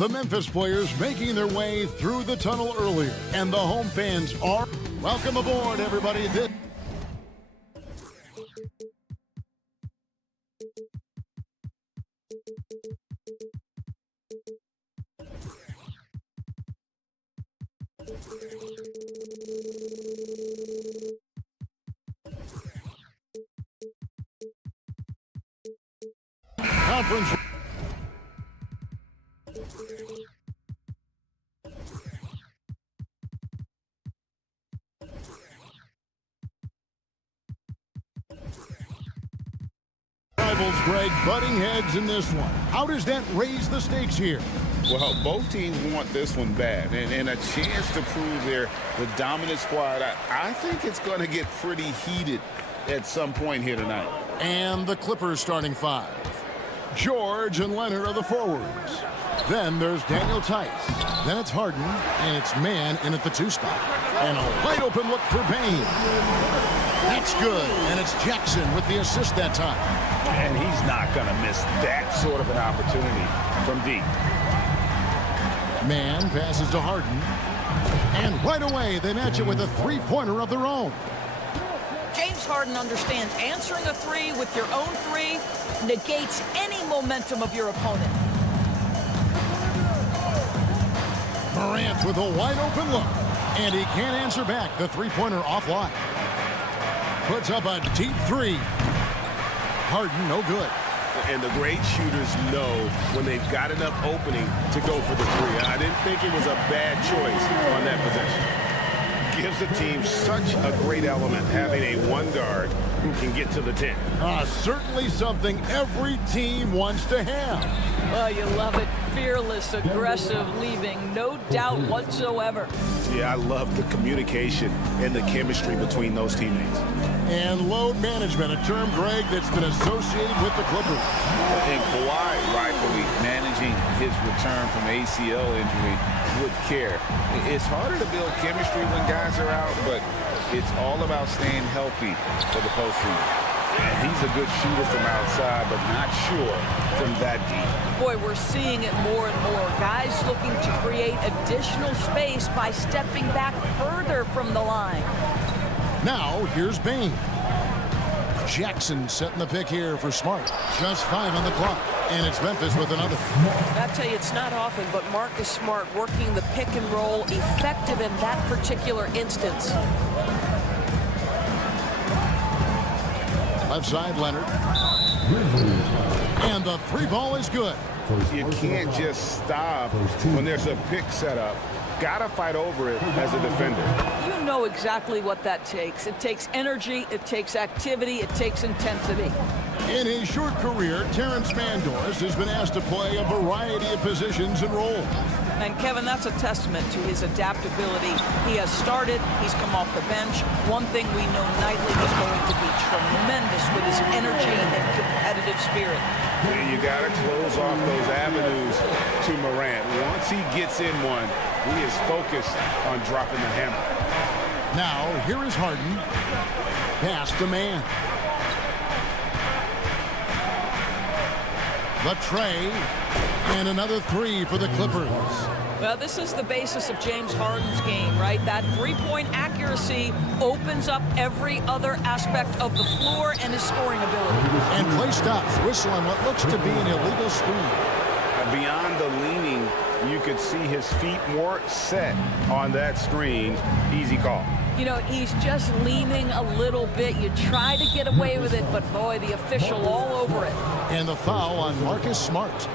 The Memphis players making their way through the tunnel earlier, and the home fans are... Welcome aboard, everybody. Conference. Rivals, Greg, butting heads in this one. How does that raise the stakes here? Well, both teams want this one bad, and a chance to prove they're the dominant squad. I think it's going to get pretty heated at some point here tonight. And the Clippers starting five. George and Leonard are the forwards. Then there's Daniel Tice. Then it's Harden, and it's Man in at the 2 spot. And a wide open look for Bain. That's good, and it's Jackson with the assist that time. And he's not going to miss that sort of an opportunity from deep. Man passes to Harden. And right away, they match it with a three-pointer of their own. James Harden understands answering a three with your own three negates any momentum of your opponent. Morant with a wide open look. And he can't answer back. The three-pointer offline. Puts up a deep three. Harden, no good. And the great shooters know when they've got enough opening to go for the three. I didn't think it was a bad choice on that possession. Gives the team such a great element having a one guard who can get to the 10. Certainly something every team wants to have. Oh, you love it. Fearless, aggressive, leaving no doubt whatsoever. Yeah, I love the communication and the chemistry between those teammates. And load management, a term, Greg, that's been associated with the Clippers. And Kawhi, rightfully managing his return from ACL injury with care. It's harder to build chemistry when guys are out, but it's all about staying healthy for the postseason. And he's a good shooter from outside, but not sure from that deep. Boy, we're seeing it more and more. Guys looking to create additional space by stepping back further from the line. Now, here's Bain. Jackson setting the pick here for Smart. Just 5 on the clock. And it's Memphis with another. I tell you, it's not often, but Marcus Smart working the pick and roll, effective in that particular instance. Left side, Leonard. And the three ball is good. You can't just stop when there's a pick set up. Gotta fight over it as a defender. You know exactly what that takes. It takes energy, it takes activity, it takes intensity. In his short career, Terrence Mandors has been asked to play a variety of positions and roles. And Kevin, that's a testament to his adaptability. He has started, he's come off the bench. One thing we know nightly is going to be tremendous with his energy and competitive spirit. You got to close off those avenues to Morant. Once he gets in one, he is focused on dropping the hammer. Now, here is Harden. Pass to Man. The tray. And another three for the Clippers. Well, this is the basis of James Harden's game, right? That three-point accuracy opens up every other aspect of the floor and his scoring ability. And play stops. Whistle on what looks to be an illegal screen. Beyond the leaning, you could see his feet more set on that screen. Easy call. You know, he's just leaning a little bit. You try to get away with it, but boy, the official all over it. And the foul on Marcus Smart.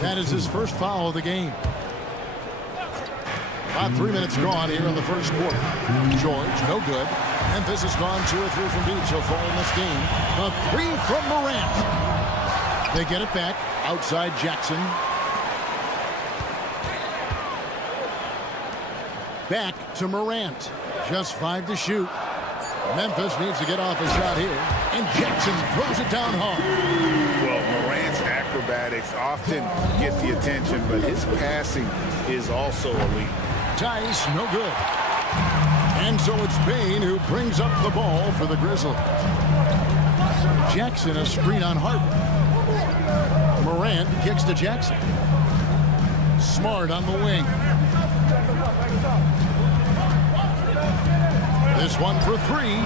That is his first foul of the game. About 3 minutes gone here in the first quarter. George, no good. Memphis has gone 2 or 3 from deep so far in this game. A three from Morant. They get it back. Outside Jackson. Back to Morant. Just 5 to shoot. Memphis needs to get off a shot here. And Jackson throws it down hard. Well, Morant's acrobatics often get the attention, but his passing is also elite. Tice, no good. And so it's Bain who brings up the ball for the Grizzlies. Jackson, a screen on Harden. Morant kicks to Jackson. Smart on the wing. This one for three.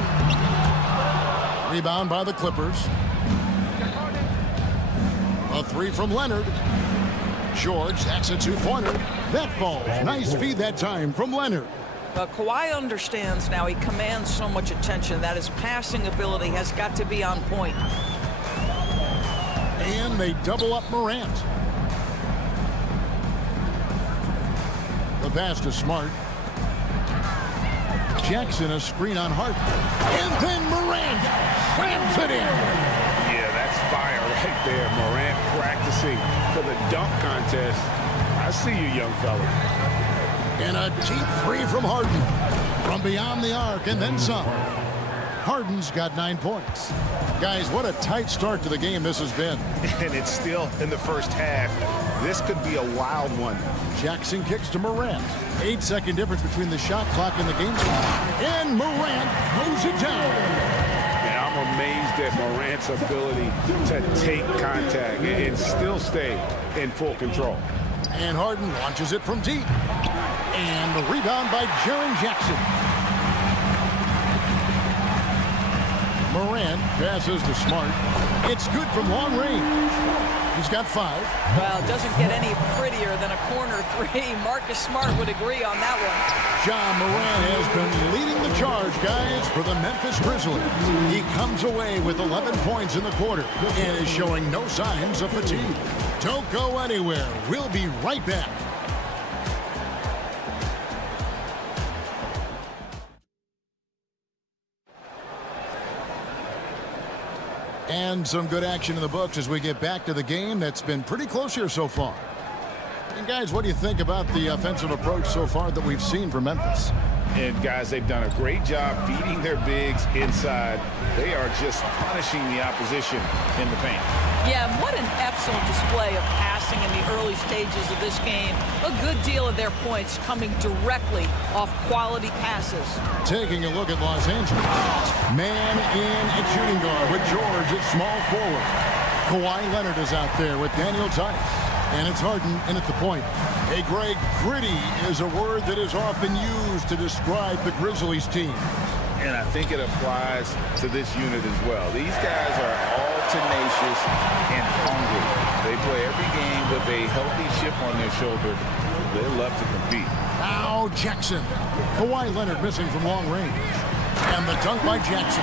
Rebound by the Clippers. A three from Leonard. George, that's a two-pointer. That falls. Nice feed that time from Leonard. Kawhi understands now. He commands so much attention that his passing ability has got to be on point. And they double up Morant. The pass to Smart. Jackson, a screen on Hart. And then Morant slams it in. Yeah, that's fire right there. Morant practicing for the dunk contest. I see you, young fella. And a deep three from Harden. From beyond the arc and then some. Harden's got 9 points. Guys, what a tight start to the game this has been. And it's still in the first half. This could be a wild one. Jackson kicks to Morant. 8-second difference between the shot clock and the game clock. And Morant throws it down. And I'm amazed at Morant's ability to take contact and still stay in full control. And Harden launches it from deep. And the rebound by Jaren Jackson. Morant passes to Smart. It's good from long range. He's got 5. Well, it doesn't get any prettier than a corner three. Marcus Smart would agree on that one. Ja Morant has been leading the charge, guys, for the Memphis Grizzlies. He comes away with 11 points in the quarter and is showing no signs of fatigue. Don't go anywhere. We'll be right back. And some good action in the books as we get back to the game that's been pretty close here so far. And guys, what do you think about the offensive approach so far that we've seen from Memphis? And guys, they've done a great job feeding their bigs inside. They are just punishing the opposition in the paint. Yeah, what an excellent display of passing in the early stages of this game. A good deal of their points coming directly off quality passes. Taking a look at Los Angeles. Man in at shooting guard with George at small forward. Kawhi Leonard is out there with Daniel Tice. And it's Harden in at the point. Hey, Greg, gritty is a word that is often used to describe the Grizzlies team. And I think it applies to this unit as well. These guys are all tenacious and hungry. They play every game with a healthy chip on their shoulder. They love to compete. Now Jackson. Kawhi Leonard missing from long range. And the dunk by Jackson.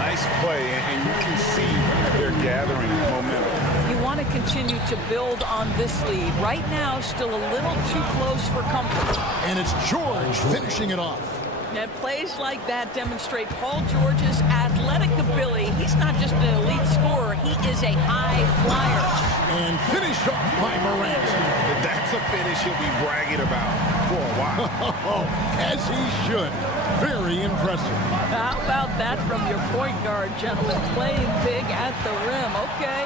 Nice play, and you can see they're gathering momentum. You want to continue to build on this lead. Right now, still a little too close for comfort. And it's George finishing it off. And plays like that demonstrate Paul George's athletic ability. He's not just an elite scorer, he is a high flyer. And finished off by Morant. That's a finish he'll be bragging about for a while. As he should. Very impressive. How about that from your point guard, gentlemen? Playing big at the rim. Okay.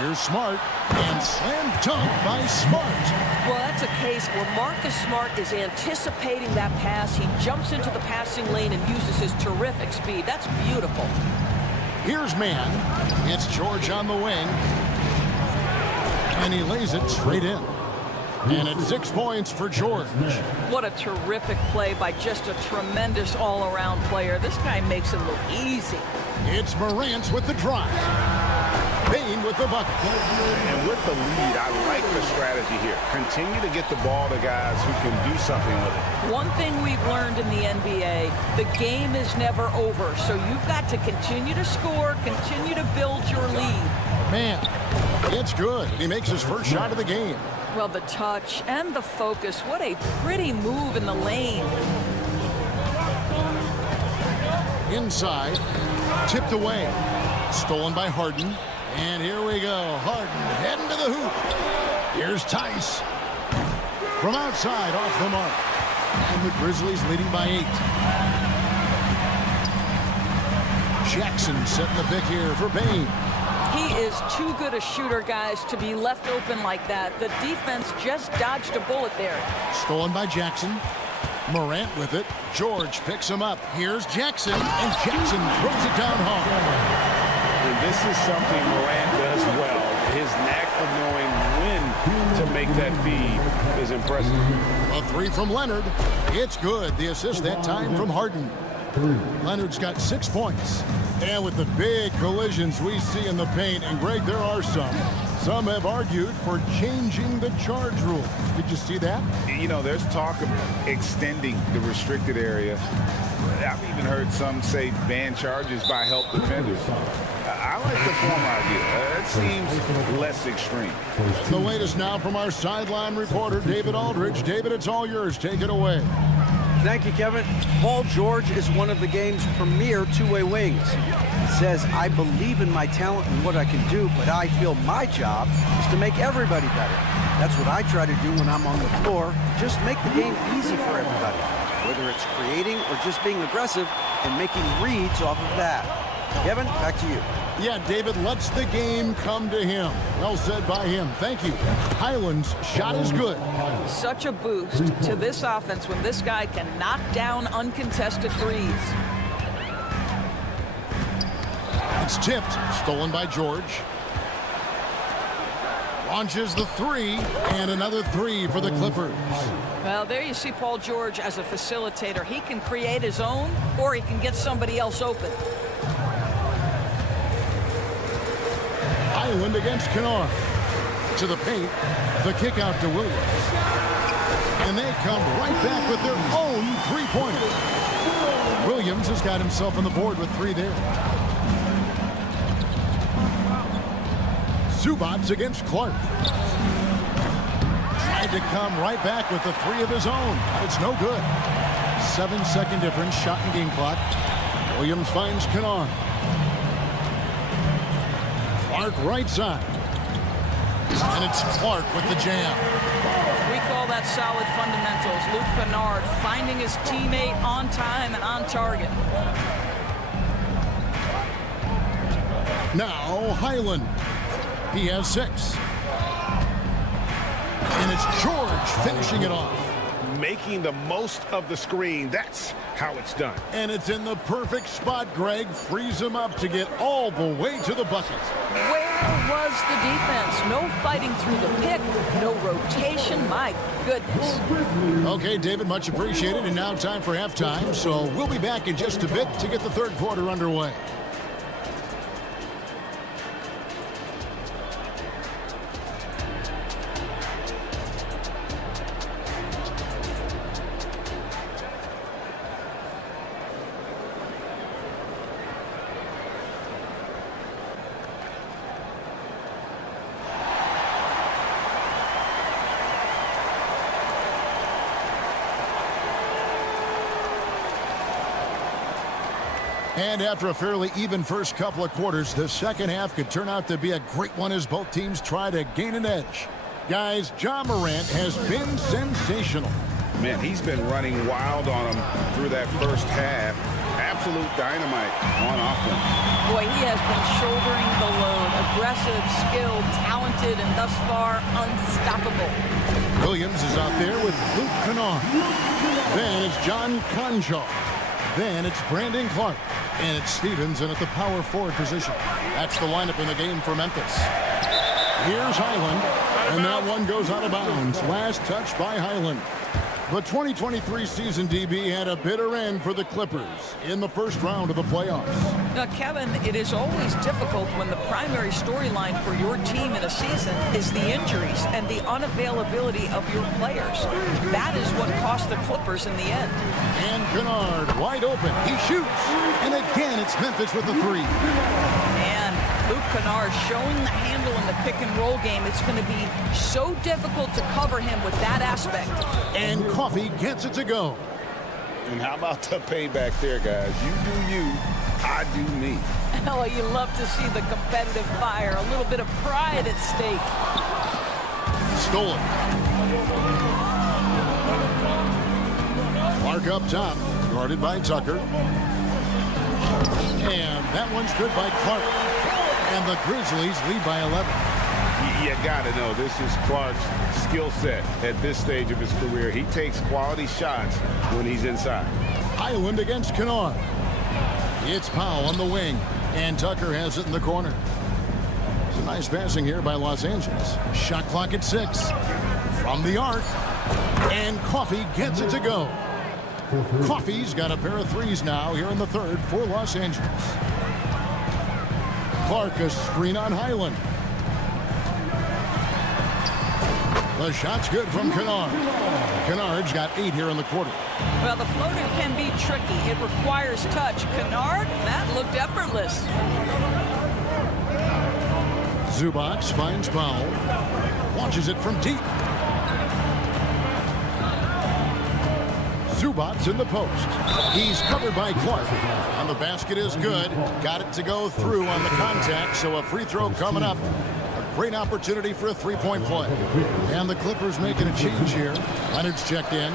Here's Smart. And slam dunk by Smart. Well, that's a case where Marcus Smart is anticipating that pass. He jumps into the passing lane and uses his terrific speed. That's beautiful. Here's man. It's George on the wing. And he lays it straight in. And it's 6 points for George. What a terrific play by just a tremendous all-around player. This guy makes it look easy. It's Morant with the drive. Bain with the bucket. And with the lead, I like the strategy here. Continue to get the ball to guys who can do something with it. One thing we've learned in the NBA, the game is never over. So you've got to continue to score, continue to build your lead. Man, it's good. He makes his first shot of the game. Well, the touch and the focus. What a pretty move in the lane. Inside, tipped away. Stolen by Harden. And here we go. Harden heading to the hoop. Here's Tice. From outside, off the mark. And the Grizzlies leading by 8. Jackson setting the pick here for Bain. He is too good a shooter, guys, to be left open like that. The defense just dodged a bullet there. Stolen by Jackson. Morant with it. George picks him up. Here's Jackson, and Jackson throws it down hard. And this is something Morant does well. His knack for knowing when to make that feed is impressive. A three from Leonard. It's good. The assist that time from Harden. Leonard's got 6 points. And with the big collisions we see in the paint, and Greg, there are some. Some have argued for changing the charge rule. Did you see that? You know, there's talk of extending the restricted area. I've even heard some say ban charges by help defenders. I like the former idea. It seems less extreme. The latest now from our sideline reporter, David Aldridge. David, it's all yours. Take it away. Thank you, Kevin. Paul George is one of the game's premier two-way wings. He says, I believe in my talent and what I can do, but I feel my job is to make everybody better. That's what I try to do when I'm on the floor. Just make the game easy for everybody, whether it's creating or just being aggressive and making reads off of that. Kevin, back to you. Yeah, David lets the game come to him. Well said by him. Thank you. Highland's shot is good. Such a boost to this offense when this guy can knock down uncontested threes. It's tipped. Stolen by George. Launches the three, and another three for the Clippers. Well, there you see Paul George as a facilitator. He can create his own, or he can get somebody else open. Highland against Kennard. To the paint. The kick out to Williams. And they come right back with their own three-pointer. Williams has got himself on the board with three there. Zubats against Clark. Tried to come right back with the three of his own. It's no good. 7-second difference, shot and game clock. Williams finds Kennard. Clark right side. And it's Clark with the jam. We call that solid fundamentals. Luke Kennard finding his teammate on time and on target. Now Highland. He has 6. And it's George finishing it off. Making the most of the screen. That's how it's done. And it's in the perfect spot, Greg. Frees him up to get all the way to the bucket. Where was the defense? No fighting through the pick, no rotation. My goodness. Okay, David, much appreciated. And now time for halftime. So we'll be back in just a bit to get the third quarter underway. And after a fairly even first couple of quarters, the second half could turn out to be a great one as both teams try to gain an edge. Guys, Ja Morant has been sensational. Man, he's been running wild on him through that first half. Absolute dynamite on offense. Boy, he has been shouldering the load. Aggressive, skilled, talented, and thus far unstoppable. Williams is out there with Luke Kennard. Then it's John Conjal. Then it's Brandon Clark. And it's Stevens in at the power forward position. That's the lineup in the game for Memphis. Here's Highland. And that one goes out of bounds. Last touch by Highland. The 2023 season, DB, had a bitter end for the Clippers in the first round of the playoffs. Now, Kevin, it is always difficult when the primary storyline for your team in a season is the injuries and the unavailability of your players. That is what cost the Clippers in the end. And Kennard wide open. He shoots. And again, it's Memphis with the three. And Luke Kennard showing the handle in the pick and roll game. It's going to be so difficult to cover him with that aspect. And Coffee gets it to go. And how about the payback there, guys? You do you, I do me. Oh, you love to see the competitive fire. A little bit of pride at stake. Stolen. Clark up top, guarded by Tucker. And that one's good by Clark. And the Grizzlies lead by 11. You gotta know this is Clark's skill set at this stage of his career. He takes quality shots when he's inside. Highland against Kennard. It's Powell on the wing. And Tucker has it in the corner. Some nice passing here by Los Angeles. Shot clock at 6. From the arc. And Coffey gets it to go. Coffey's got a pair of threes now here in the third for Los Angeles. Clark, a screen on Highland. The shot's good from Kennard. Kennard's got 8 here in the quarter. Well, the floater can be tricky. It requires touch. Kennard, that looked effortless. Zubac finds Powell. Launches it from deep. Zubac's in the post. He's covered by Clark. And the basket is good. Got it to go through on the contact, so a free throw coming up. A great opportunity for a three-point play. And the Clippers making a change here. Leonard's checked in.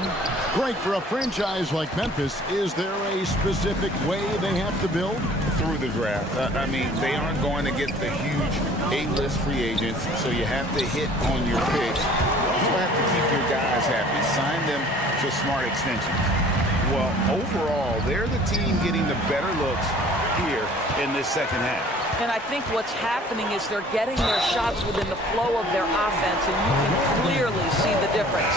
Great for a franchise like Memphis. Is there a specific way they have to build? Through the draft. I mean, they aren't going to get the huge A-list free agents, so you have to hit on your picks. You also have to keep your guys happy. Sign them to smart extensions. Well, overall, they're the team getting the better looks here in this second half. And I think what's happening is they're getting their shots within the flow of their offense, and you can clearly see the difference.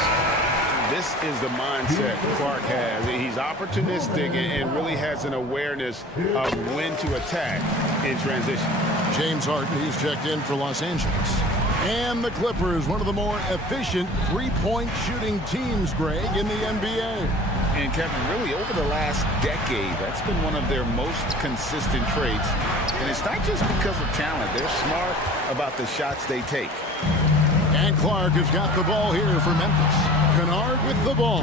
This is the mindset Clark has. He's opportunistic and really has an awareness of when to attack in transition. James Harden, he's checked in for Los Angeles. And the Clippers, one of the more efficient three-point shooting teams, Greg, in the NBA. And Kevin, really over the last decade, that's been one of their most consistent traits. And it's not just because of talent. They're smart about the shots they take. And Clark has got the ball here for Memphis. Kennard with the ball.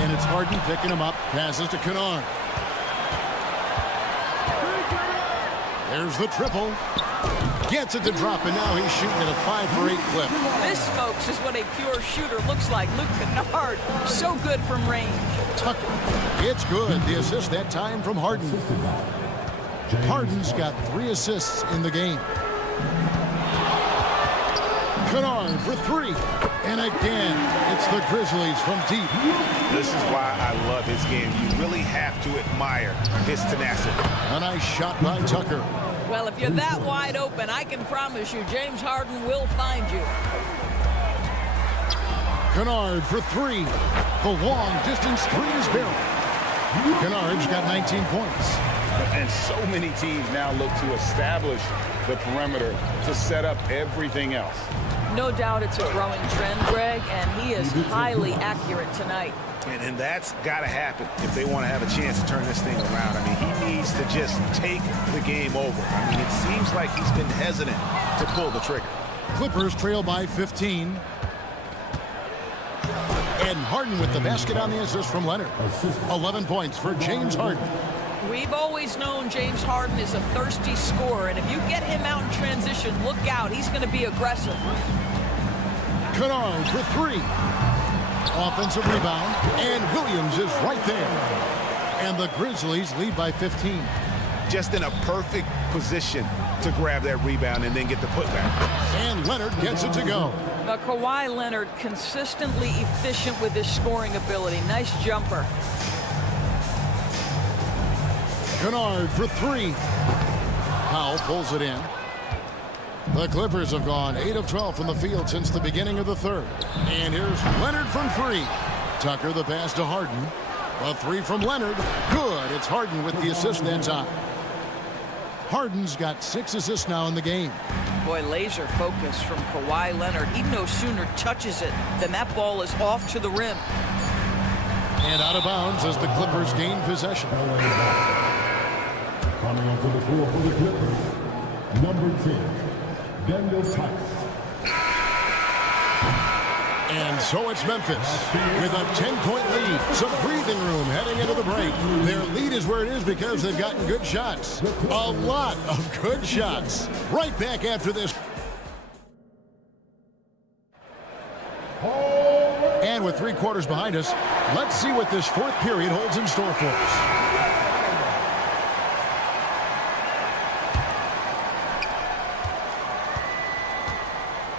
And it's Harden picking him up. Passes to Kennard. There's the triple. Gets it to drop, and now he's shooting at a 5 for 8 clip. This, folks, is what a pure shooter looks like. Luke Kennard, so good from range. Tucker. It's good. The assist that time from Harden. Harden's got 3 assists in the game. Kennard for 3. And again, it's the Grizzlies from deep. This is why I love his game. You really have to admire his tenacity. A nice shot by Tucker. Well, if you're that wide open, I can promise you James Harden will find you. Kennard for 3. The long distance 3 is barely. Kennard's got 19 points. And so many teams now look to establish the perimeter to set up everything else. No doubt it's a growing trend, Greg, and he is highly accurate tonight. And that's got to happen if they want to have a chance to turn this thing around. I mean, he needs to just take the game over. I mean, it seems like he's been hesitant to pull the trigger. Clippers trail by 15. And Harden with the basket on the assist from Leonard. 11 points for James Harden. We've always known James Harden is a thirsty scorer, and if you get him out in transition, look out. He's going to be aggressive. Kennard for 3. Offensive rebound, and Williams is right there. And the Grizzlies lead by 15. Just in a perfect position to grab that rebound and then get the putback. And Leonard gets it to go. Now, Kawhi Leonard consistently efficient with his scoring ability. Nice jumper. Kennard for 3. Powell pulls it in. The Clippers have gone 8 of 12 from the field since the beginning of the third. And here's Leonard from 3. Tucker the pass to Harden. A 3 from Leonard. Good. It's Harden with the assist that time. Harden's got 6 assists now in the game. Boy, laser focus from Kawhi Leonard. He no sooner touches it than that ball is off to the rim. And out of bounds as the Clippers gain possession. Coming onto the floor for the Clippers, number 10, Daniel Tice. And so it's Memphis with a 10-point lead. Some breathing room heading into the break. Their lead is where it is because they've gotten good shots. A lot of good shots. Right back after this. And with 3 quarters behind us, let's see what this fourth period holds in store for us.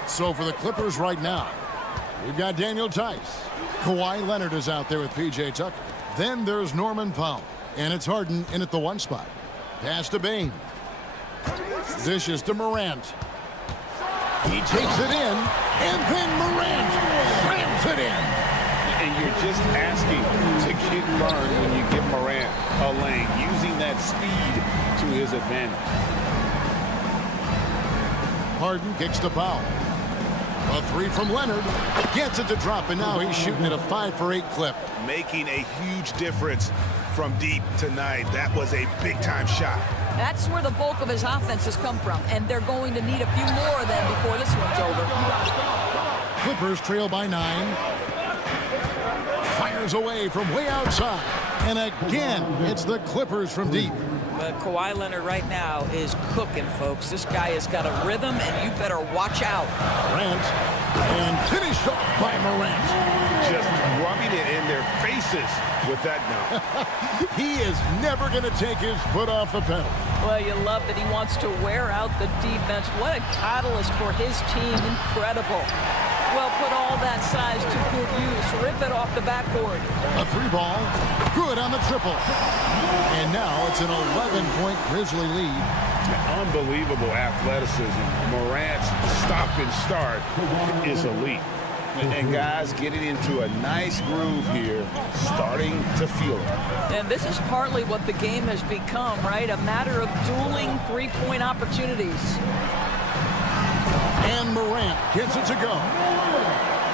So for the Clippers right now, we've got Daniel Tice. Kawhi Leonard is out there with P.J. Tucker. Then there's Norman Powell. And it's Harden in at the 1 spot. Pass to Bane. Dishes to Morant. He takes it in, and then Morant slams it in. And you're just asking to get burned when you give Morant a lane, using that speed to his advantage. Harden kicks to Powell. A three from Leonard. Gets it to drop, and now he's shooting at a 5 for 8 clip. Making a huge difference from deep tonight. That was a big-time shot. That's where the bulk of his offense has come from, and they're going to need a few more of them before this one's over. Clippers trail by 9. Fires away from way outside. And again, it's the Clippers from deep. But Kawhi Leonard right now is cooking, folks. This guy has got a rhythm, and you better watch out. Morant, and finished off by Morant. Just rubbing it in their faces with that dunk. He is never going to take his foot off the pedal. Well, you love that he wants to wear out the defense. What a catalyst for his team. Incredible. Well, put all that size to good use. Rip it off the backboard. A 3-ball. Good on the triple. And now it's an 11-point Grizzly lead. Unbelievable athleticism. Morant's stop and start is elite. And guys getting into a nice groove here, starting to feel it. And this is partly what the game has become, right? A matter of dueling three-point opportunities. And Morant gets it to go.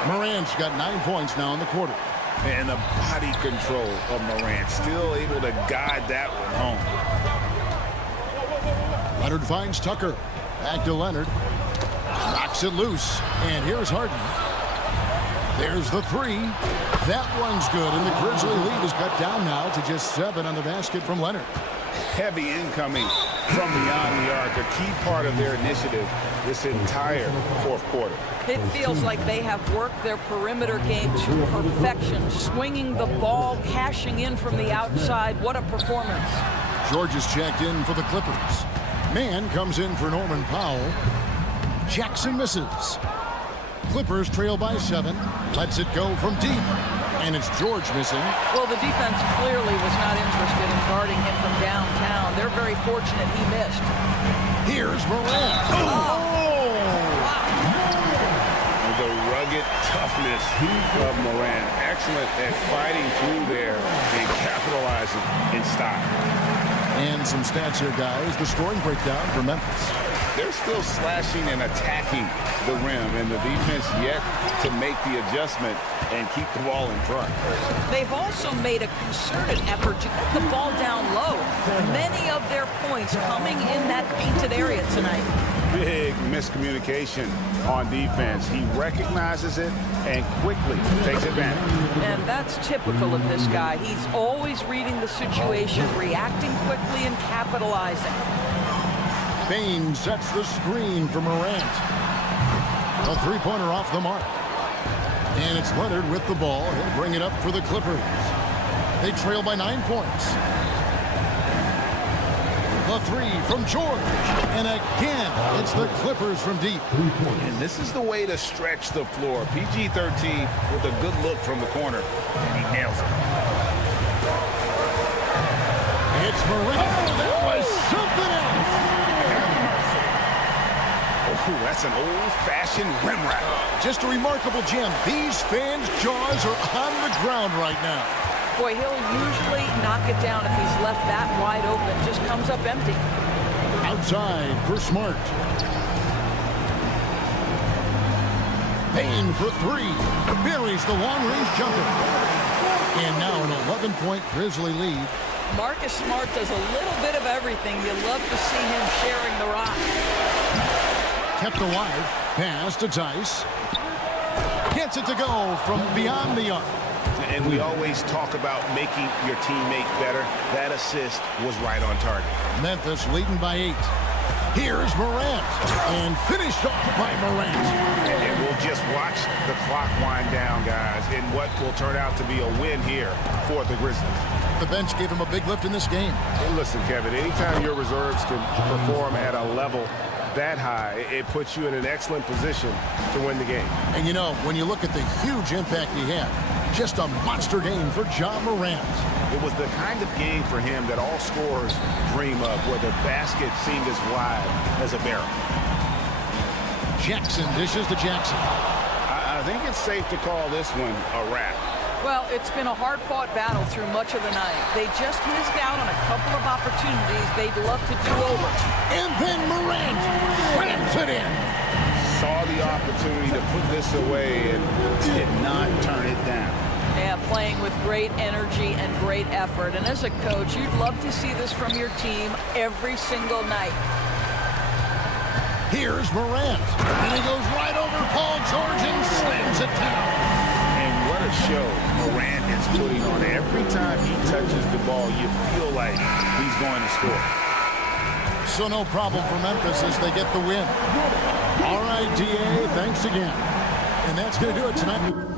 Morant's got 9 points now in the quarter. And the body control of Morant, still able to guide that one home. Leonard finds Tucker. Back to Leonard. Knocks it loose. And here's Harden. There's the 3. That one's good, and the Grizzly lead is cut down now to just 7 on the basket from Leonard. Heavy incoming from beyond the arc, a key part of their initiative this entire fourth quarter. It feels like they have worked their perimeter game to perfection, swinging the ball, cashing in from the outside. What a performance. George is checked in for the Clippers. Man comes in for Norman Powell. Jackson misses. Clippers trail by 7. Lets it go from deep. And it's George missing. Well, the defense clearly was not interested in guarding him from downtown. They're very fortunate he missed. Here's Morant. The rugged toughness of Morant. Excellent at fighting through there and capitalizing in style. And some stats here, guys. The scoring breakdown for Memphis. They're still slashing and attacking the rim, and the defense yet to make the adjustment and keep the ball in front. They've also made a concerted effort to get the ball down low. Many of their points coming in that painted area tonight. Big miscommunication on defense. He recognizes it and quickly takes advantage. And that's typical of this guy. He's always reading the situation, reacting quickly and capitalizing. Bain sets the screen for Morant. A 3-pointer off the mark. And it's Leonard with the ball. He'll bring it up for the Clippers. They trail by 9 points. The 3 from George. And again, it's the Clippers from deep. And this is the way to stretch the floor. PG-13 with a good look from the corner. And he nails it. It's Morant. Oh, that was something else. Ooh, that's an old-fashioned rim wrap. Just a remarkable gem. These fans' jaws are on the ground right now. Boy, he'll usually knock it down if he's left that wide open. Just comes up empty. Outside for Smart. Payne for 3. Buries the long-range jumper. And now an 11-point Grizzly lead. Marcus Smart does a little bit of everything. You love to see him sharing the rock. Kept alive. Pass to Tice. Gets it to go from beyond the arc. And we always talk about making your teammate better. That assist was right on target. Memphis leading by 8. Here's Morant. And finished off by Morant. And we'll just watch the clock wind down, guys, in what will turn out to be a win here for the Grizzlies. The bench gave him a big lift in this game. Hey, listen, Kevin, anytime your reserves can perform at a level that high, it puts you in an excellent position to win the game. And you know, when you look at the huge impact he had, Just a monster game for John Morant. It was the kind of game for him that all scorers dream of, where the basket seemed as wide as a barrel. Jackson dishes to Jackson. I think it's safe to call this one a wrap. Well, it's been a hard-fought battle through much of the night. They just missed out on a couple of opportunities they'd love to do over. And then Morant slams it in. Saw the opportunity to put this away and did not turn it down. Yeah, playing with great energy and great effort. And as a coach, you'd love to see this from your team every single night. Here's Morant. And he goes right over Paul George and slams it down. And what a show Morant is putting on. Every time he touches the ball, you feel like he's going to score. So no problem for Memphis as they get the win. All right, DA, thanks again. And that's going to do it tonight.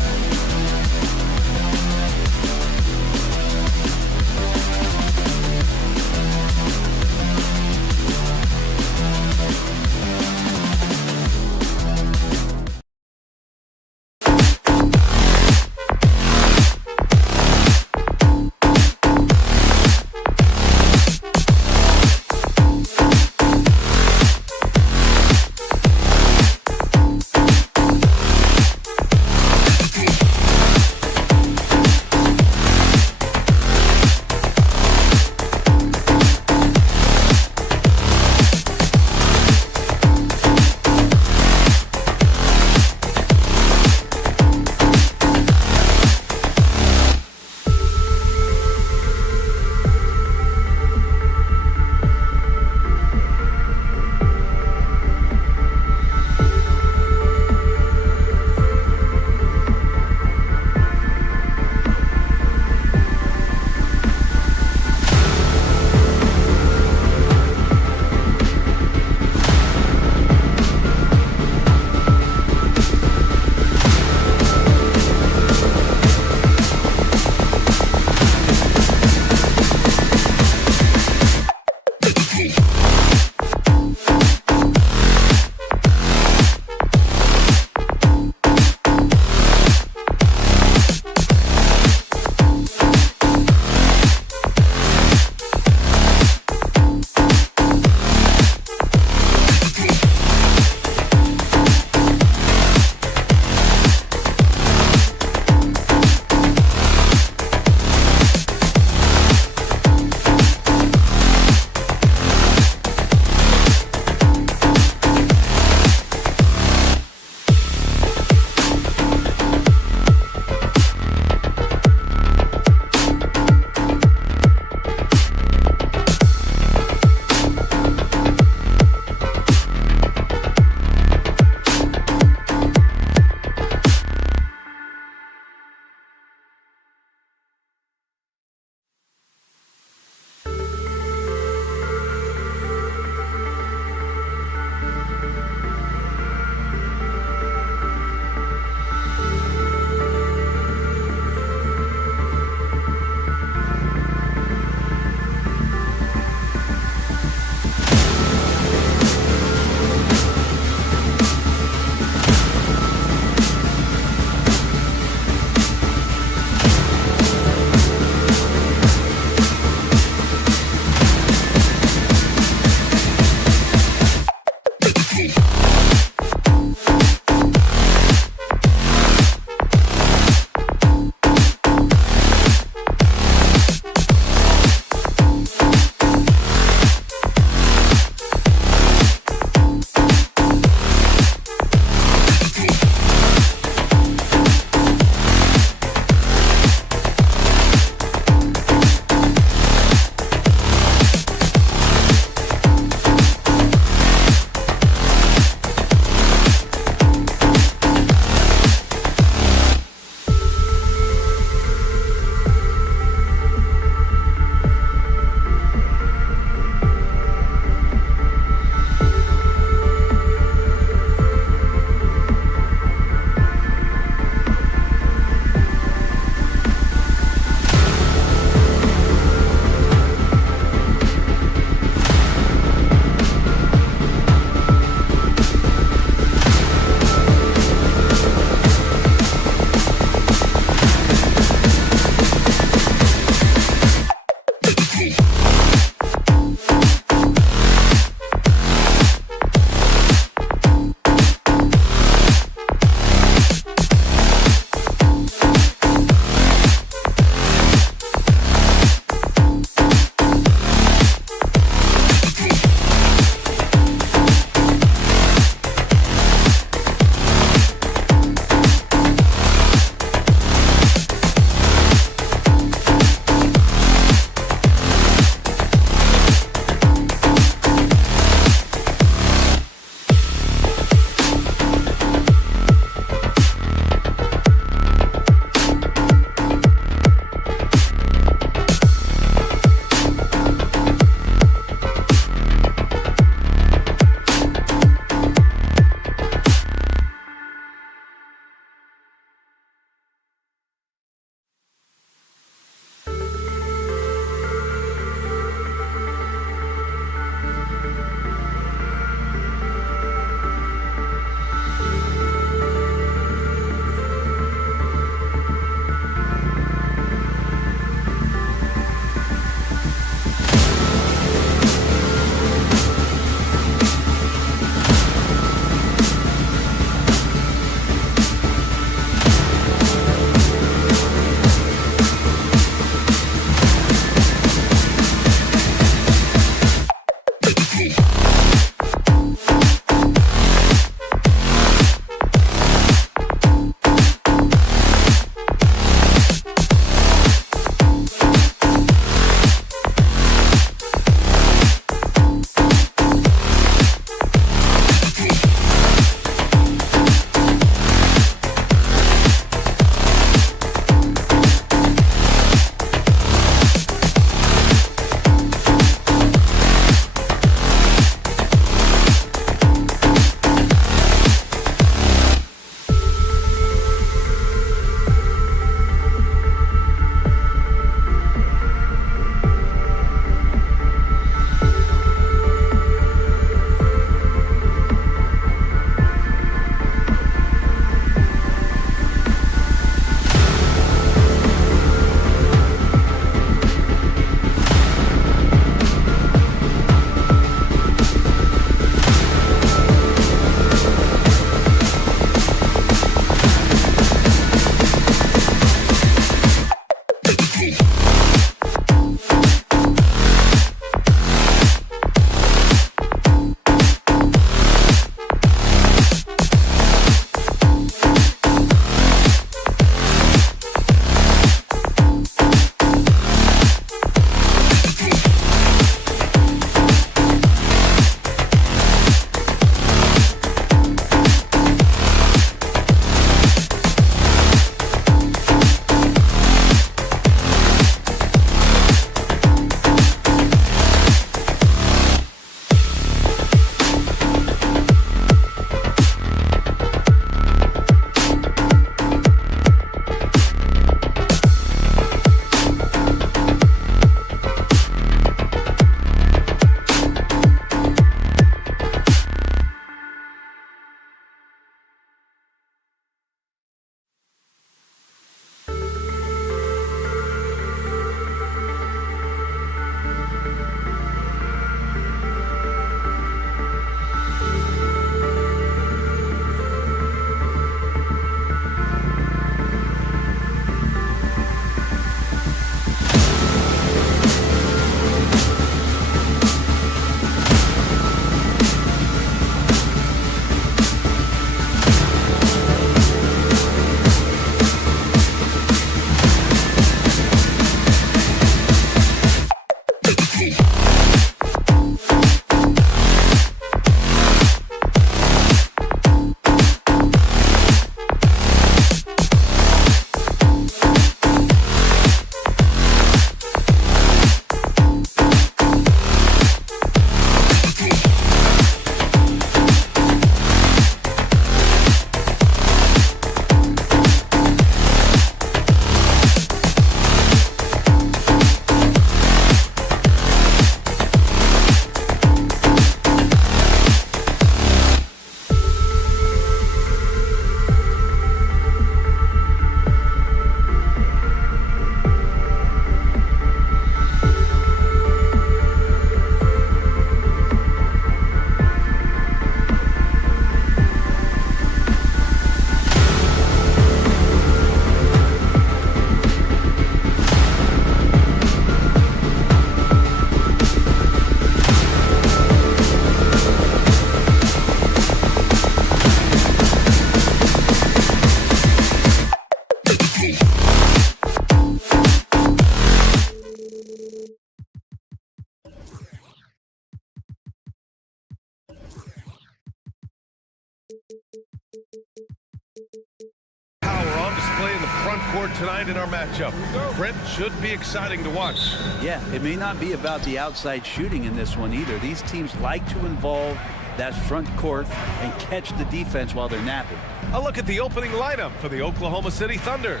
forward tonight in our matchup. Brent, should be exciting to watch. Yeah, it may not be about the outside shooting in this one either. These teams like to involve that front court and catch the defense while they're napping. A look at the opening lineup for the Oklahoma City Thunder.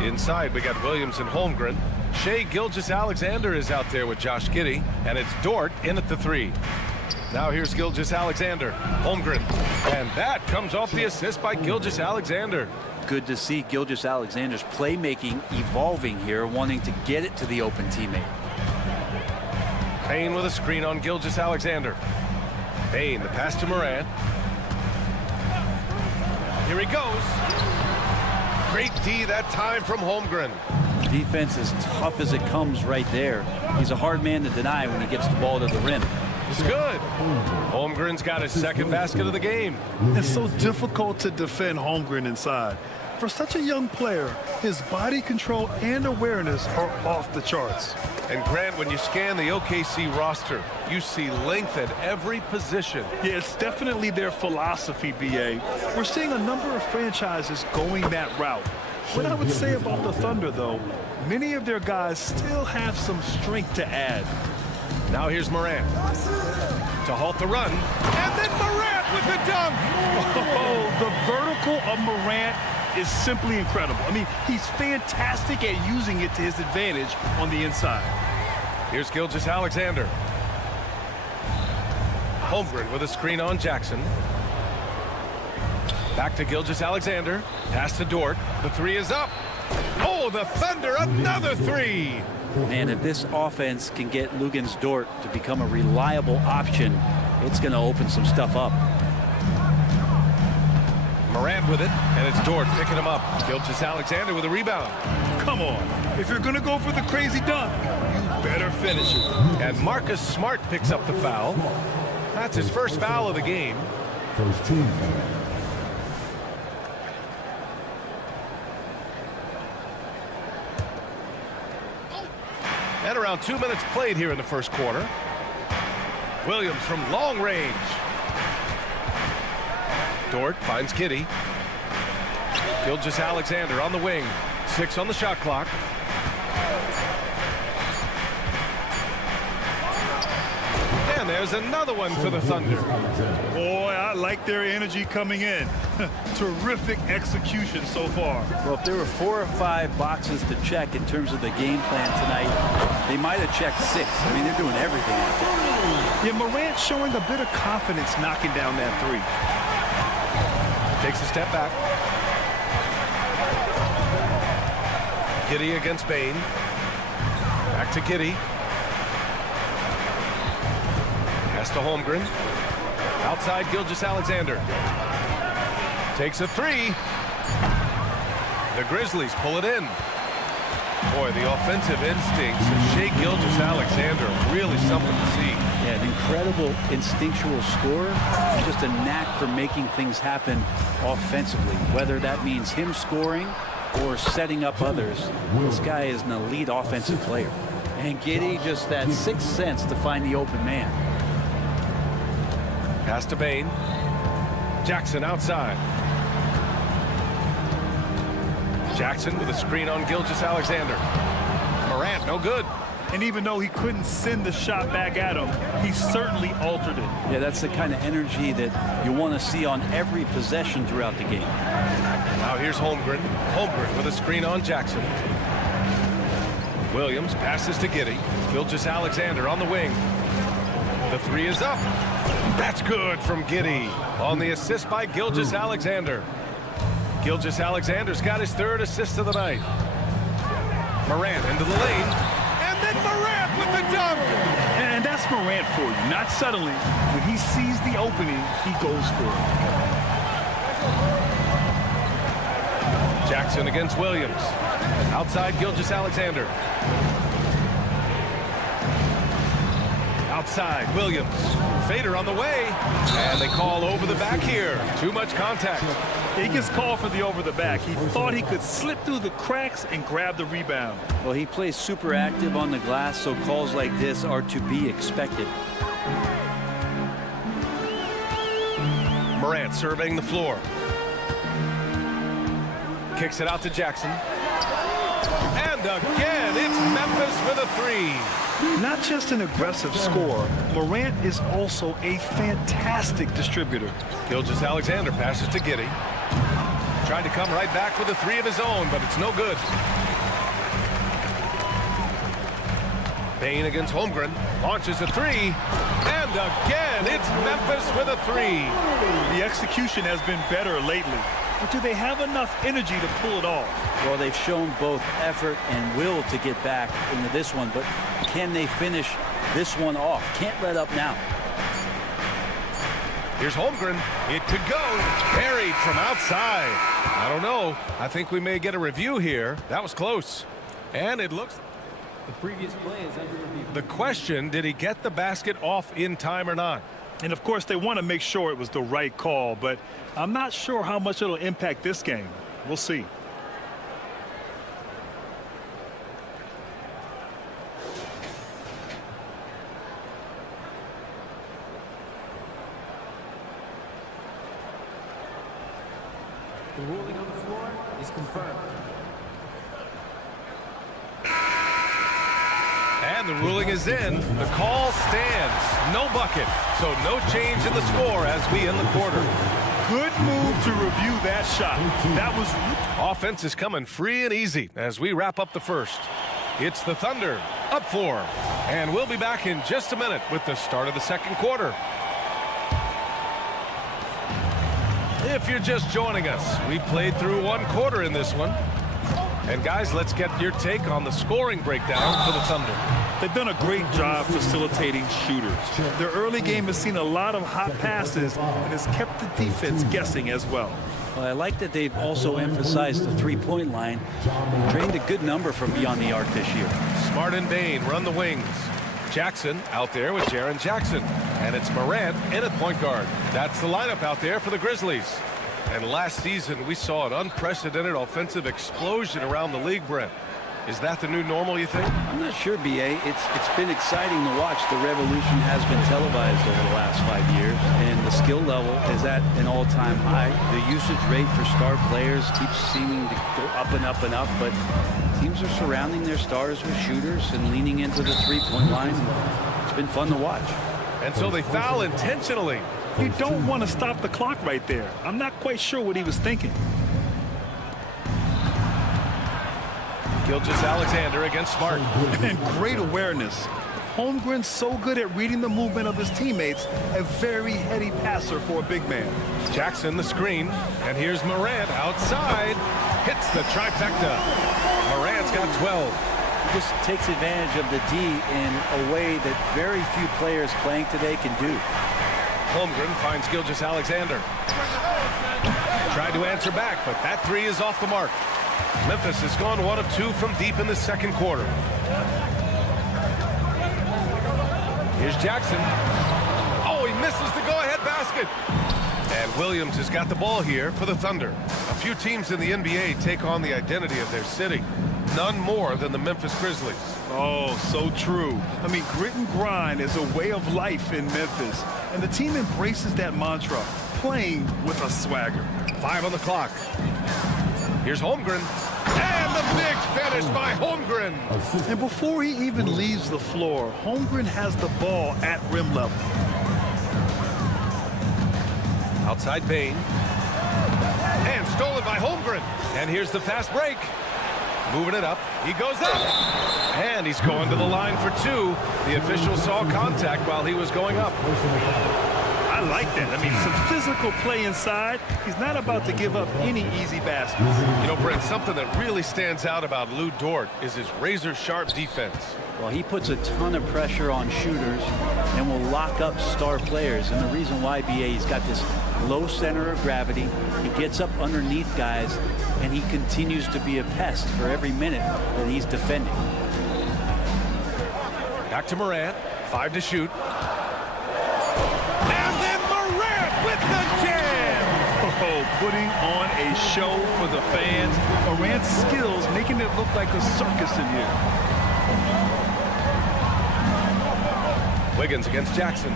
Inside, we got Williams and Holmgren. Shai Gilgeous-Alexander is out there with Josh Giddey, and it's Dort in at the 3. Now here's Gilgeous-Alexander. Holmgren. And that comes off the assist by Gilgeous-Alexander. Good to see Gilgeous-Alexander's playmaking evolving here, wanting to get it to the open teammate. Payne with a screen on Gilgeous-Alexander. Payne, the pass to Morant. Here he goes. Great D that time from Holmgren. Defense is tough as it comes right there. He's a hard man to deny when he gets the ball to the rim. It's good. Holmgren's got his second basket of the game. It's so difficult to defend Holmgren inside. For such a young player, his body control and awareness are off the charts. And Grant, when you scan the OKC roster, you see length at every position. Yeah, it's definitely their philosophy, BA. We're seeing a number of franchises going that route. What I would say about the Thunder, though, many of their guys still have some strength to add. Now here's Morant to halt the run, and then Morant with the dunk. Oh, the vertical of Morant is simply incredible. I mean, he's fantastic at using it to his advantage on the inside. Here's Gilgeous-Alexander. Holmgren with a screen on Jackson. Back to Gilgeous-Alexander. Pass to Dort. The 3 is up. Oh, the Thunder, another 3. Man, if this offense can get Luguentz Dort to become a reliable option, it's going to open some stuff up. Morant with it, and it's Dort picking him up. Gilgeous-Alexander with a rebound. Come on. If you're going to go for the crazy dunk, you better finish it. And Marcus Smart picks up the foul. That's his first foul of the game. First team foul. And around 2 minutes played here in the first quarter. Williams from long range. Dort finds Giddey. Gilgeous-Alexander on the wing. 6 on the shot clock. And there's another one for the Thunder. Boy, I like their energy coming in. Terrific execution so far. Well, if there were 4 or 5 boxes to check in terms of the game plan tonight, they might have checked 6. I mean, they're doing everything out there. Yeah, Morant showing a bit of confidence knocking down that 3. Takes a step back. Giddey against Bane. Back to Giddey. Pass to Holmgren. Outside Gilgeous-Alexander. Takes a 3. The Grizzlies pull it in. Boy, the offensive instincts of Shai Gilgeous-Alexander are really something to see. Yeah, an incredible instinctual scorer, and just a knack for making things happen offensively, whether that means him scoring or setting up others. This guy is an elite offensive player. And Giddey just that 6th sense to find the open man. Pass to Bane. Jackson outside. Jackson with a screen on Gilgeous-Alexander. Morant, no good. And even though he couldn't send the shot back at him, he certainly altered it. Yeah, that's the kind of energy that you want to see on every possession throughout the game. Now here's Holmgren. Holmgren with a screen on Jackson. Williams passes to Giddey. Gilgeous-Alexander on the wing. The 3 is up. That's good from Giddey on the assist by Gilgeous-Alexander. Gilgeous-Alexander's got his 3rd assist of the night. Morant into the lane, and then Morant with the dunk. And that's Morant for you, not settling. When he sees the opening, he goes for it. Jackson against Williams. Outside Gilgeous-Alexander. Outside Williams. Fader on the way. And they call over the back here. Too much contact. He gets called for the over the back. He thought he could slip through the cracks and grab the rebound. Well, he plays super active on the glass, so calls like this are to be expected. Morant surveying the floor. Kicks it out to Jackson. And again, it's Memphis with a three. Not just an aggressive scorer, Morant is also a fantastic distributor. Gilgeous-Alexander passes to Giddey. Tried to come right back with a three of his own, but it's no good. Bane against Holmgren. Launches a three. And again, it's Memphis with a three. The execution has been better lately. But do they have enough energy to pull it off? Well, they've shown both effort and will to get back into this one, but can they finish this one off? Can't let up now. Here's Holmgren. It could go. Buried from outside. I don't know. I think we may get a review here. That was close. And it looks... The previous play is under review. The question, did he get the basket off in time or not? And of course, they want to make sure it was the right call, but I'm not sure how much it'll impact this game. We'll see. The ruling on the floor is confirmed. And the ruling is in. The call stands. No bucket. So no change in the score as we end the quarter. Good move to review that shot. That was... Offense is coming free and easy as we wrap up the first. It's the Thunder up 4. And we'll be back in just a minute with the start of the second quarter. If you're just joining us, we played through one quarter in this one. And guys, let's get your take on the scoring breakdown for the Thunder. They've done a great job facilitating shooters. Their early game has seen a lot of hot passes and has kept the defense guessing as well. Well, I like that they've also emphasized the three-point line and trained a good number from beyond the arc this year. Smart and Bane run the wings. Jackson out there with Jaren Jackson. And it's Morant in at point guard. That's the lineup out there for the Grizzlies. And last season, we saw an unprecedented offensive explosion around the league, Brent. Is that the new normal, you think? I'm not sure, B.A. It's been exciting to watch. The revolution has been televised over the last 5 years, and the skill level is at an all-time high. The usage rate for star players keeps seeming to go up and up and up, but teams are surrounding their stars with shooters and leaning into the three-point line. It's been fun to watch. And so they foul intentionally. You don't want to stop the clock right there. I'm not quite sure what he was thinking. Gilgeous-Alexander against Smart. And great awareness. Holmgren's so good at reading the movement of his teammates, a very heady passer for a big man. Jackson the screen, and here's Morant outside. Hits the trifecta. Morant's got 12. He just takes advantage of the D in a way that very few players playing today can do. Holmgren finds Gilgeous-Alexander. Tried to answer back, but that three is off the mark. Memphis has gone 1 of 2 from deep in the second quarter. Here's Jackson. Oh, he misses the go-ahead basket. And Williams has got the ball here for the Thunder. A few teams in the NBA take on the identity of their city. None more than the Memphis Grizzlies. Oh, so true. I mean, grit and grind is a way of life in Memphis. And the team embraces that mantra, playing with a swagger. 5 on the clock. Here's Holmgren. And the big finish by Holmgren. And before he even leaves the floor, Holmgren has the ball at rim level. Outside Bane. And stolen by Holmgren. And here's the fast break. Moving it up. He goes up. And he's going to the line for 2. The official saw contact while he was going up. I like that. I mean, some physical play inside. He's not about to give up any easy baskets. You know, Brent, something that really stands out about Lou Dort is his razor-sharp defense. Well, he puts a ton of pressure on shooters and will lock up star players. And the reason why, B.A., he's got this low center of gravity. He gets up underneath guys, and he continues to be a pest for every minute that he's defending. Back to Morant. 5 to shoot. And then Morant with the jam! Oh, putting on a show for the fans. Morant's skills making it look like a circus in here. Wiggins against Jackson.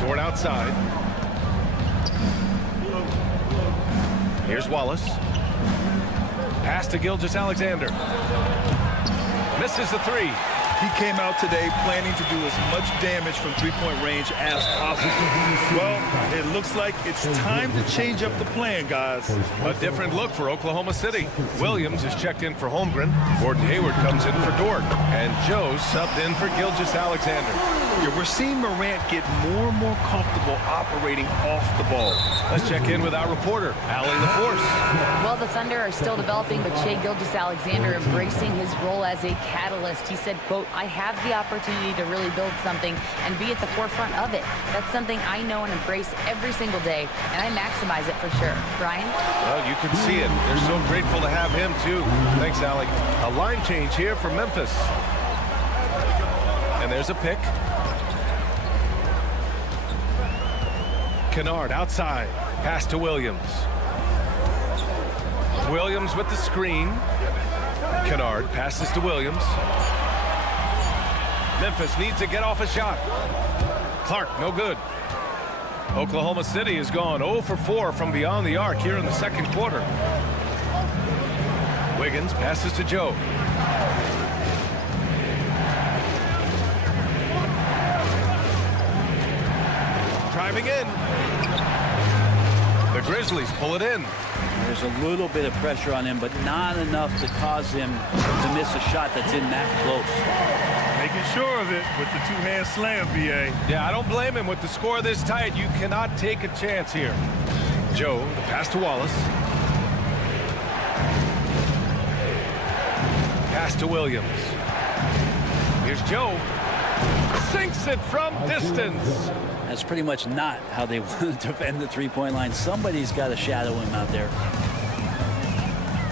Dort outside. Here's Wallace. Pass to Gilgeous-Alexander. Misses the three. He came out today planning to do as much damage from three-point range as possible. Well, it looks like it's time to change up the plan, guys. A different look for Oklahoma City. Williams is checked in for Holmgren. Gordon Hayward comes in for Dort. And Joe subbed in for Gilgeous-Alexander. Yeah, we're seeing Morant get more and more comfortable operating off the ball. Let's check in with our reporter, Allie LaForce. Well, the Thunder are still developing, but Shai Gilgeous-Alexander embracing his role as a catalyst. He said, quote, I have the opportunity to really build something and be at the forefront of it. That's something I know and embrace every single day, and I maximize it for sure. Brian? Well, you can see it. They're so grateful to have him, too. Thanks, Allie. A line change here for Memphis. And there's a pick. Kennard outside. Pass to Williams. Williams with the screen. Kennard passes to Williams. Memphis needs to get off a shot. Clark, no good. Oklahoma City has gone 0 for 4 from beyond the arc here in the second quarter. Wiggins passes to Joe. Driving in. The Grizzlies pull it in. There's a little bit of pressure on him, but not enough to cause him to miss a shot that's in that close. Making sure of it with the two-hand slam, B.A. Yeah, I don't blame him. With the score this tight, you cannot take a chance here. Joe, the pass to Wallace. Pass to Williams. Here's Joe. Sinks it from distance. That's pretty much not how they want to defend the three-point line. Somebody's got to shadow him out there.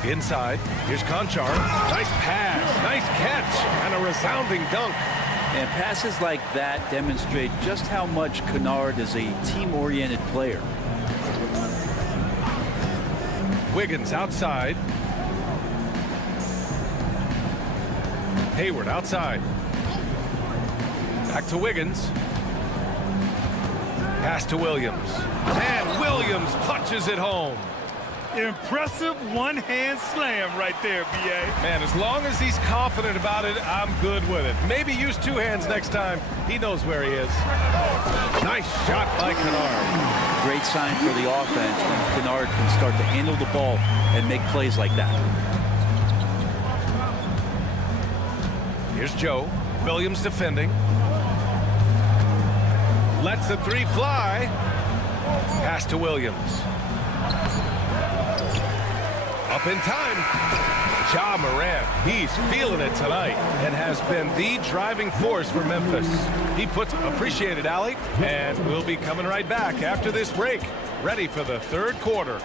Inside, here's Conchar. Nice pass, nice catch, and a resounding dunk. And passes like that demonstrate just how much Kennard is a team-oriented player. Wiggins outside. Hayward outside. Back to Wiggins. Pass to Williams. And Williams punches it home. Impressive one-hand slam right there, B.A. Man, as long as he's confident about it, I'm good with it. Maybe use two hands next time. He knows where he is. Nice shot by Kennard. Great sign for the offense when Kennard can start to handle the ball and make plays like that. Here's Joe. Williams defending. Lets the three fly. Pass to Williams. Up in time. Ja Morant, he's feeling it tonight and has been the driving force for Memphis. He puts appreciated, Allie, and we'll be coming right back after this break, ready for the third quarter.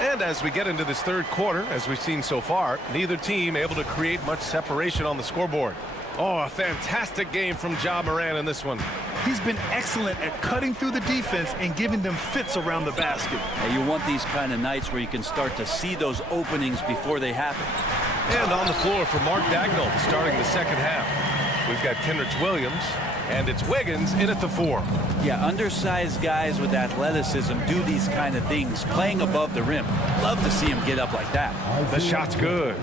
And as we get into this third quarter, as we've seen so far, neither team able to create much separation on the scoreboard. Oh, a fantastic game from Ja Morant in this one. He's been excellent at cutting through the defense and giving them fits around the basket. And you want these kind of nights where you can start to see those openings before they happen. And on the floor for Mark Dagnall starting the second half. We've got Kenrich Williams, and it's Wiggins in at the 4. Yeah, undersized guys with athleticism do these kind of things, playing above the rim. Love to see him get up like that. The shot's good.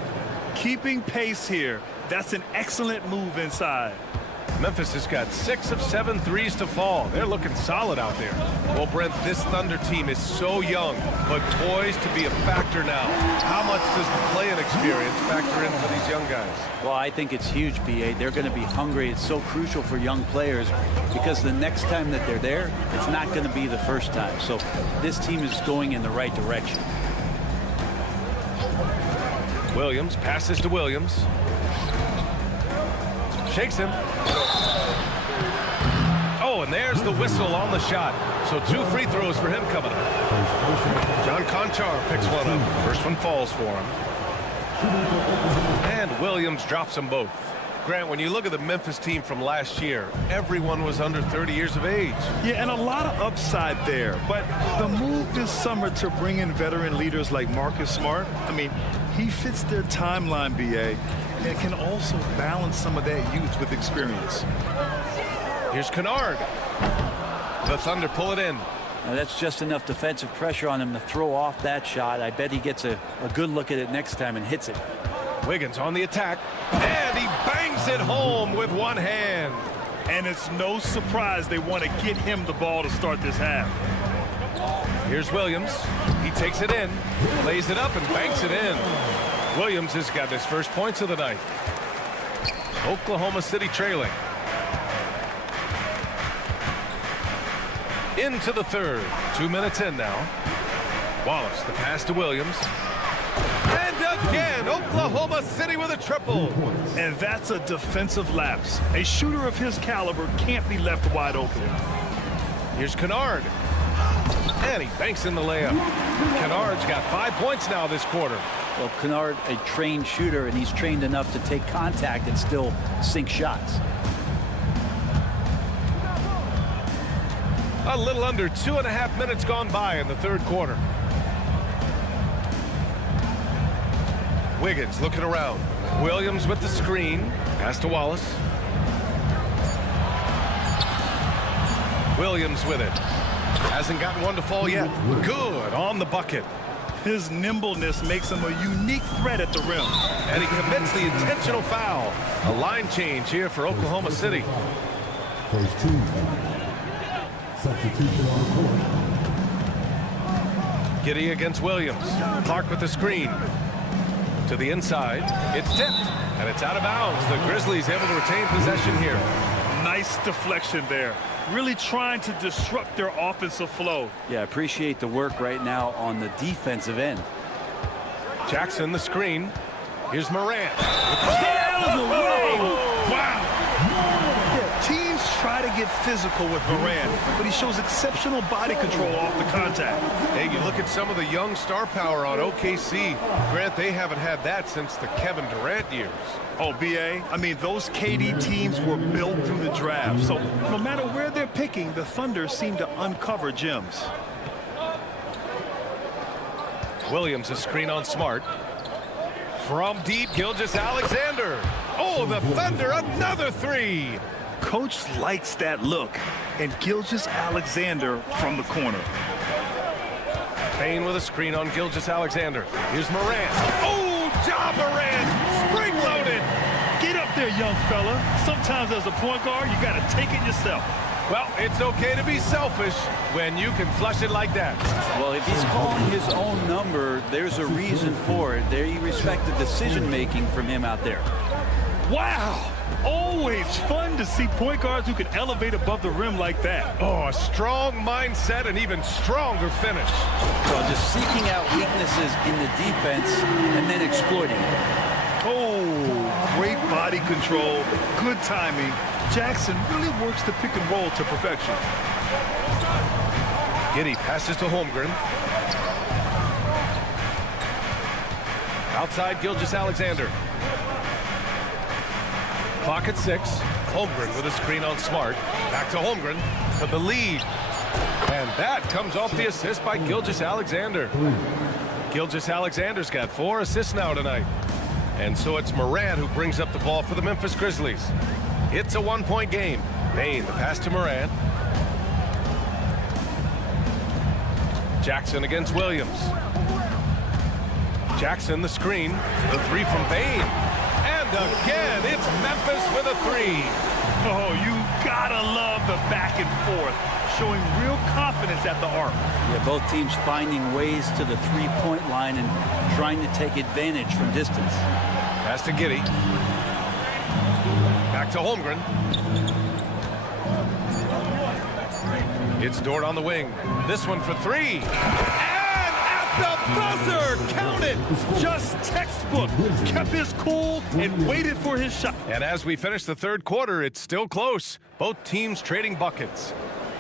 Keeping pace here. That's an excellent move inside. Memphis has got 6 of 7 threes to fall. They're looking solid out there. Well, Brent, this Thunder team is so young, but poised to be a factor now. How much does the play-in experience factor in for these young guys? Well, I think it's huge, B.A. They're going to be hungry. It's so crucial for young players because the next time that they're there, it's not going to be the first time. So this team is going in the right direction. Williams passes to Williams. Shakes him. Oh, and there's the whistle on the shot. So 2 free throws for him coming up. John Conchar picks one up. First one falls for him. And Williams drops them both. Grant, when you look at the Memphis team from last year, everyone was under 30 years of age. Yeah, and a lot of upside there. But the move this summer to bring in veteran leaders like Marcus Smart, I mean, he fits their timeline, BA, and can also balance some of that youth with experience. Here's Kennard. The Thunder pull it in. Now that's just enough defensive pressure on him to throw off that shot. I bet he gets a good look at it next time and hits it. Wiggins on the attack, and he bangs it home with one hand. And it's no surprise they want to get him the ball to start this half. Here's Williams. He takes it in, lays it up, and banks it in. Williams has got his first points of the night. Oklahoma City trailing. Into the third. 2 minutes in now. Wallace, the pass to Williams. And again, Oklahoma City with a triple. And that's a defensive lapse. A shooter of his caliber can't be left wide open. Here's Kennard. And he banks in the layup. Kennard's got 5 points now this quarter. Well, Kennard, a trained shooter, and he's trained enough to take contact and still sink shots. A little under 2.5 minutes gone by in the third quarter. Wiggins looking around. Williams with the screen. Pass to Wallace. Williams with it. Hasn't gotten one to fall yet. Good on the bucket. His nimbleness makes him a unique threat at the rim. And he commits the intentional foul. A line change here for Oklahoma City. First team. Substitution on the court. Giddey against Williams. Clark with the screen. To the inside. It's tipped. And it's out of bounds. The Grizzlies able to retain possession here. Nice deflection there. Really trying to disrupt their offensive flow. Yeah, appreciate the work right now on the defensive end. Jackson the screen. Here's Morant. Get out of the way! Wow! Yeah, teams try to get physical with Morant, but he shows exceptional body control off the contact. Hey, you look at some of the young star power on OKC. Grant, they haven't had that since the Kevin Durant years. Oh, BA, I mean, those KD teams were built through the draft. So no matter where they're picking, the Thunder seem to uncover gems. Williams a screen on Smart. From deep, Gilgeous-Alexander. Oh, the Thunder, another three. Coach likes that look. And Gilgeous-Alexander from the corner. Payne with a screen on Gilgeous-Alexander. Here's Morant. Oh, Ja Morant, spring-loaded. Get up there, young fella. Sometimes as a point guard, you got to take it yourself. Well, it's okay to be selfish when you can flush it like that. Well, if he's calling his own number, there's a reason for it. There you respect the decision-making from him out there. Wow. Always fun to see point guards who can elevate above the rim like that. Oh, a strong mindset and even stronger finish. Well, just seeking out weaknesses in the defense and then exploiting it. Oh, great body control, good timing. Jackson really works the pick and roll to perfection. Giddey passes to Holmgren. Outside Gilgeous-Alexander. Clock at 6. Holmgren with a screen on Smart. Back to Holmgren for the lead. And that comes off the assist by Gilgeous-Alexander. Gilgeous-Alexander's got 4 assists now tonight. And so it's Morant who brings up the ball for the Memphis Grizzlies. It's a 1-point game. Payne, the pass to Morant. Jackson against Williams. Jackson the screen. The three from Payne. And again, it's Memphis with a 3. Oh, you gotta love the back and forth, showing real confidence at the arc. Yeah, both teams finding ways to the three-point line and trying to take advantage from distance. Pass to Giddey. Back to Holmgren. It's Dort on the wing. This one for 3. The buzzer, count it. Just textbook. Kept his cool and waited for his shot. And as we finish the third quarter, it's still close. Both teams trading buckets.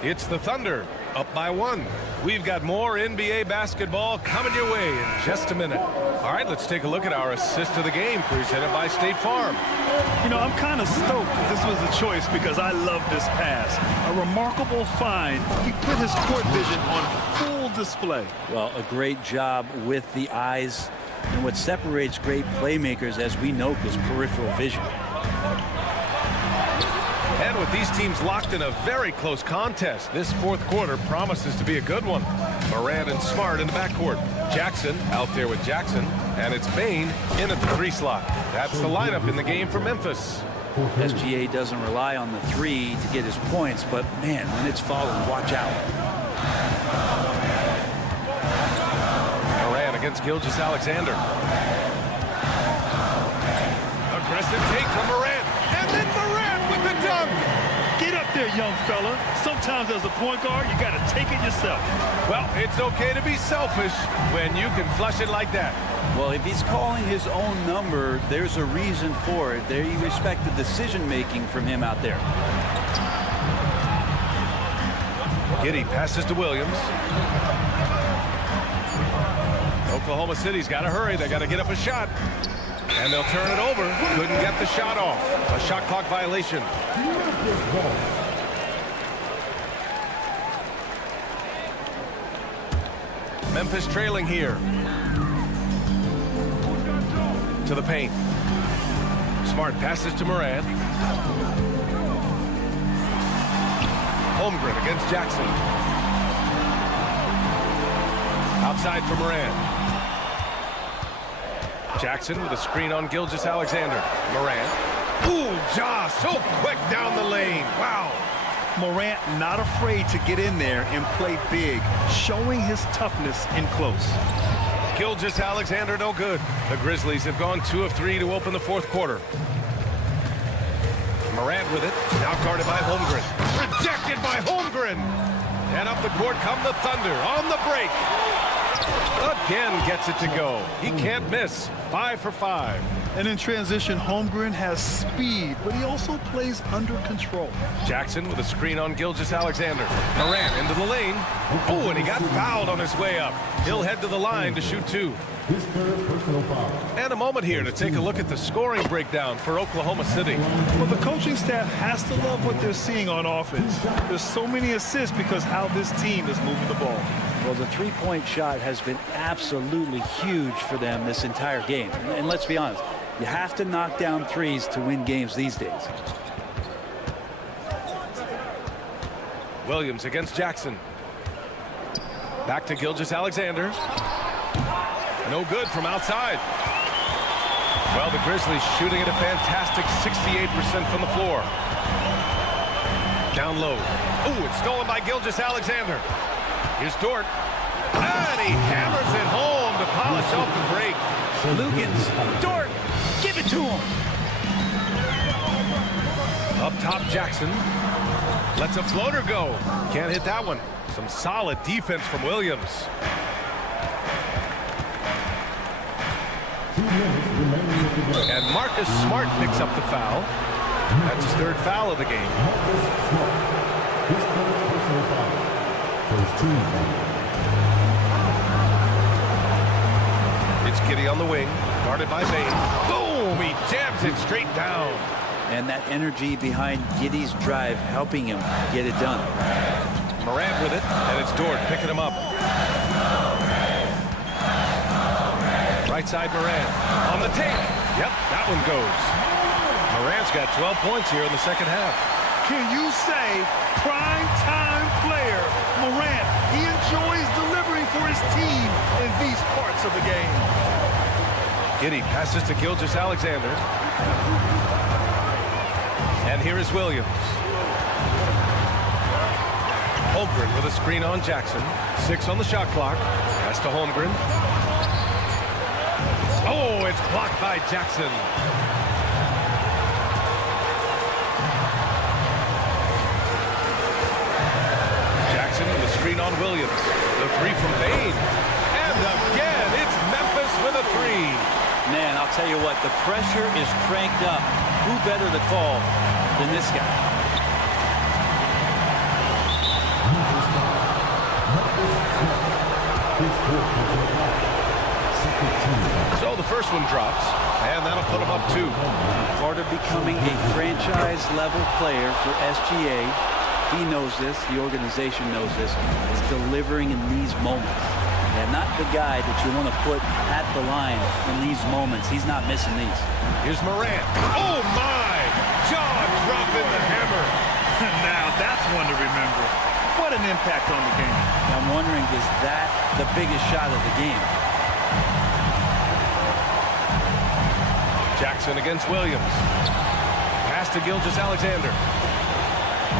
It's the Thunder up by 1. We've got more NBA basketball coming your way in just a minute. All right, let's take a look at our assist of the game presented by State Farm. You know, I'm kind of stoked that this was a choice because I love this pass. A remarkable find. He put his court vision on full display. Well, a great job with the eyes. And what separates great playmakers, as we know, is peripheral vision. And with these teams locked in a very close contest, this fourth quarter promises to be a good one. Morant and Smart in the backcourt. Jackson out there with Jackson, and it's Bain in at the 3 slot. That's the lineup in the game for Memphis. SGA doesn't rely on the 3 to get his points, but man, when it's followed, watch out. Morant against Gilgeous-Alexander. Aggressive take from Morant, and then Morant with the dunk. Get up there, young fella. Sometimes as a point guard, you got to take it yourself. Well, it's okay to be selfish when you can flush it like that. Well, if he's calling his own number, there's a reason for it. There you respect the decision-making from him out there. Giddey passes to Williams. Oklahoma City's got to hurry. They got to get up a shot. And they'll turn it over. Couldn't get the shot off. A shot clock violation. Memphis trailing here. To the paint. Smart passes to Morant. Holmgren against Jackson. Outside for Morant. Jackson with a screen on Gilgeous-Alexander. Morant. Ooh, Ja, so quick down the lane. Wow. Morant not afraid to get in there and play big, showing his toughness in close. Gilgeous-Alexander no good. The Grizzlies have gone 2 of 3 to open the fourth quarter. Morant with it. Now guarded by Holmgren. Rejected by Holmgren. And up the court come the Thunder on the break. Again gets it to go. He can't miss. 5 for 5. And in transition, Holmgren has speed, but he also plays under control. Jackson with a screen on Gilgeous-Alexander. Morant into the lane. Oh, and he got fouled on his way up. He'll head to the line to shoot 2. His third personal foul. And a moment here to take a look at the scoring breakdown for Oklahoma City. Well, the coaching staff has to love what they're seeing on offense. There's so many assists because how this team is moving the ball. Well, the three-point shot has been absolutely huge for them this entire game. And let's be honest, you have to knock down threes to win games these days. Williams against Jackson. Back to Gilgeous-Alexander. No good from outside. Well, the Grizzlies shooting at a fantastic 68% from the floor. Down low. Ooh, it's stolen by Gilgeous-Alexander. Here's Dort. And he hammers it home to polish off the break. Lugans, Dort, give it to him. Up top, Jackson. Lets a floater go. Can't hit that one. Some solid defense from Williams. 2 minutes remaining in the game. And Marcus Smart picks up the foul. That's his 3rd foul of the game. Marcus Smart. His third personal foul. First team foul. It's Giddey on the wing, guarded by Bain. Boom! He jams it straight down. And that energy behind Giddey's drive helping him get it done. Morant with it, and it's Dort picking him up. Right side Morant on the take. Yep, that one goes. Morant's got 12 points here in the second half. Can you say prime time player Morant? He enjoys delivering for his team in these parts of the game. Giddey passes to Gilgeous-Alexander. And here is Williams. Holmgren with a screen on Jackson. 6 on the shot clock. Pass to Holmgren. Oh, it's blocked by Jackson. Jackson with a screen on Williams. The 3 from Bain. And again, it's Memphis with a 3. Man, I'll tell you what, the pressure is cranked up. Who better to call than this guy? So the first one drops, and that'll put him up 2. Part of becoming a franchise-level player for SGA, he knows this, the organization knows this, is delivering in these moments. And not the guy that you want to put at the line in these moments. He's not missing these. Here's Morant. Oh, my! Jaw dropping the hammer. Now, that's one to remember. What an impact on the game. I'm wondering, is that the biggest shot of the game? Jackson against Williams. Pass to Gilgeous-Alexander.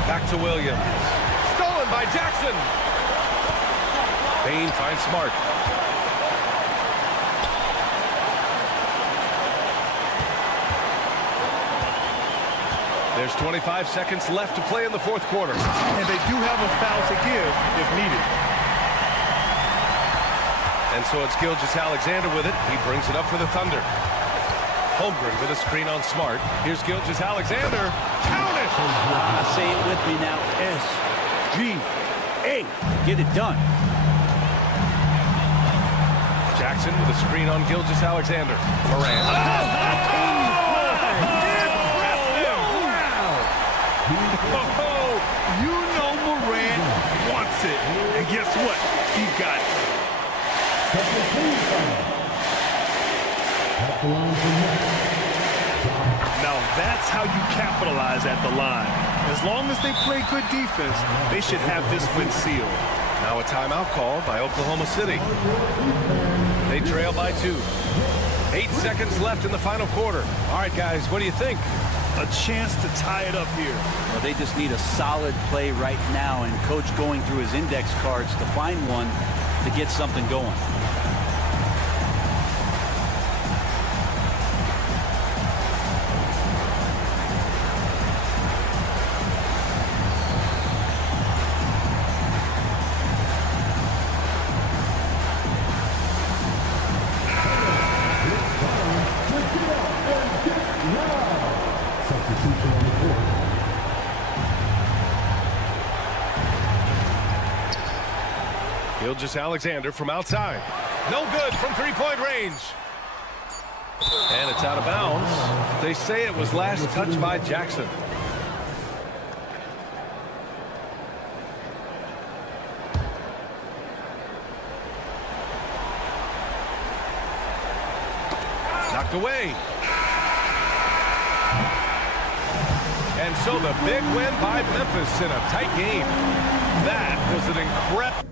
Back to Williams. Stolen by Jackson. Bain finds Smart. There's 25 seconds left to play in the fourth quarter. And they do have a foul to give if needed. And so it's Gilgeous-Alexander with it. He brings it up for the Thunder. Holmgren with a screen on Smart. Here's Gilgeous-Alexander. Count it! Say it with me now. SGA. Get it done. Jackson with a screen on Gilgeous-Alexander. Morant. You know Morant wants it. And guess what? He got it. Now that's how you capitalize at the line. As long as they play good defense, they should have this win sealed. Now a timeout call by Oklahoma City. They trail by 2. 8 seconds left in the final quarter. All right, guys, what do you think? A chance to tie it up here. Well, they just need a solid play right now, and Coach going through his index cards to find one to get something going. Gilgeous-Alexander from outside. No good from three-point range. And it's out of bounds. They say it was last touched by Jackson. Knocked away. And so the big win by Memphis in a tight game. That was an incredible...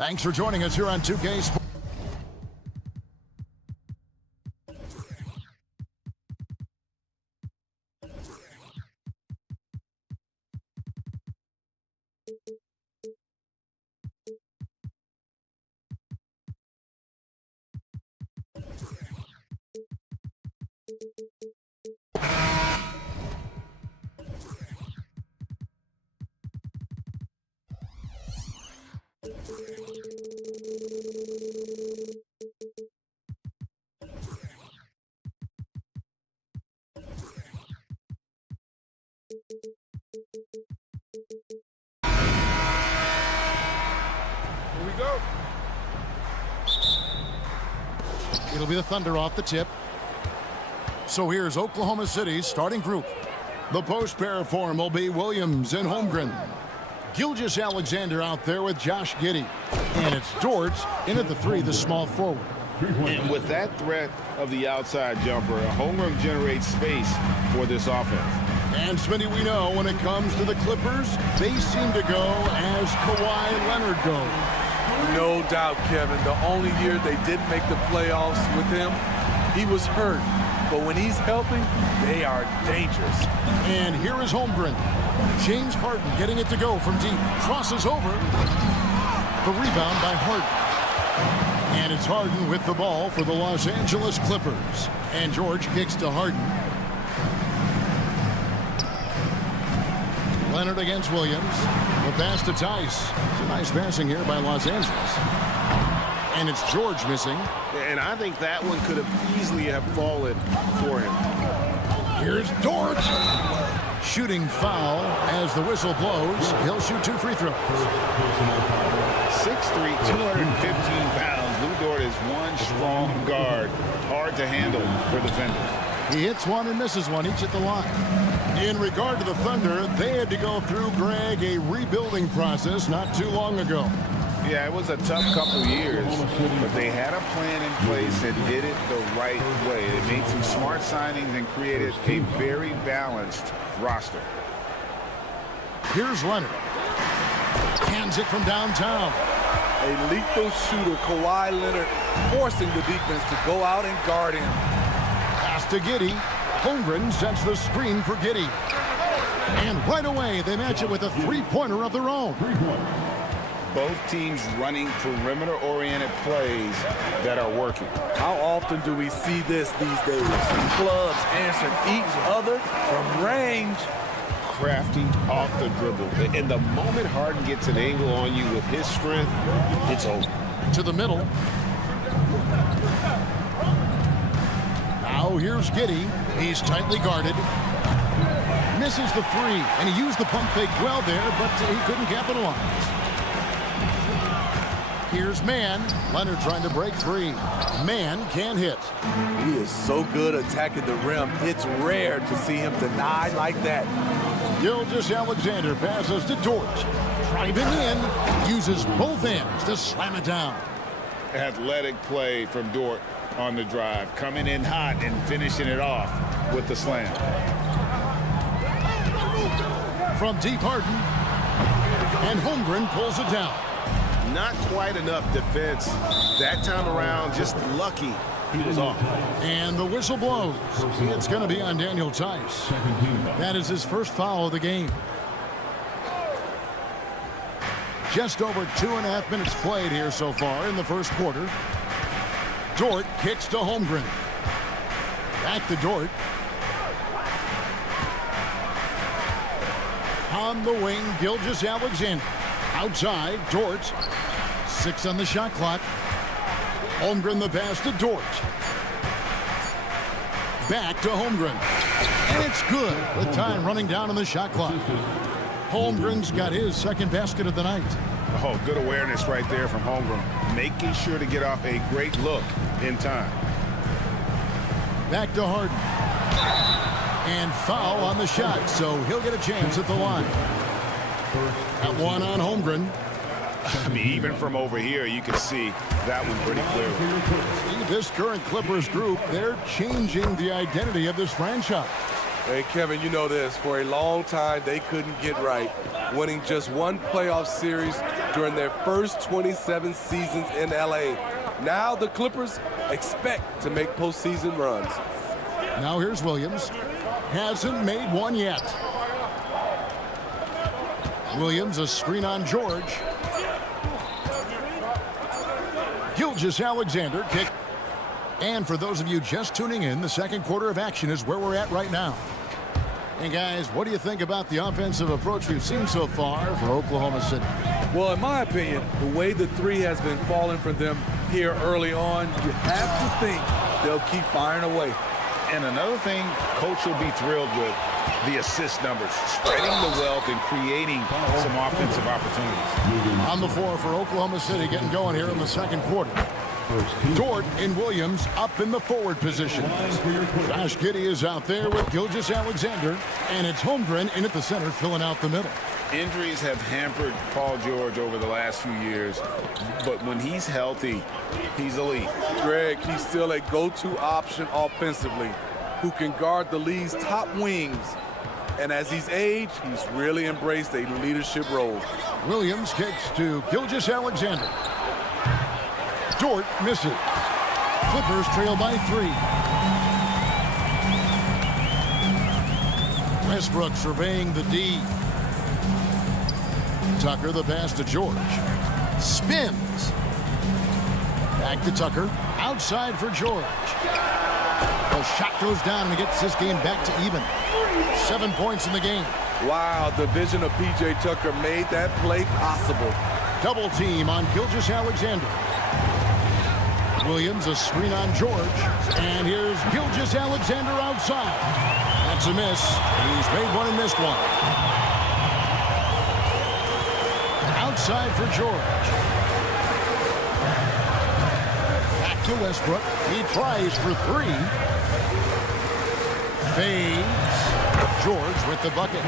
Thanks for joining us here on 2K Sports. Here we go. It'll be the Thunder off the tip. So here's Oklahoma City's starting group. The post pair form will be Williams and Holmgren. Gilgeous-Alexander out there with Josh Giddey. And it's Dort in at the 3, the small forward. And with that threat of the outside jumper, Holmgren generates space for this offense. And Smitty, we know when it comes to the Clippers, they seem to go as Kawhi Leonard goes. No doubt, Kevin. The only year they didn't make the playoffs with him, he was hurt. But when he's healthy, they are dangerous. And here is Holmgren. James Harden getting it to go from deep. Crosses over. The rebound by Harden. And it's Harden with the ball for the Los Angeles Clippers. And George kicks to Harden. Leonard against Williams. The pass to Tice. It's a nice passing here by Los Angeles. And it's George missing. And I think that one could have easily have fallen for him. Here's Dort. Shooting foul as the whistle blows. He'll shoot 2 free throws. 6'3", 215 pounds. Lou Dort is one strong guard. Hard to handle for defenders. He hits one and misses one, each at the line. In regard to the Thunder, they had to go through, Greg, a rebuilding process not too long ago. Yeah, it was a tough couple years, but they had a plan in place and did it the right way. They made some smart signings and created a very balanced roster. Here's Leonard. Hands it from downtown. A lethal shooter, Kawhi Leonard, forcing the defense to go out and guard him. Pass to Giddey. Holmgren sets the screen for Giddey. And right away, they match it with a three-pointer of their own. Both teams running perimeter-oriented plays that are working. How often do we see this these days? Clubs answering each other from range. Crafty off the dribble. And the moment Harden gets an angle on you with his strength, it's over. To the middle. Now here's Giddey. He's tightly guarded. Misses the 3, and he used the pump fake well there, but he couldn't capitalize. Here's Mann. Leonard trying to break free. Mann can't hit. He is so good attacking the rim. It's rare to see him denied like that. Gilgeous-Alexander passes to Dort. Driving in, uses both ends to slam it down. Athletic play from Dort on the drive. Coming in hot and finishing it off with the slam. From deep, Harden. And Holmgren pulls it down. Not quite enough defense. That time around, just lucky he was off. And the whistle blows. It's going to be on Daniel Tice. That is his first foul of the game. Just over 2.5 minutes played here so far in the first quarter. Dort kicks to Holmgren. Back to Dort. On the wing, Gilgeous-Alexander. Outside, Dort. 6 on the shot clock. Holmgren the pass to Dort. Back to Holmgren. And it's good with time running down on the shot clock. Holmgren's got his second basket of the night. Oh, good awareness right there from Holmgren. Making sure to get off a great look in time. Back to Harden. And foul on the shot, so he'll get a chance at the line. That one on Holmgren. I mean, even from over here, you can see that one pretty clearly. This current Clippers group, they're changing the identity of this franchise. Hey, Kevin, you know this. For a long time, they couldn't get right. Winning just one playoff series during their first 27 seasons in LA. Now the Clippers expect to make postseason runs. Now here's Williams. Hasn't made one yet. Williams, a screen on George. Gilgeous-Alexander kick. And for those of you just tuning in, the second quarter of action is where we're at right now. And guys, what do you think about the offensive approach we've seen so far for Oklahoma City? Well, in my opinion, the way the three has been falling for them here early on, you have to think they'll keep firing away. And another thing, coach will be thrilled with the assist numbers, spreading the wealth and creating some offensive opportunities. On the floor for Oklahoma City, getting going here in the second quarter. Dort and Williams up in the forward position. Josh Giddey is out there with Gilgeous-Alexander, and it's Holmgren in at the center, filling out the middle. Injuries have hampered Paul George over the last few years, but when he's healthy, he's elite. Greg, he's still a go-to option offensively, who can guard the league's top wings. And as he's aged, he's really embraced a leadership role. Williams kicks to Gilgeous-Alexander. Dort misses. Clippers trail by 3. Westbrook surveying the D. Tucker, the pass to George. Spins. Back to Tucker. Outside for George. The shot goes down and he gets this game back to even. 7 points in the game. Wow, the vision of P.J. Tucker made that play possible. Double team on Gilgeous-Alexander. Williams, a screen on George. And here's Gilgeous-Alexander outside. That's a miss. He's made one and missed one. Outside for George. Back to Westbrook. He tries for 3. Fades. George with the bucket.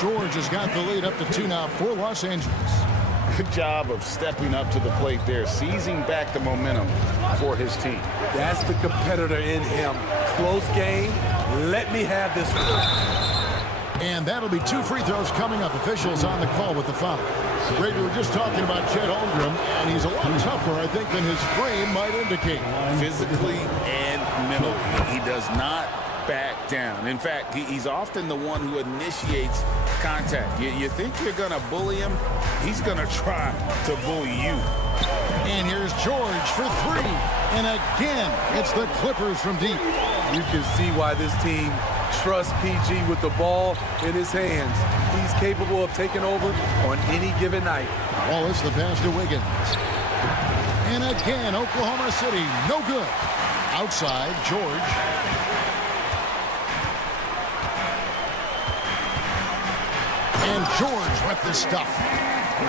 George has got the lead up to 2 now for Los Angeles. Good job of stepping up to the plate there, seizing back the momentum for his team. That's the competitor in him. Close game. Let me have this one. And that'll be 2 free throws coming up. Officials on the call with the foul. Greg, we were just talking about Chet Holmgren, and he's a lot tougher, I think, than his frame might indicate. Physically and mentally, he does not back down. In fact, he's often the one who initiates contact. You think you're going to bully him, he's going to try to bully you. And here's George for 3. And again, it's the Clippers from deep. You can see why this team trusts PG with the ball in his hands. He's capable of taking over on any given night. Wallace, the pass to Wiggins. And again, Oklahoma City, no good. Outside, George. And George with the stuff.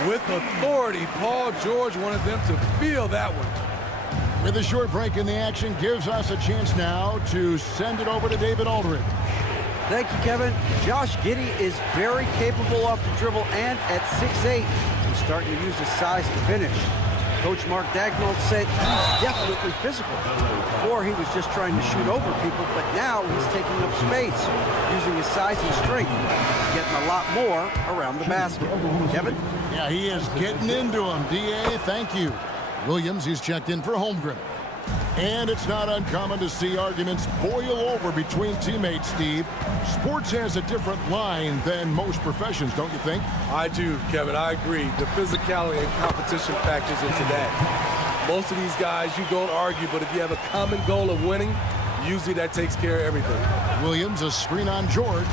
With authority, Paul George wanted them to feel that one. With a short break in the action, gives us a chance now to send it over to David Aldridge. Thank you, Kevin. Josh Giddey is very capable off the dribble, and at 6'8", he's starting to use his size to finish. Coach Mark Dagnall said he's definitely physical. Before, he was just trying to shoot over people, but now he's taking up space, using his size and strength, getting a lot more around the basket. Kevin? Yeah, he is getting into him. D.A., thank you. Williams, he's checked in for Holmgren. And it's not uncommon to see arguments boil over between teammates, Steve. Sports has a different line than most professions, don't you think? I do, Kevin. I agree. The physicality and competition factors into that. Most of these guys, you don't argue, but if you have a common goal of winning, usually that takes care of everything. Williams, a screen on George.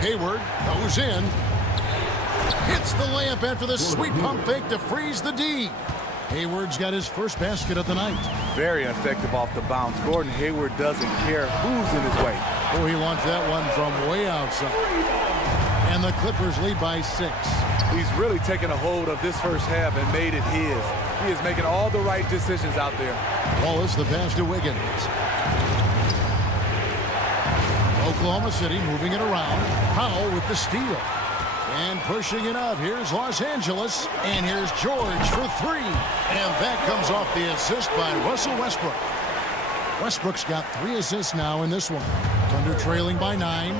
Hayward goes in. Hits the layup after the sweet pump fake to freeze the D. Hayward's got his first basket of the night. Very effective off the bounce. Gordon Hayward doesn't care who's in his way. Oh, he launched that one from way outside. And the Clippers lead by 6. He's really taken a hold of this first half and made it his. He is making all the right decisions out there. Wallace, the pass to Wiggins. Oklahoma City moving it around. Powell with the steal. And pushing it up. Here's Los Angeles. And here's George for 3. And that comes off the assist by Russell Westbrook. Westbrook's got 3 assists now in this one. Thunder trailing by 9.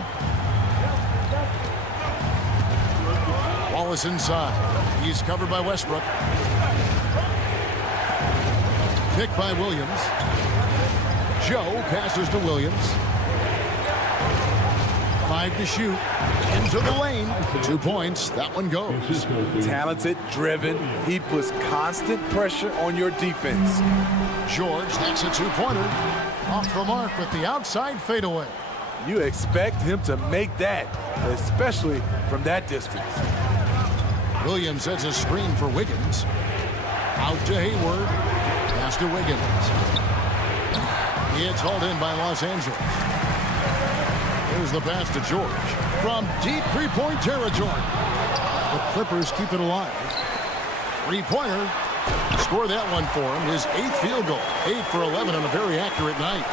Wallace inside. He's covered by Westbrook. Pick by Williams. Joe passes to Williams. 5 to shoot. Into the lane. 2 points. That one goes. Talented, driven. He puts constant pressure on your defense. George, that's a 2-pointer. Off the mark with the outside fadeaway. You expect him to make that, especially from that distance. Williams sets a screen for Wiggins. Out to Hayward. Pass to Wiggins. It's hauled in by Los Angeles. Here's the pass to George. From deep three-point territory. The Clippers keep it alive. 3-pointer. Score that one for him. His 8th field goal. 8 for 11 on a very accurate night.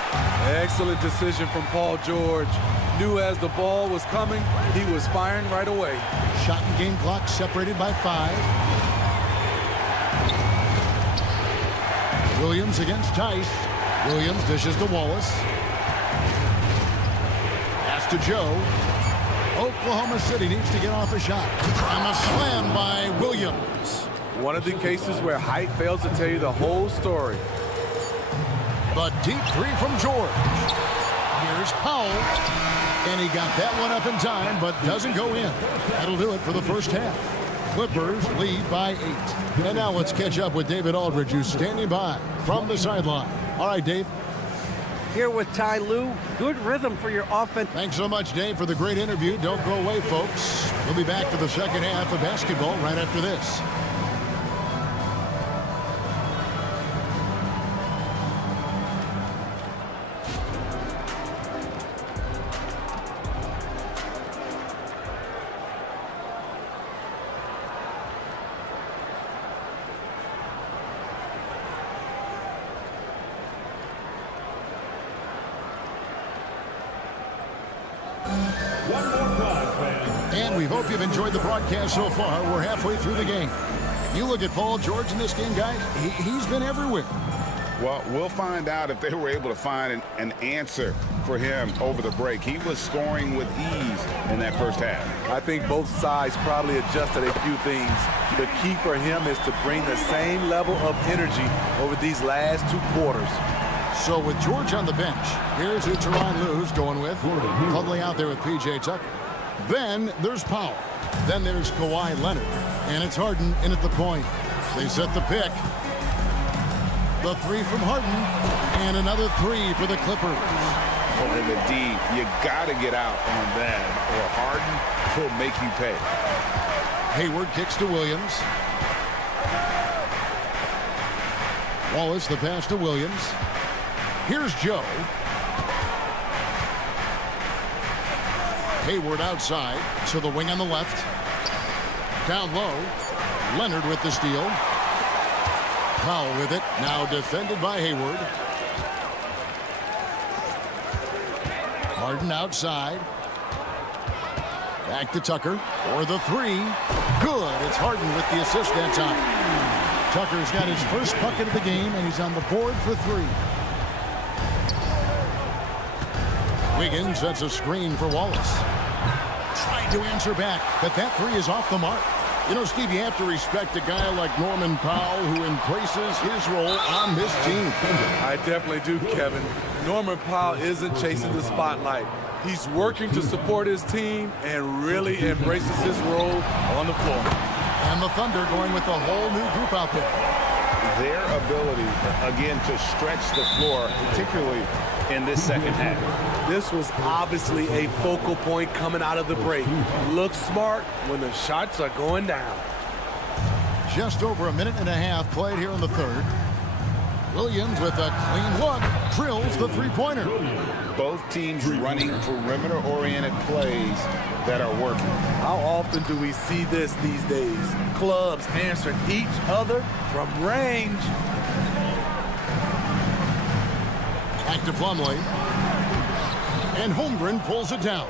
Excellent decision from Paul George. Knew as the ball was coming, he was firing right away. Shot and game clock separated by 5. Williams against Tice. Williams dishes to Wallace. Pass to Joe. Oklahoma City needs to get off a shot. And a slam by Williams. One of the cases where height fails to tell you the whole story. The deep 3 from George. Here's Powell. And he got that one up in time, but doesn't go in. That'll do it for the first half. Clippers lead by 8. And now let's catch up with David Aldridge, who's standing by from the sideline. All right, Dave. Here with Ty Lue. Good rhythm for your offense. Thanks so much, Dave, for the great interview. Don't go away, folks. We'll be back for the second half of basketball right after this. And we hope you've enjoyed the broadcast so far. We're halfway through the game. You look at Paul George in this game, guys. He's been everywhere. Well, we'll find out if they were able to find an answer for him over the break. He was scoring with ease in that first half. I think both sides probably adjusted a few things. The key for him is to bring the same level of energy over these last 2 quarters. So with George on the bench, here's who Tyronn Lue's going with. Cuddling out there with P.J. Tucker. Then there's Powell. Then there's Kawhi Leonard. And it's Harden in at the point. They set the pick. The 3 from Harden. And another 3 for the Clippers. Oh, and the D, you got to get out on that, or Harden will make you pay. Hayward kicks to Williams. Wallace, the pass to Williams. Here's Joe. Hayward outside to the wing on the left. Down low. Leonard with the steal. Powell with it. Now defended by Hayward. Harden outside. Back to Tucker. For the 3. Good. It's Harden with the assist that time. Tucker's got his first bucket of the game, and he's on the board for 3. Wiggins sets a screen for Wallace. Trying to answer back, but that 3 is off the mark. You know, Steve, you have to respect a guy like Norman Powell who embraces his role on this team. I definitely do, Kevin. Norman Powell isn't chasing the spotlight. He's working to support his team and really embraces his role on the floor. And the Thunder going with a whole new group out there. Their ability, again, to stretch the floor, particularly in this second half. This was obviously a focal point coming out of the break. Look smart when the shots are going down. Just over a minute and a half played here in the third. Williams with a clean one, drills the 3-pointer. Both teams running perimeter-oriented plays that are working. How often do we see this these days? Clubs answering each other from range. Back to Plumlee. And Holmgren pulls it down.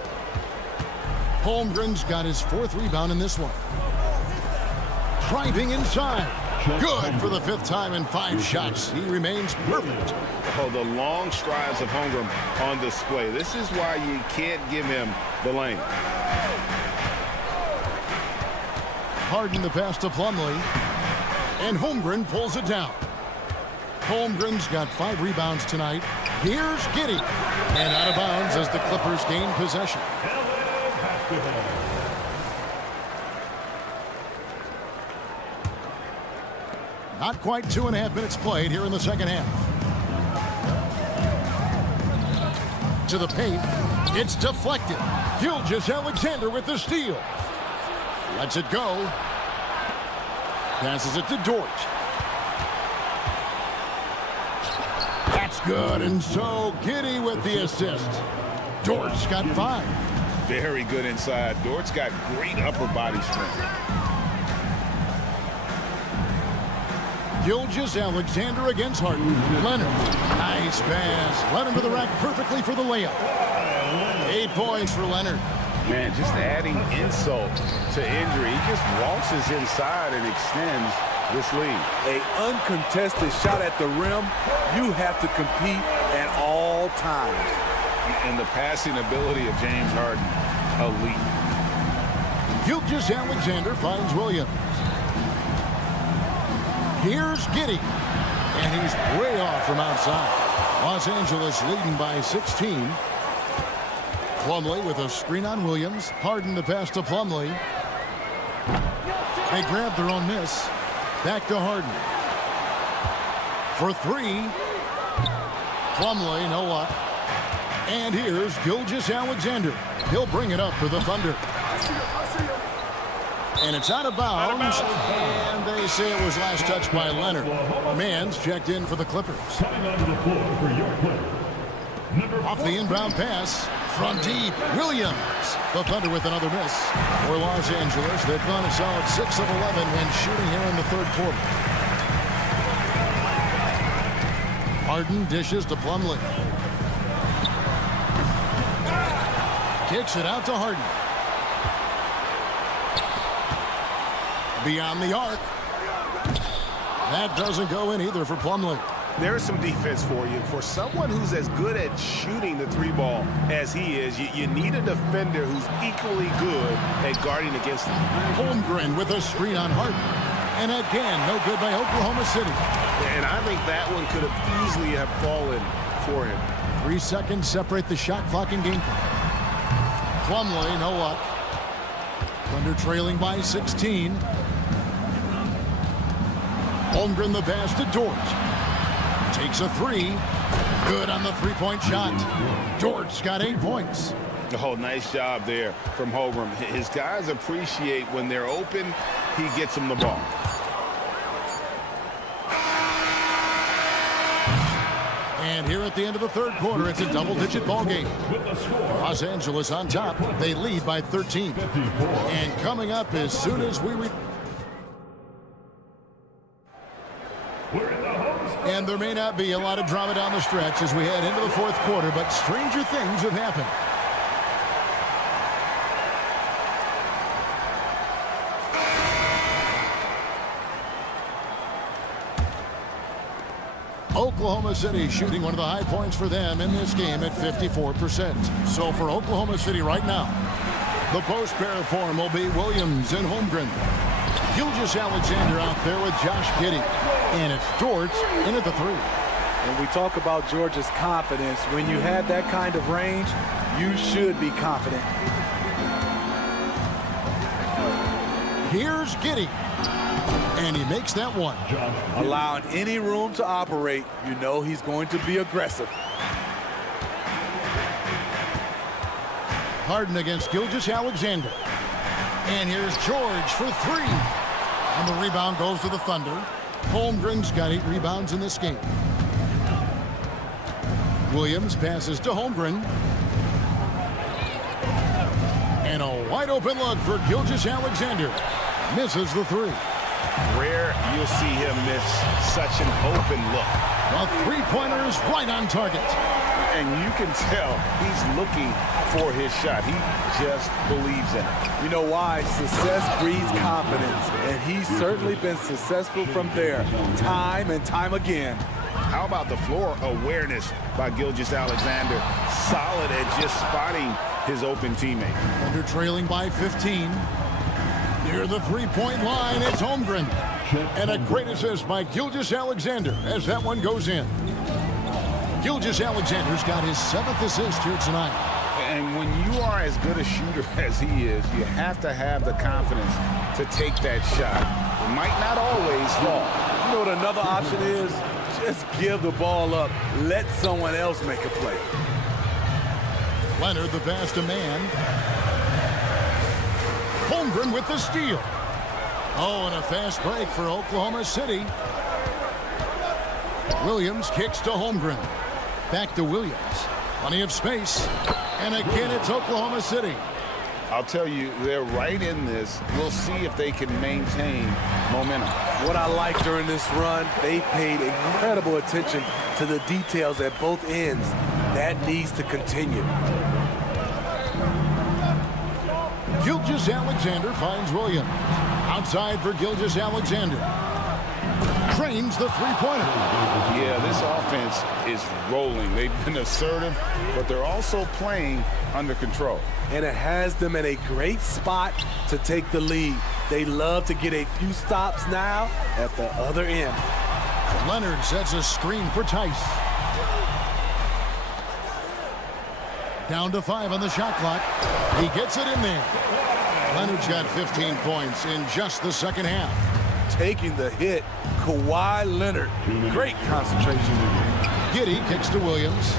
Holmgren's got his 4th rebound in this one. Driving inside. Good for the 5th time in 5 shots. He remains perfect. Oh, the long strides of Holmgren on display. This is why you can't give him the lane. Harden the pass to Plumlee. And Holmgren pulls it down. Holmgren's got 5 rebounds tonight. Here's Giddey. And out of bounds as the Clippers gain possession. Not quite 2.5 minutes played here in the second half. To the paint. It's deflected. Gilgeous-Alexander with the steal. Lets it go. Passes it to Dort. That's good. And so Giddey with the assist. Dort's got 5. Very good inside. Dort's got great upper body strength. Gilgeous-Alexander against Harden. Leonard. Nice pass. Leonard to the rack perfectly for the layup. 8 points for Leonard. Man, just adding insult to injury. He just waltzes inside and extends this lead. An uncontested shot at the rim, you have to compete at all times. And the passing ability of James Harden, elite. Gilgeous-Alexander finds Williams. Here's Giddey. And he's way off from outside. Los Angeles leading by 16. Plumlee with a screen on Williams. Harden the pass to Plumlee. They grab their own miss. Back to Harden. For 3. Plumlee, no luck. And here's Gilgeous-Alexander. He'll bring it up for the Thunder. And it's out of bounds. And they say it was last touched by Leonard. Mann's checked in for the Clippers. Off the inbound pass. From deep, Williams. The Thunder with another miss. For Los Angeles, they've gone a solid 6 of 11 when shooting here in the third quarter. Harden dishes to Plumlee. Kicks it out to Harden. Beyond the arc. That doesn't go in either for Plumlee. There's some defense for you. For someone who's as good at shooting the 3-ball as he is, you need a defender who's equally good at guarding against him. Holmgren with a screen on Harden. And again, no good by Oklahoma City. And I think that one could have easily have fallen for him. 3 seconds separate the shot clock and game clock. Plumlee, no luck. Thunder trailing by 16. Holmgren the pass to Dort. Takes a 3. Good on the 3-point shot. Dort's got 8 points. Oh, nice job there from Holmgren. His guys appreciate when they're open, he gets them the ball. And here at the end of the third quarter, it's a double-digit ball game. Los Angeles on top. They lead by 13. And coming up as soon as we... And there may not be a lot of drama down the stretch as we head into the fourth quarter, but stranger things have happened. Oklahoma City shooting one of the high points for them in this game at 54%. So for Oklahoma City right now, the post pair form will be Williams and Holmgren. Gilgeous-Alexander out there with Josh Giddey. And it's Dort in at the 3. When we talk about Georgia's confidence, when you have that kind of range, you should be confident. Here's Giddey. And he makes that one. Allowing any room to operate, you know he's going to be aggressive. Harden against Gilgeous-Alexander. And here's George for 3. And the rebound goes to the Thunder. Holmgren's got 8 rebounds in this game. Williams passes to Holmgren. And a wide open look for Gilgeous-Alexander. Misses the 3. Rare you'll see him miss such an open look. The three-pointer is right on target. And you can tell he's looking for his shot. He just believes in it. You know why? Success breeds confidence, and he's certainly been successful from there, time and time again. How about the floor awareness by Gilgeous-Alexander? Solid at just spotting his open teammate. Under trailing by 15. Near the three-point line, it's Holmgren. And a great assist by Gilgeous-Alexander as that one goes in. Gilgeous-Alexander's got his 7th assist here tonight. And when you are as good a shooter as he is, you have to have the confidence to take that shot. It might not always fall. You know what another option is? Just give the ball up. Let someone else make a play. Leonard, the faster man. Holmgren with the steal. Oh, and a fast break for Oklahoma City. Williams kicks to Holmgren. Back to Williams. Plenty of space. And again, it's Oklahoma City. I'll tell you, they're right in this. We'll see if they can maintain momentum. What I like during this run, they paid incredible attention to the details at both ends. That needs to continue. Gilgeous-Alexander finds Williams. Outside for Gilgeous-Alexander. Trains the three-pointer. Yeah, this offense is rolling. They've been assertive, but they're also playing under control. And it has them in a great spot to take the lead. They love to get a few stops now at the other end. Leonard sets a screen for Tice. Down to 5 on the shot clock. He gets it in there. Leonard's got 15 points in just the second half. Taking the hit, Kawhi Leonard. Great concentration. Giddey kicks to Williams.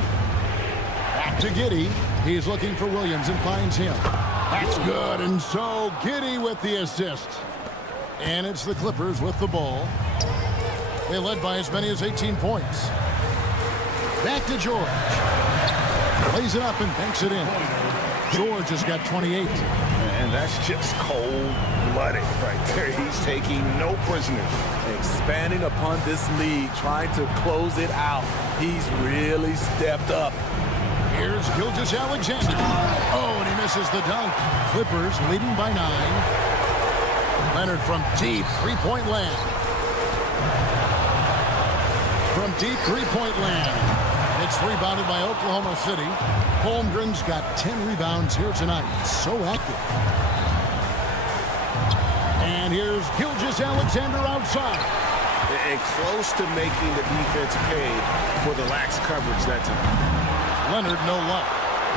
Back to Giddey. He's looking for Williams and finds him. That's good, and so Giddey with the assist. And it's the Clippers with the ball. They led by as many as 18 points. Back to George. Plays it up and banks it in. George has got 28. And that's just cold-blooded right there. He's taking no prisoners. Expanding upon this lead, trying to close it out. He's really stepped up. Here's Gilgeous-Alexander. Oh, and he misses the dunk. Clippers leading by 9. Leonard from deep three-point land. From deep three-point land. It's rebounded by Oklahoma City. Holmgren's got 10 rebounds here tonight. So active. And here's Gilgeous-Alexander outside. And close to making the defense pay for the lax coverage that time. Leonard, no luck.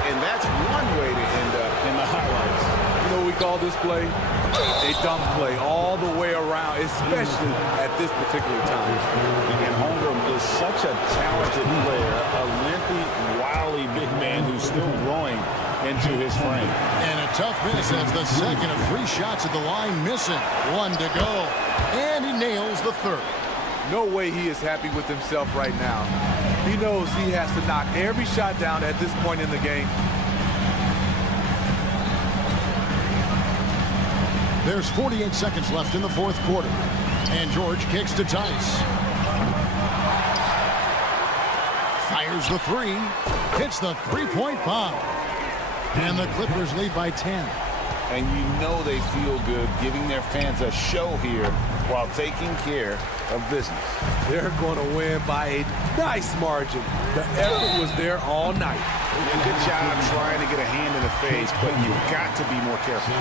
And that's one way to end up in the highlights. You know what we call this play? A dunk play all the way around, especially at this particular time. And Holmgren is such a talented player, a lengthy, wily big man who's still growing into his frame. And a tough miss as the second of 3 shots at the line missing. 1 to go. And he nails the third. No way he is happy with himself right now. He knows he has to knock every shot down at this point in the game. There's 48 seconds left in the fourth quarter. And George kicks to Tice. Fires the 3. Hits the three-point bomb. And the Clippers lead by 10. And you know they feel good giving their fans a show here while taking care of business. They're going to win by a nice margin. The effort was there all night. Yeah, good job trying to get a hand in the face, but you've got to be more careful.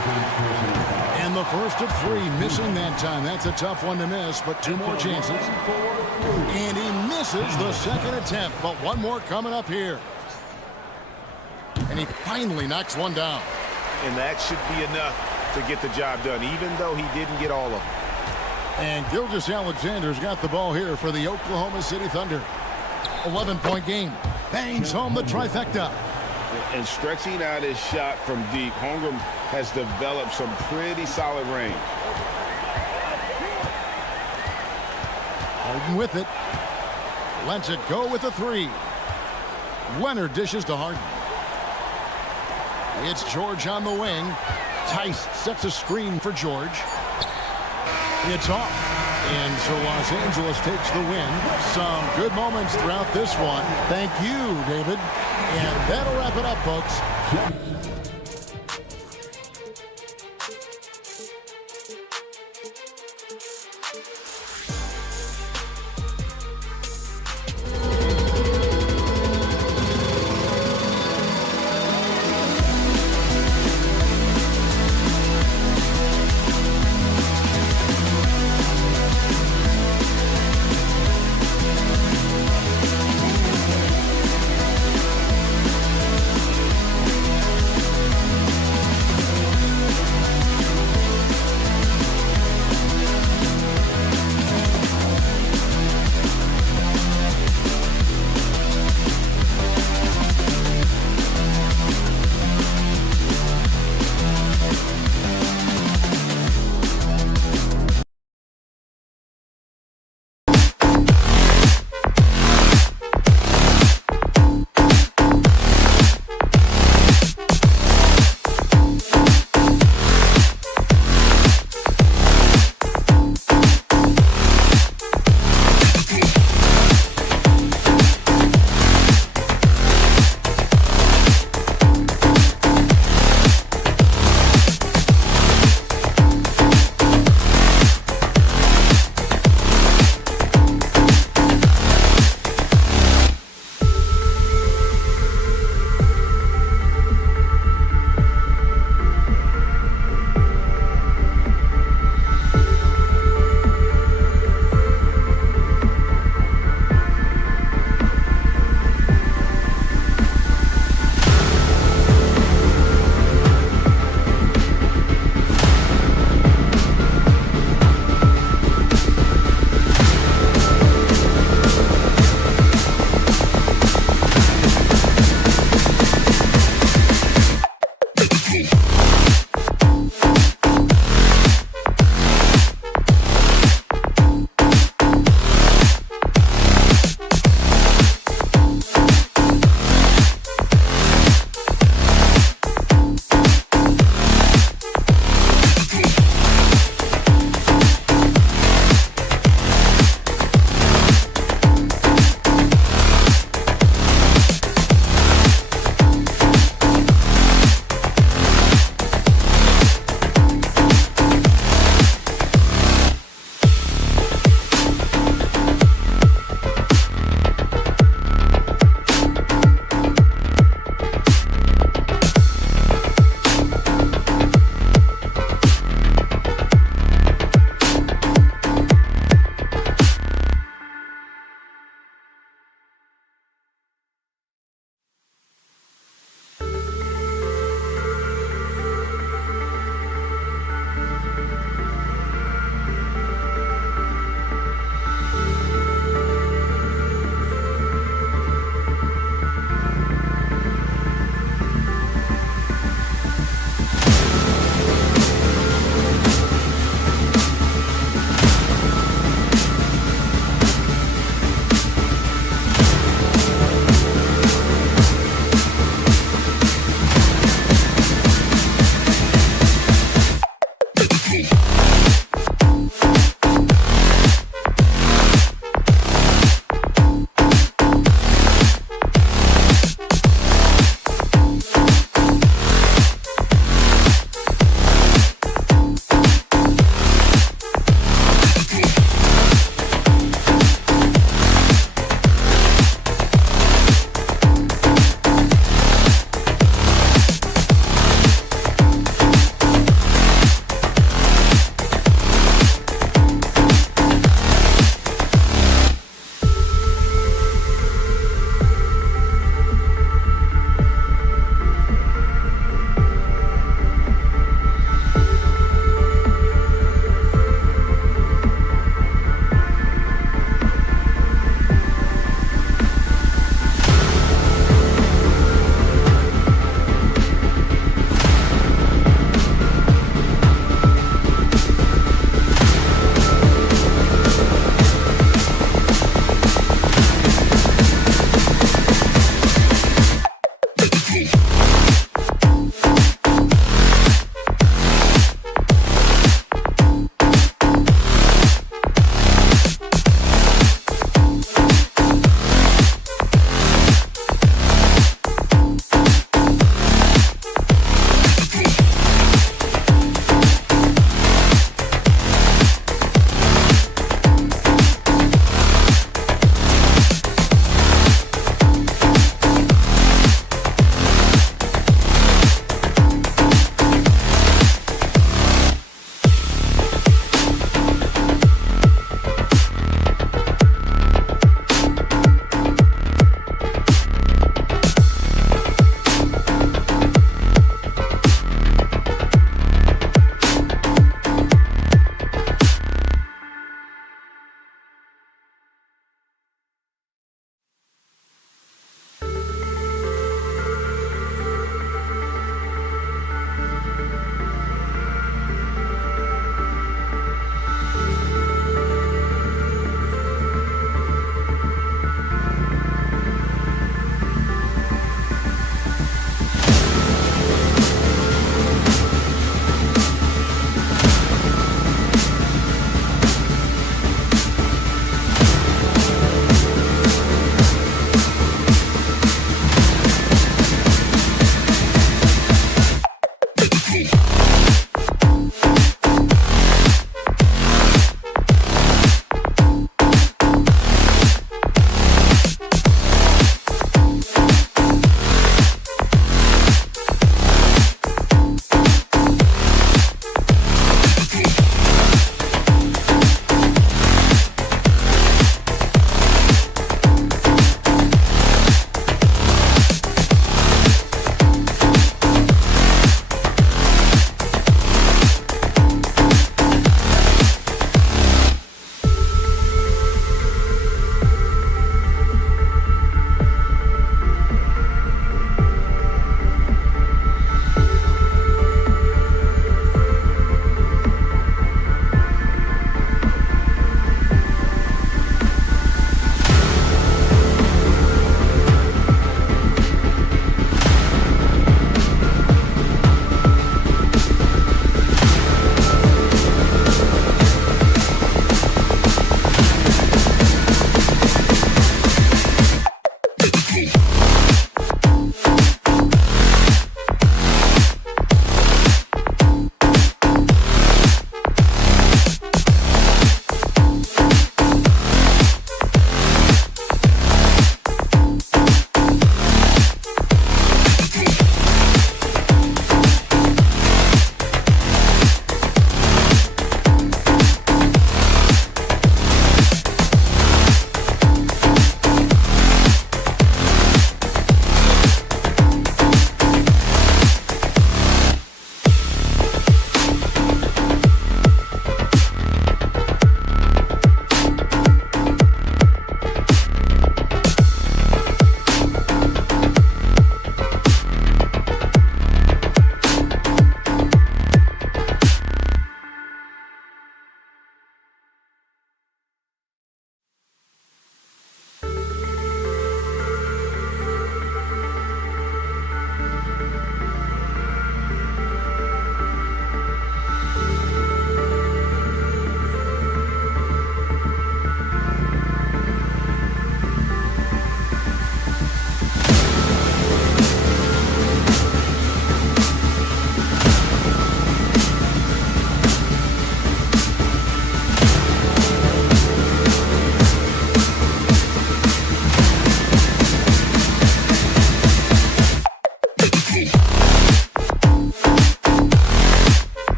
And the first of 3 missing that time. That's a tough one to miss, but 2 more chances. And he misses the second attempt, but 1 more coming up here. And he finally knocks one down. And that should be enough to get the job done, even though he didn't get all of them. And Gilgeous-Alexander's got the ball here for the Oklahoma City Thunder. 11-point game. Bangs home the trifecta. And stretching out his shot from deep, Holmgren has developed some pretty solid range. Harden with it. Lets it go with a 3. Leonard dishes to Harden. It's George on the wing. Tice sets a screen for George. It's off. And so Los Angeles takes the win. Some good moments throughout this one. Thank you, David. And that'll wrap it up, folks.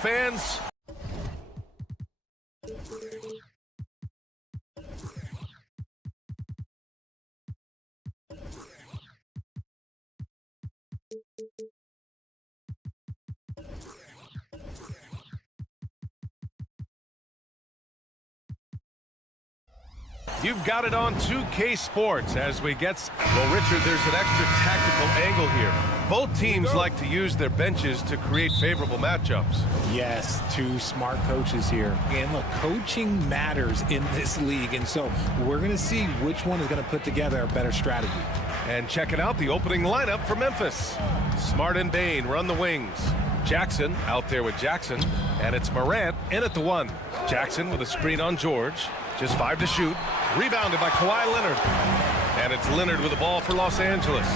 Fans, you've got it on 2K Sports as we get... Well, Richard, there's an extra tactical angle here. Both teams like to use their benches to create favorable matchups. Yes, two smart coaches here. And look, coaching matters in this league, and so we're going to see which one is going to put together a better strategy. And checking out the opening lineup for Memphis. Smart and Bain run the wings. Jackson out there with Jackson, and it's Morant in at the 1. Jackson with a screen on George. Just 5 to shoot. Rebounded by Kawhi Leonard. And it's Leonard with the ball for Los Angeles.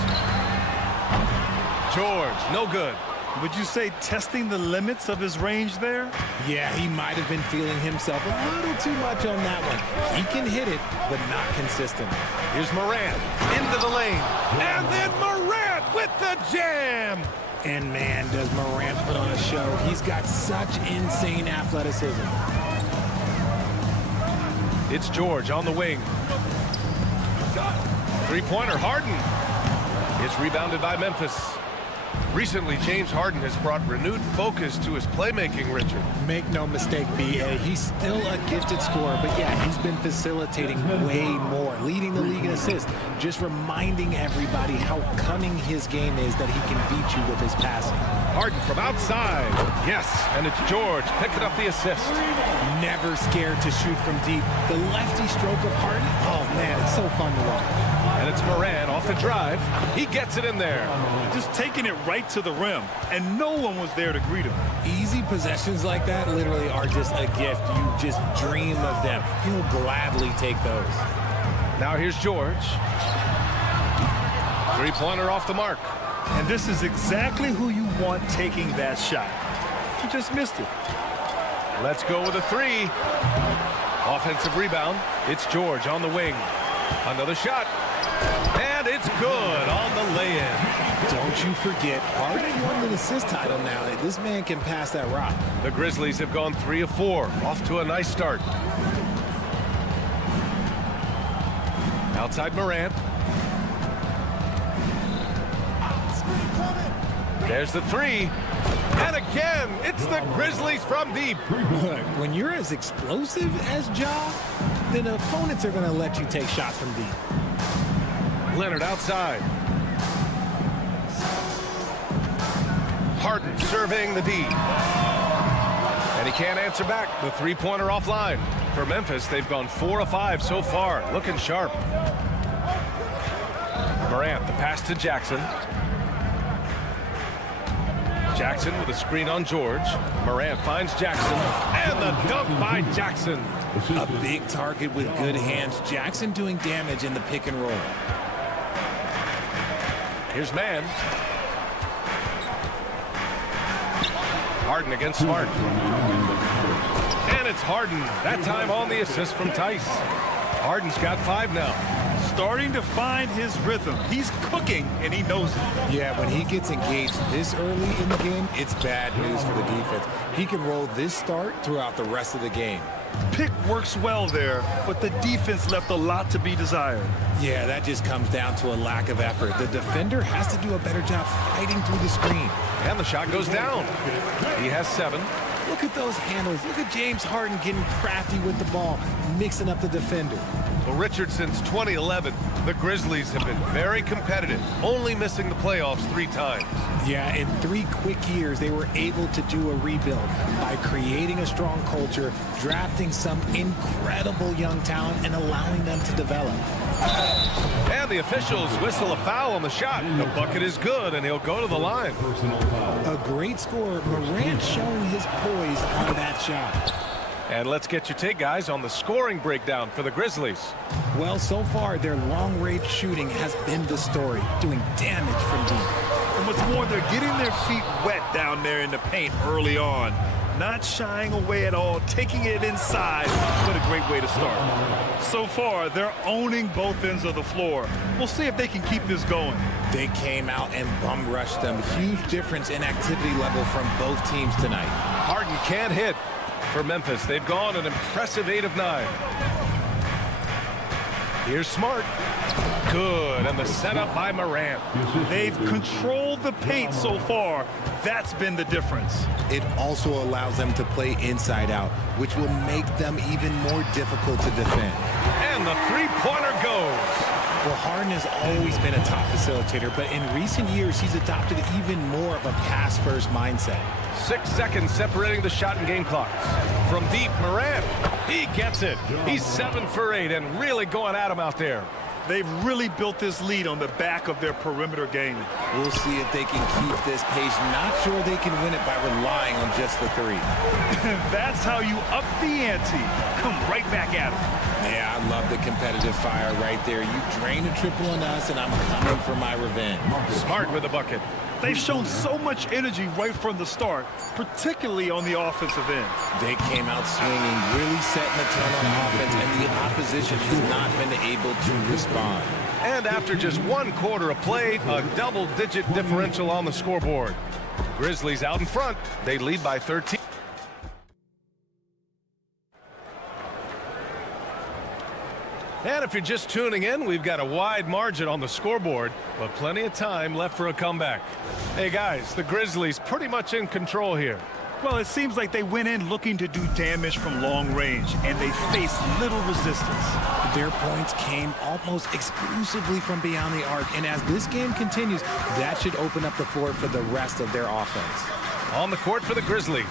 George, no good. Would you say testing the limits of his range there? Yeah, he might have been feeling himself a little too much on that one. He can hit it, but not consistently. Here's Morant into the lane. And then Morant with the jam. And man, does Morant put on a show. He's got such insane athleticism. It's George on the wing. Three-pointer, Harden. It's rebounded by Memphis. Recently, James Harden has brought renewed focus to his playmaking, Richard. Make no mistake, B.A., he's still a gifted scorer, but yeah, he's been facilitating way more, leading the league in assists, just reminding everybody how cunning his game is, that he can beat you with his passing. Harden from outside. Yes, and it's George picking up the assist. Never scared to shoot from deep. The lefty stroke of Harden, oh man, it's so fun to watch. And it's Morant off the drive. He gets it in there. Just taking it right to the rim, and no one was there to greet him. Easy possessions like that literally are just a gift. You just dream of them. He'll gladly take those. Now here's George. Three-pointer off the mark. And this is exactly who you want taking that shot. He just missed it. Let's go with a 3. Offensive rebound. It's George on the wing. Another shot. And it's good on the lay-in. Don't you forget, Harden won the assist title now. This man can pass that rock. The Grizzlies have gone 3 of 4. Off to a nice start. Outside Morant. There's the 3. And again, it's the Grizzlies from deep. Look, when you're as explosive as Ja, then opponents are going to let you take shots from deep. Leonard outside. Harden serving the D. And he can't answer back. The three-pointer offline. For Memphis, they've gone 4 of 5 so far. Looking sharp. Morant, the pass to Jackson. Jackson with a screen on George. Morant finds Jackson. And the dunk by Jackson. A big target with good hands. Jackson doing damage in the pick and roll. Here's Mann. Harden against Smart. And it's Harden. That time on the assist from Tice. Harden's got 5 now. Starting to find his rhythm. He's cooking, and he knows it. Yeah, when he gets engaged this early in the game, it's bad news for the defense. He can roll this start throughout the rest of the game. Pick works well there, but the defense left a lot to be desired. Yeah, that just comes down to a lack of effort. The defender has to do a better job fighting through the screen. And the shot goes down. He has 7. Look at those handles. Look at James Harden getting crafty with the ball, mixing up the defender. Well, Richard, since 2011, the Grizzlies have been very competitive, only missing the playoffs 3 times. Yeah, in 3 quick years, they were able to do a rebuild by creating a strong culture, drafting some incredible young talent, and allowing them to develop. And the officials whistle a foul on the shot. The bucket is good, and he'll go to the line. A great score. Morant showing his poise on that shot. And let's get your take, guys, on the scoring breakdown for the Grizzlies. Well, so far, their long-range shooting has been the story, doing damage from deep. And what's more, they're getting their feet wet down there in the paint early on. Not shying away at all, taking it inside. What a great way to start. So far, they're owning both ends of the floor. We'll see if they can keep this going. They came out and bum rushed them. Huge difference in activity level from both teams tonight. Harden can't hit. For Memphis, they've gone an impressive 8 of 9. Here's Smart. Good, and the setup by Morant. They've controlled the paint so far. That's been the difference. It also allows them to play inside out, which will make them even more difficult to defend. And the three-pointer goes. Well, Harden has always been a top facilitator, but in recent years, he's adopted even more of a pass-first mindset. 6 seconds separating the shot and game clocks. From deep, Morant. He gets it. He's 7 for 8 and really going at him out there. They've really built this lead on the back of their perimeter game. We'll see if they can keep this pace. Not sure they can win it by relying on just the 3. That's how you up the ante. Come right back at it. Yeah, I love the competitive fire right there. You drain a triple on us, and I'm coming for my revenge. Smart with the bucket. They've shown so much energy right from the start, particularly on the offensive end. They came out swinging, really setting the tone on offense, and the opposition has not been able to respond. And after just 1 quarter of play, a double-digit differential on the scoreboard. Grizzlies out in front. They lead by 13. And if you're just tuning in, we've got a wide margin on the scoreboard, but plenty of time left for a comeback. Hey, guys, the Grizzlies pretty much in control here. Well, it seems like they went in looking to do damage from long range, and they faced little resistance. Their points came almost exclusively from beyond the arc, and as this game continues, that should open up the floor for the rest of their offense. On the court for the Grizzlies,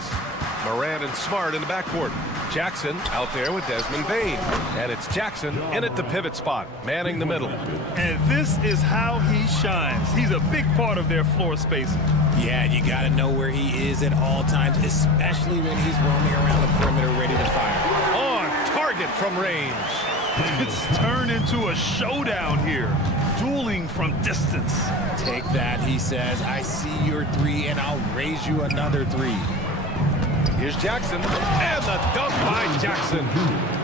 Morant and Smart in the backcourt. Jackson out there with Desmond Bane. And it's Jackson in at the pivot spot, manning the middle. And this is how he shines. He's a big part of their floor spacing. Yeah, you got to know where he is at all times, especially when he's roaming around the perimeter ready to fire. On target from range. It's turned into a showdown here. Dueling from distance. Take that, he says. I see your 3, and I'll raise you another 3. Here's Jackson, and the dunk by Jackson.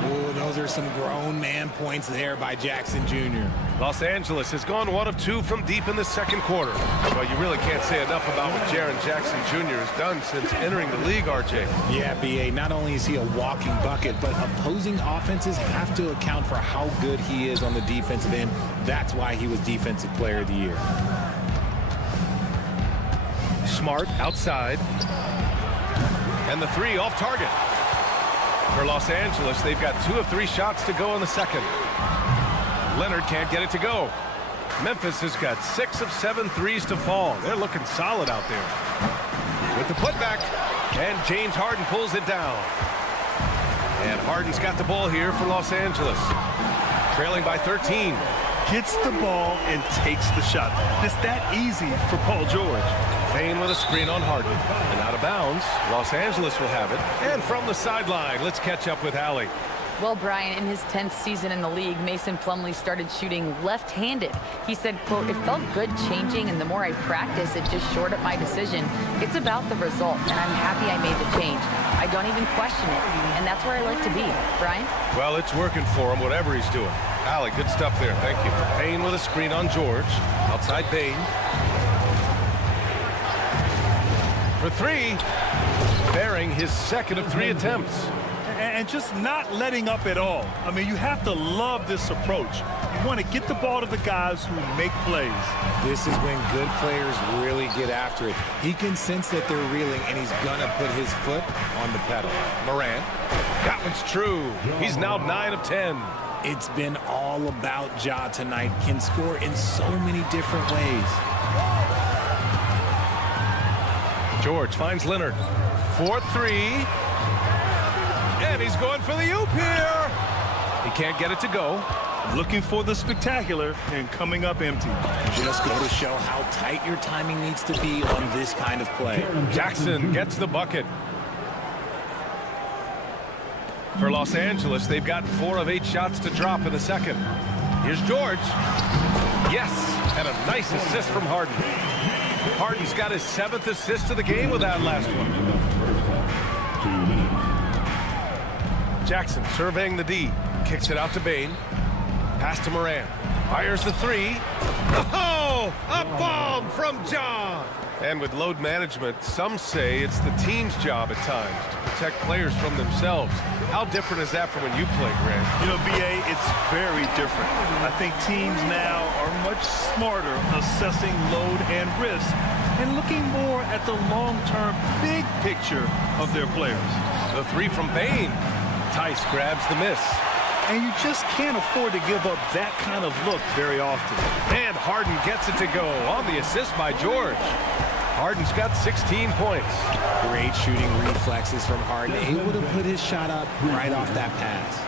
Oh, those are some grown man points there by Jackson Jr. Los Angeles has gone 1 of 2 from deep in the second quarter. Well, you really can't say enough about what Jaren Jackson Jr. has done since entering the league, RJ. Yeah, B.A., not only is he a walking bucket, but opposing offenses have to account for how good he is on the defensive end. That's why he was Defensive Player of the Year. Smart outside. And the 3 off target. For Los Angeles, they've got 2 of 3 shots to go in the second. Leonard can't get it to go. Memphis has got 6 of 7 threes to fall. They're looking solid out there. with the putback, and James Harden pulls it down. And Harden's got the ball here for Los Angeles, trailing by 13. Gets the ball and takes the shot. It's that easy for Paul George. Payne with a screen on Harden, and out of bounds. Los Angeles will have it. And from the sideline, let's catch up with Allie. Well, Brian, in his 10th season in the league, Mason Plumlee started shooting left-handed. He said, quote, "It felt good changing, and the more I practice, it just shored up my decision. It's about the result, and I'm happy I made the change. I don't even question it, and that's where I like to be." Brian? Well, it's working for him, whatever he's doing. Allie, good stuff there. Thank you. Payne with a screen on George. Outside Bane. For three, bearing his second of 3 attempts. And just not letting up at all. I mean, you have to love this approach. You want to get the ball to the guys who make plays. This is when good players really get after it. He can sense that they're reeling, and he's going to put his foot on the pedal. Morant. That one's true. He's now 9 of 10. It's been all about Ja tonight. Can score in so many different ways. George finds Leonard. 4-3. And he's going for the oop here. He can't get it to go. Looking for the spectacular and coming up empty. Just go to show how tight your timing needs to be on this kind of play. Jackson gets the bucket. For Los Angeles, they've got 4 of 8 shots to drop in the second. Here's George. Yes, and a nice assist from Harden. Harden's got his 7th assist of the game with that last one. Jackson surveying the D. Kicks it out to Bane. Pass to Morant. Fires the 3. Oh, a bomb from Ja. And with load management, some say it's the team's job at times to protect players from themselves. How different is that from when you played, Grant? You know, B.A., it's very different. I think teams now are much smarter assessing load and risk and looking more at the long-term big picture of their players. The 3 from Bane. Tice grabs the miss. And you just can't afford to give up that kind of look very often. And Harden gets it to go on the assist by George. Harden's got 16 points. Great shooting reflexes from Harden. Able to put his shot up right off that pass.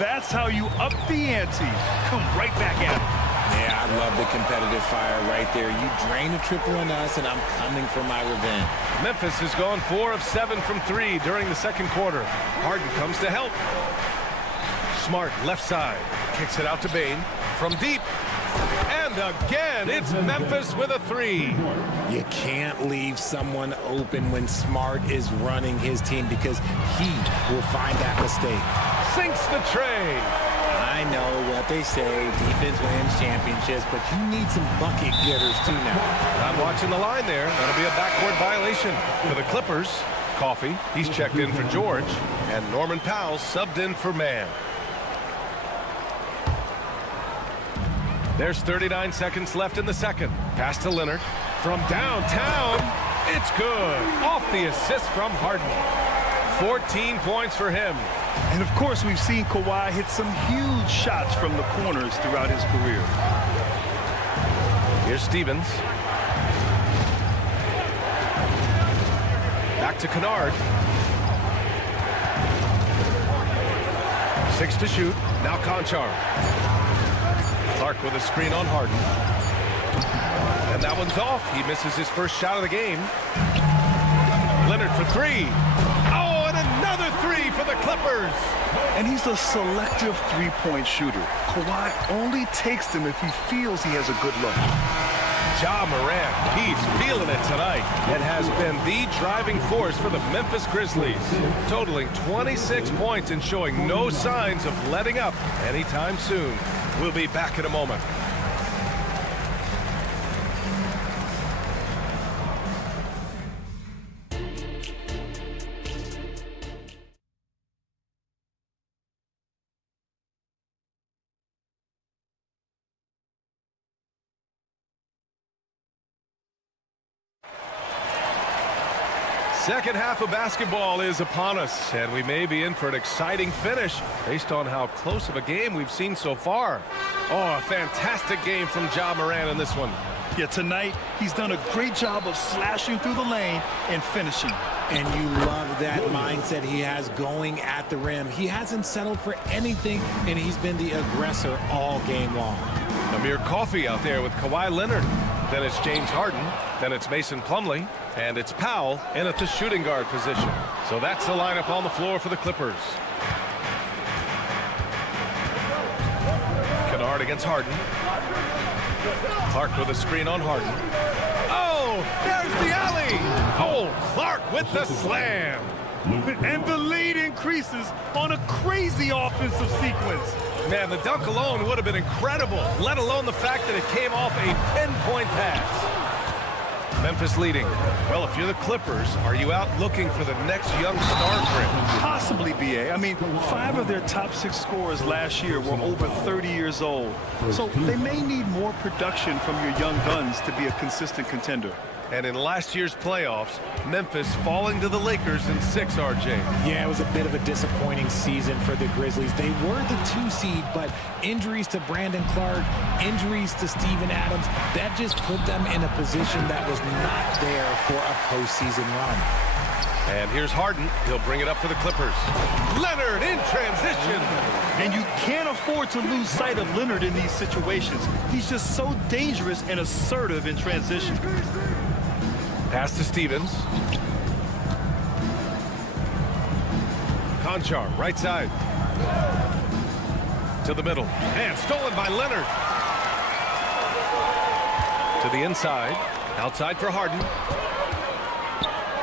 That's how you up the ante. Come right back at him. Yeah, I love the competitive fire right there. You drain a triple on us, and I'm coming for my revenge. Memphis has gone 4 of 7 from 3 during the second quarter. Harden comes to help. Smart left side. Kicks it out to Bane. From deep. And again, it's Memphis with a 3. You can't leave someone open when Smart is running his team because he will find that mistake. Sinks the tray. I know what they say, defense wins championships, but you need some bucket getters too now. I'm watching the line there. That'll be a backcourt violation for the Clippers. Coffey, he's checked in for George, and Norman Powell subbed in for Mann. There's 39 seconds left in the second. Pass to Leonard. From downtown, it's good. Off the assist from Harden. 14 points for him. And of course, we've seen Kawhi hit some huge shots from the corners throughout his career. Here's Stevens. Back to Kennard. 6 to shoot. Now Conchar. Clark with a screen on Harden. And that one's off. He misses his first shot of the game. Leonard for 3. Oh, and another 3 for the Clippers. And he's a selective three-point shooter. Kawhi only takes them if he feels he has a good look. Ja Morant, he's feeling it tonight and has been the driving force for the Memphis Grizzlies, totaling 26 points and showing no signs of letting up anytime soon. We'll be back in a moment. Second half of basketball is upon us, and we may be in for an exciting finish based on how close of a game we've seen so far. Oh, a fantastic game from Ja Morant in this one. Yeah, tonight he's done a great job of slashing through the lane and finishing. And you love that mindset he has going at the rim. He hasn't settled for anything, and he's been the aggressor all game long. Amir Coffey out there with Kawhi Leonard. Then it's James Harden. Then it's Mason Plumlee. And it's Powell in at the shooting guard position. So that's the lineup on the floor for the Clippers. Kennard against Harden. Clark with a screen on Harden. Oh, there's the alley. Oh, Clark with the slam. And the lead increases on a crazy offensive sequence. Man, the dunk alone would have been incredible, let alone the fact that it came off a pinpoint pass. Memphis leading. Well, if you're the Clippers, are you out looking for the next young star grid? Possibly, B.A. I mean, 5 of their top 6 scorers last year were over 30 years old. So they may need more production from your young guns to be a consistent contender. And in last year's playoffs, Memphis falling to the Lakers in 6, RJ. Yeah, it was a bit of a disappointing season for the Grizzlies. They were the 2 seed, but injuries to Brandon Clark, injuries to Steven Adams, that just put them in a position that was not there for a postseason run. And here's Harden. He'll bring it up for the Clippers. Leonard in transition. And you can't afford to lose sight of Leonard in these situations. He's just so dangerous and assertive in transition. Pass to Stevens. Conchar, right side. To the middle. And stolen by Leonard. To the inside. Outside for Harden.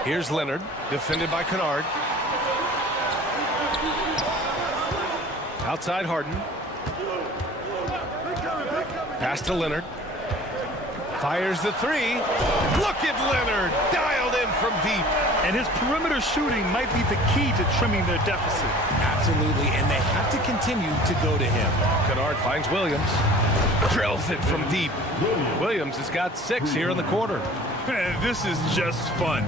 Here's Leonard, defended by Kennard. Outside Harden. Pass to Leonard. Fires the 3. Look at Leonard, dialed in from deep. And his perimeter shooting might be the key to trimming their deficit. Absolutely, and they have to continue to go to him. Kennard finds Williams. Drills it from deep. Williams has got 6 here in the quarter. Man, this is just fun.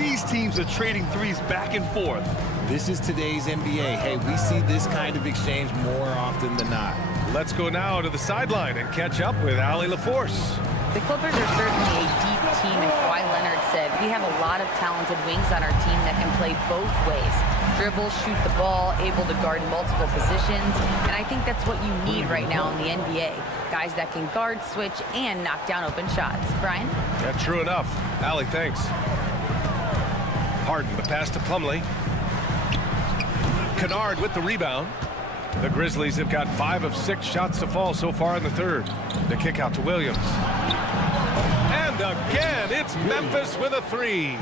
These teams are trading threes back and forth. This is today's NBA. Hey, we see this kind of exchange more often than not. Let's go now to the sideline and catch up with Allie LaForce. The Clippers are certainly a deep team, and Kawhi Leonard said, we have a lot of talented wings on our team that can play both ways. Dribble, shoot the ball, able to guard multiple positions, and I think that's what you need right now in the NBA. Guys that can guard, switch, and knock down open shots. Brian? Yeah, true enough. Allie, thanks. Harden, the pass to Plumlee. Kennard with the rebound. The Grizzlies have got 5 of 6 shots to fall so far in the third. The kick out to Williams. And again, it's Memphis with a 3.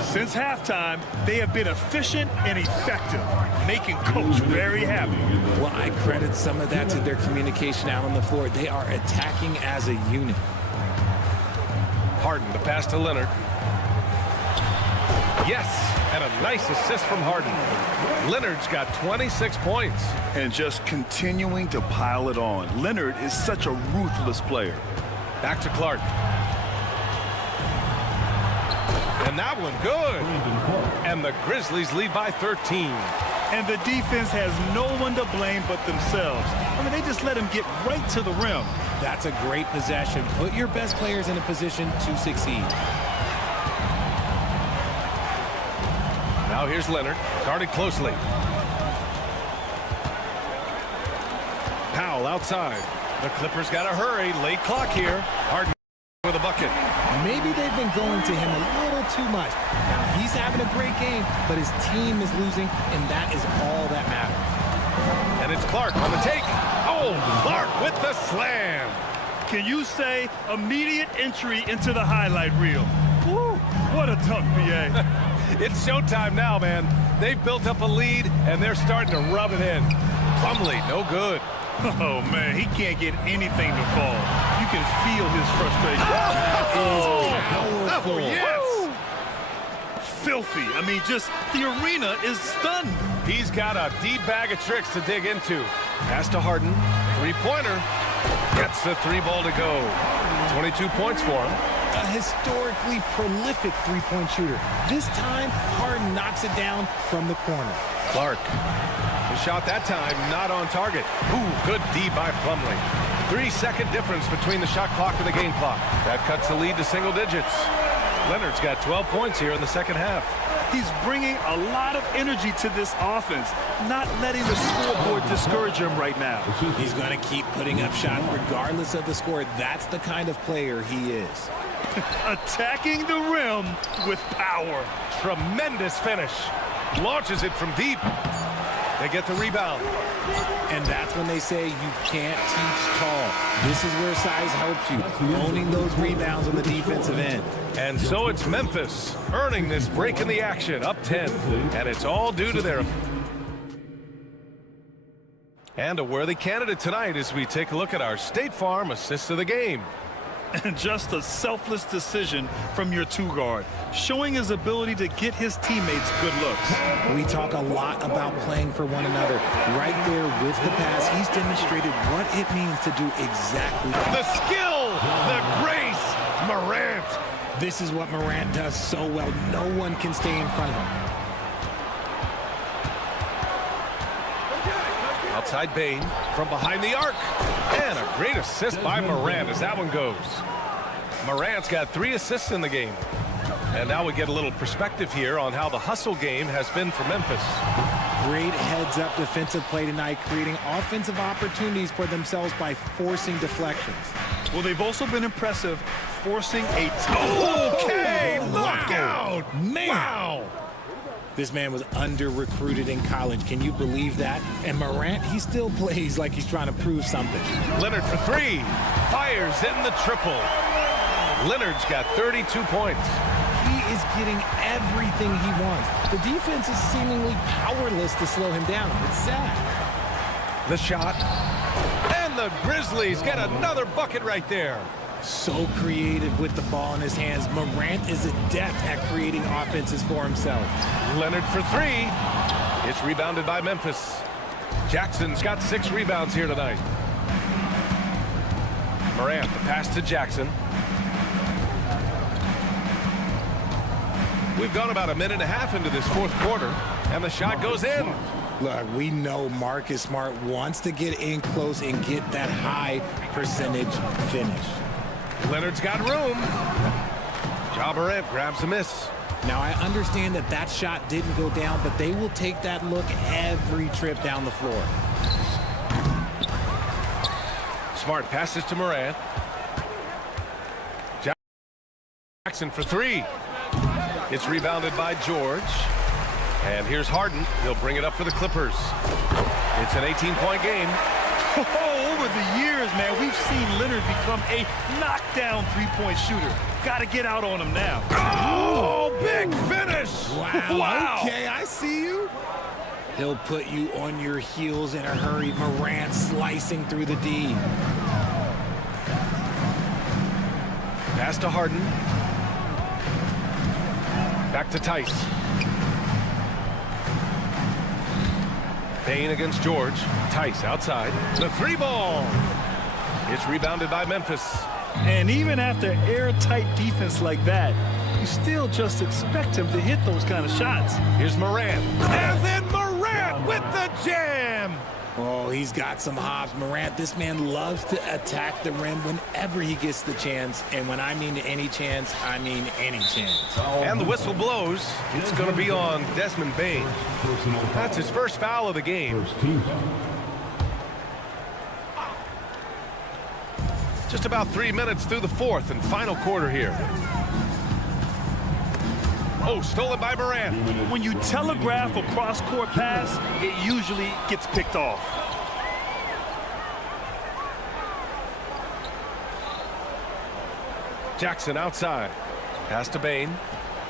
Since halftime, they have been efficient and effective, making Coach very happy. Well, I credit some of that to their communication out on the floor. They are attacking as a unit. Harden, the pass to Leonard. Yes, and a nice assist from Harden. Leonard's got 26 points. And just continuing to pile it on. Leonard is such a ruthless player. Back to Clark. And that one good. And the Grizzlies lead by 13. And the defense has no one to blame but themselves. I mean, they just let him get right to the rim. That's a great possession. Put your best players in a position to succeed. Now here's Leonard, guarded closely. Powell outside. The Clippers got to hurry. Late clock here. Harden with a bucket. Maybe they've been going to him a little too much. Now, he's having a great game, but his team is losing, and that is all that matters. And it's Clark on the take. Oh, Clark with the slam. Can you say immediate entry into the highlight reel? Woo, what a dunk, B.A. It's showtime now, man. They've built up a lead, and they're starting to rub it in. Plumlee, no good. Oh, man, he can't get anything to fall. You can feel his frustration. Powerful. Yes. Filthy. I mean, just the arena is stunned. He's got a deep bag of tricks to dig into. Pass to Harden. 3-pointer. Gets the 3-ball to go. 22 points for him. A historically prolific three-point shooter. This time, Harden knocks it down from the corner. Clark. The shot that time not on target. Ooh, good D by Plumlee. 3-second difference between the shot clock and the game clock. That cuts the lead to single digits. Leonard's got 12 points here in the second half. He's bringing a lot of energy to this offense, not letting the scoreboard discourage him right now. He's going to keep putting up shots regardless of the score. That's the kind of player he is. Attacking the rim with power. Tremendous finish. Launches it from deep. They get the rebound. And that's when they say you can't teach tall. This is where size helps you, owning those rebounds on the defensive end. And so it's Memphis earning this break in the action, up 10. And it's all due to their... And a worthy candidate tonight as we take a look at our State Farm assist of the game. And just a selfless decision from your two-guard, showing his ability to get his teammates good looks. We talk a lot about playing for one another. Right there with the pass, he's demonstrated what it means to do exactly. The skill, the grace, Morant. This is what Morant does so well. No one can stay in front of him. Outside Bain from behind the arc. And a great assist by Morant as that one goes. Morant's got 3 assists in the game. And now we get a little perspective here on how the hustle game has been for Memphis. Great heads-up defensive play tonight, creating offensive opportunities for themselves by forcing deflections. Well, they've also been impressive, forcing a... Okay, look out! Man! Wow! This man was under-recruited in college. Can you believe that? And Morant, he still plays like he's trying to prove something. Leonard for 3. Fires in the triple. Leonard's got 32 points. He is getting everything he wants. The defense is seemingly powerless to slow him down. It's sad. The shot. And the Grizzlies get another bucket right there. So creative with the ball in his hands. Morant is adept at creating offenses for himself. Leonard for 3. It's rebounded by Memphis. Jackson's got 6 rebounds here tonight. Morant, the pass to Jackson. We've gone about a minute and a half into this fourth quarter, and the shot goes in. Look, we know Marcus Smart wants to get in close and get that high percentage finish. Leonard's got room. Ja Morant grabs a miss. Now, I understand that that shot didn't go down, but they will take that look every trip down the floor. Smart passes to Morant. Jackson for 3. It's rebounded by George. And here's Harden. He'll bring it up for the Clippers. It's an 18-point game. Over the years, man, we've seen Leonard become a knockdown three-point shooter. Got to get out on him now. Oh, big finish! Wow. Okay, I see you. He'll put you on your heels in a hurry. Morant slicing through the D. Pass to Harden. Back to Tice. Bain against George. Tice outside. The 3-ball. It's rebounded by Memphis. And even after airtight defense like that, you still just expect him to hit those kind of shots. Here's Morant. And then Morant with the jam. Oh, he's got some hops. Morant, this man loves to attack the rim whenever he gets the chance. And when I mean any chance, I mean any chance. And the whistle blows. It's going to be on Desmond Bain. That's his first foul of the game. Just about 3 minutes through the fourth and final quarter here. Oh, stolen by Morant. When you telegraph a cross-court pass, it usually gets picked off. Jackson outside. Pass to Bain.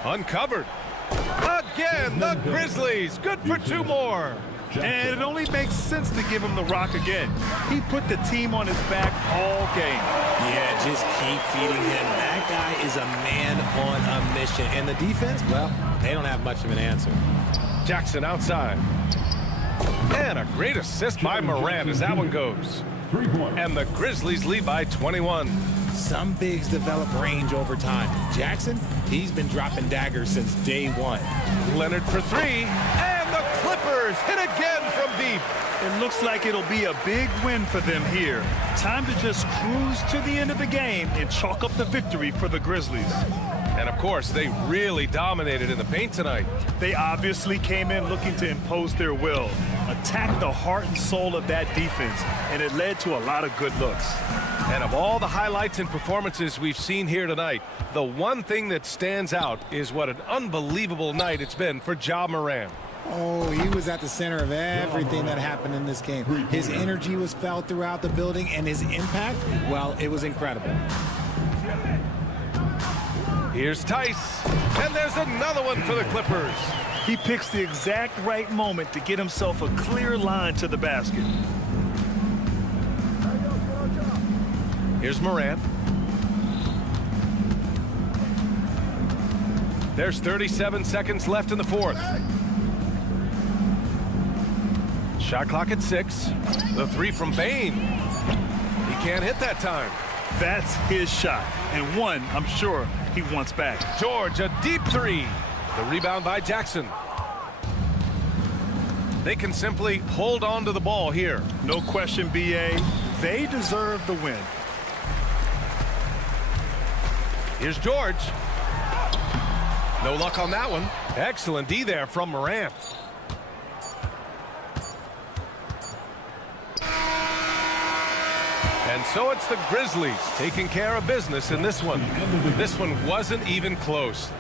Uncovered. Again, the Grizzlies. Good for 2 more. And it only makes sense to give him the rock again. He put the team on his back all game. Yeah, just keep feeding him. That guy is a man on a mission. And the defense, well, they don't have much of an answer. Jackson outside. And a great assist by Morant as that one goes. And the Grizzlies lead by 21. Some bigs develop range over time. Jackson, he's been dropping daggers since day one. Leonard for 3. And the Clippers hit again from deep. It looks like it'll be a big win for them here. Time to just cruise to the end of the game and chalk up the victory for the Grizzlies. And of course, they really dominated in the paint tonight. They obviously came in looking to impose their will, attack the heart and soul of that defense, and it led to a lot of good looks. And of all the highlights and performances we've seen here tonight, the one thing that stands out is what an unbelievable night it's been for Ja Morant. Oh, he was at the center of everything that happened in this game. His energy was felt throughout the building, and his impact, well, it was incredible. Here's Tice, and there's another one for the Clippers. He picks the exact right moment to get himself a clear line to the basket. Here's Morant. There's 37 seconds left in the fourth. Shot clock at 6. The three from Bane. He can't hit that time. That's his shot, and one I'm sure he wants back. George, a deep three. The rebound by Jackson. They can simply hold on to the ball here. No question, B.A. They deserve the win. Here's George. No luck on that one. Excellent D there from Morant. And so it's the Grizzlies taking care of business in this one. This one wasn't even close.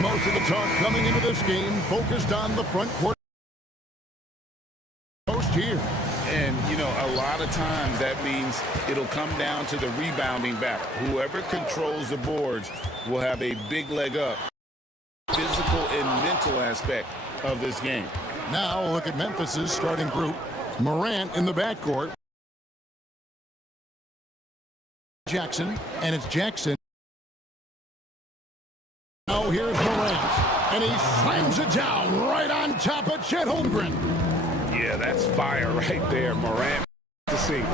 Most of the talk coming into this game focused on the front court post here. And, you know, a lot of times that means it'll come down to the rebounding battle. Whoever controls the boards will have a big leg up. Physical and mental aspect of this game. Now look at Memphis's starting group. Morant in the backcourt. Jackson, and it's Jackson. Now here's Morant, and he slams it down right on top of Chet Holmgren. Yeah, that's fire right there, Morant. To see.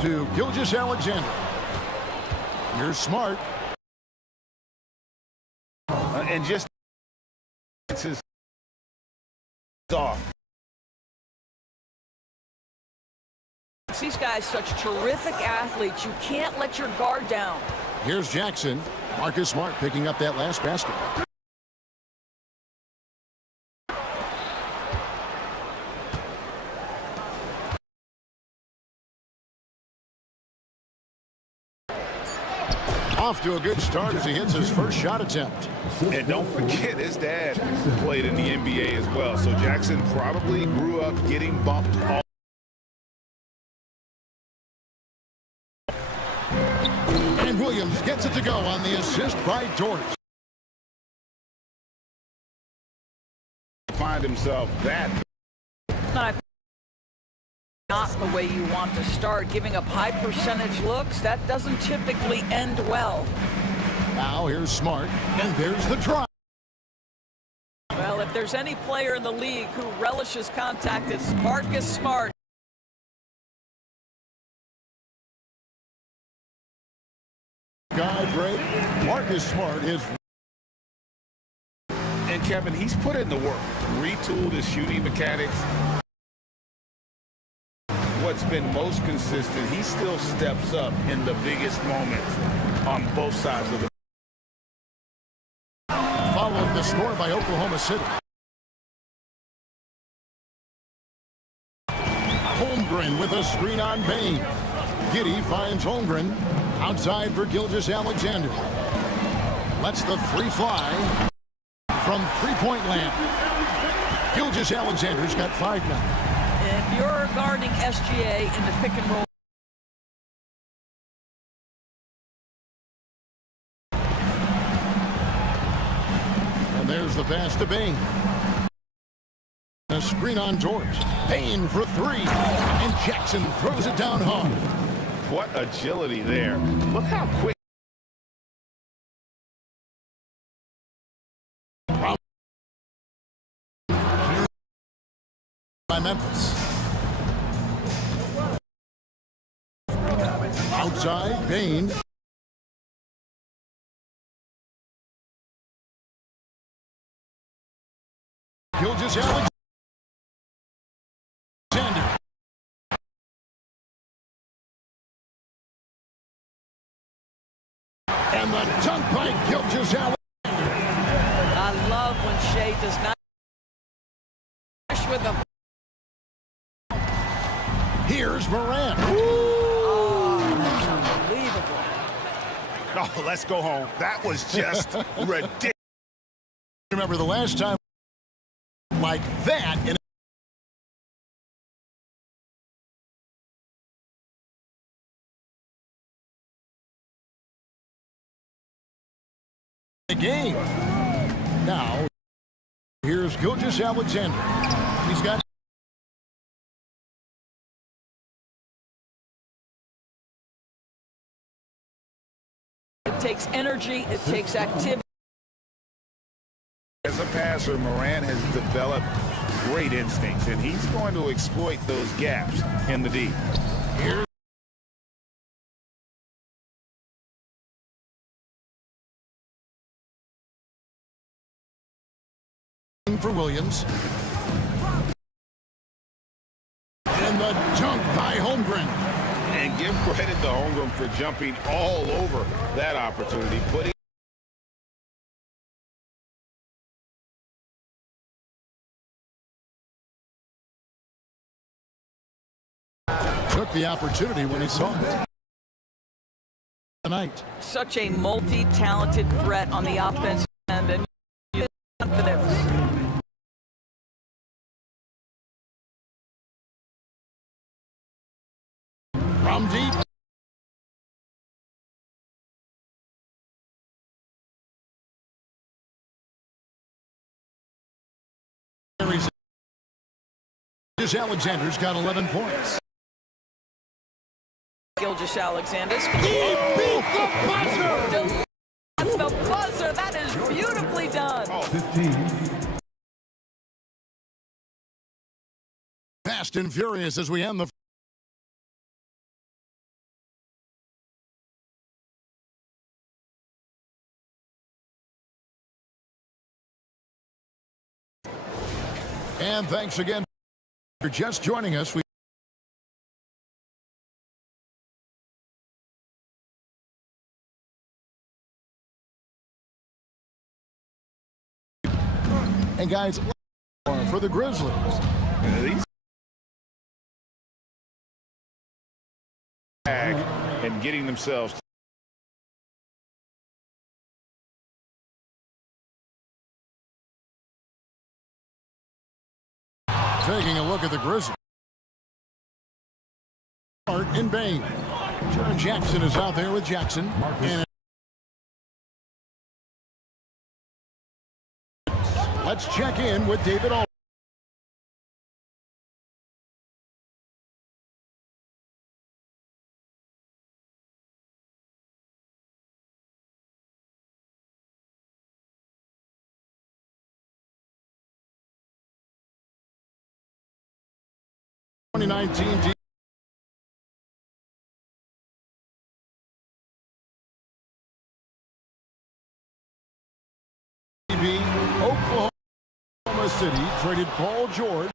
To Gilgeous-Alexander. Here's Smart. And just it's his off. These guys such terrific athletes. You can't let your guard down. Here's Jackson. Marcus Smart picking up that last basket. Off to a good start as he hits his first shot attempt. And don't forget, his dad played in the NBA as well. So Jackson probably grew up getting bumped all. And Williams gets it to go on the assist by George. Find himself that. Not the way you want to start. Giving up high percentage looks, that doesn't typically end well. Now here's Smart, and there's the try. Well, if there's any player in the league who relishes contact, it's Marcus Smart. Guy break. Marcus Smart is. And Kevin, he's put in the work. Retooled his shooting mechanics. What's been most consistent, he still steps up in the biggest moments on both sides of the. Following the score by Oklahoma City. Holmgren with a screen on Bain. Giddey finds Holmgren. Outside for Gilgeous-Alexander. Lets the three fly from three-point land. Gilgeous-Alexander's got 5 now. If you're guarding SGA in the pick and roll, and there's the pass to Bain. A screen on George. Bain for 3. And Jackson throws it down hard. What agility there. Look how quick. By Memphis. Outside, Bain. Gilgeous-Alexander. And the dunk by Gilgeous-Alexander. I love when Shea does not finish with a. Here's Morant. Oh, that's unbelievable. Oh, let's go home. That was just ridiculous. Remember the last time like that in the game. Now, here's Gilgeous-Alexander. He's got it takes energy, it takes activity. As a passer, Morant has developed great instincts, and he's going to exploit those gaps in the D. Here. For Williams. And the dunk by Holmgren. And give credit to Holmgren for jumping all over that opportunity, putting the opportunity when he saw it. Tonight. Such a multi-talented threat on the offensive end, and confidence. From deep. Alexander's got 11 points. Gilgeous-Alexander. He beat the buzzer! That's the buzzer. That is beautifully done. 15. Fast and furious as we end the. And thanks again for just joining us. And guys, for the Grizzlies. And getting themselves. Taking a look at the Grizzlies. In Bain. Jaron Jackson is out there with Jackson. And let's check in with David Aldridge. '19 TV, Oklahoma City traded Paul George.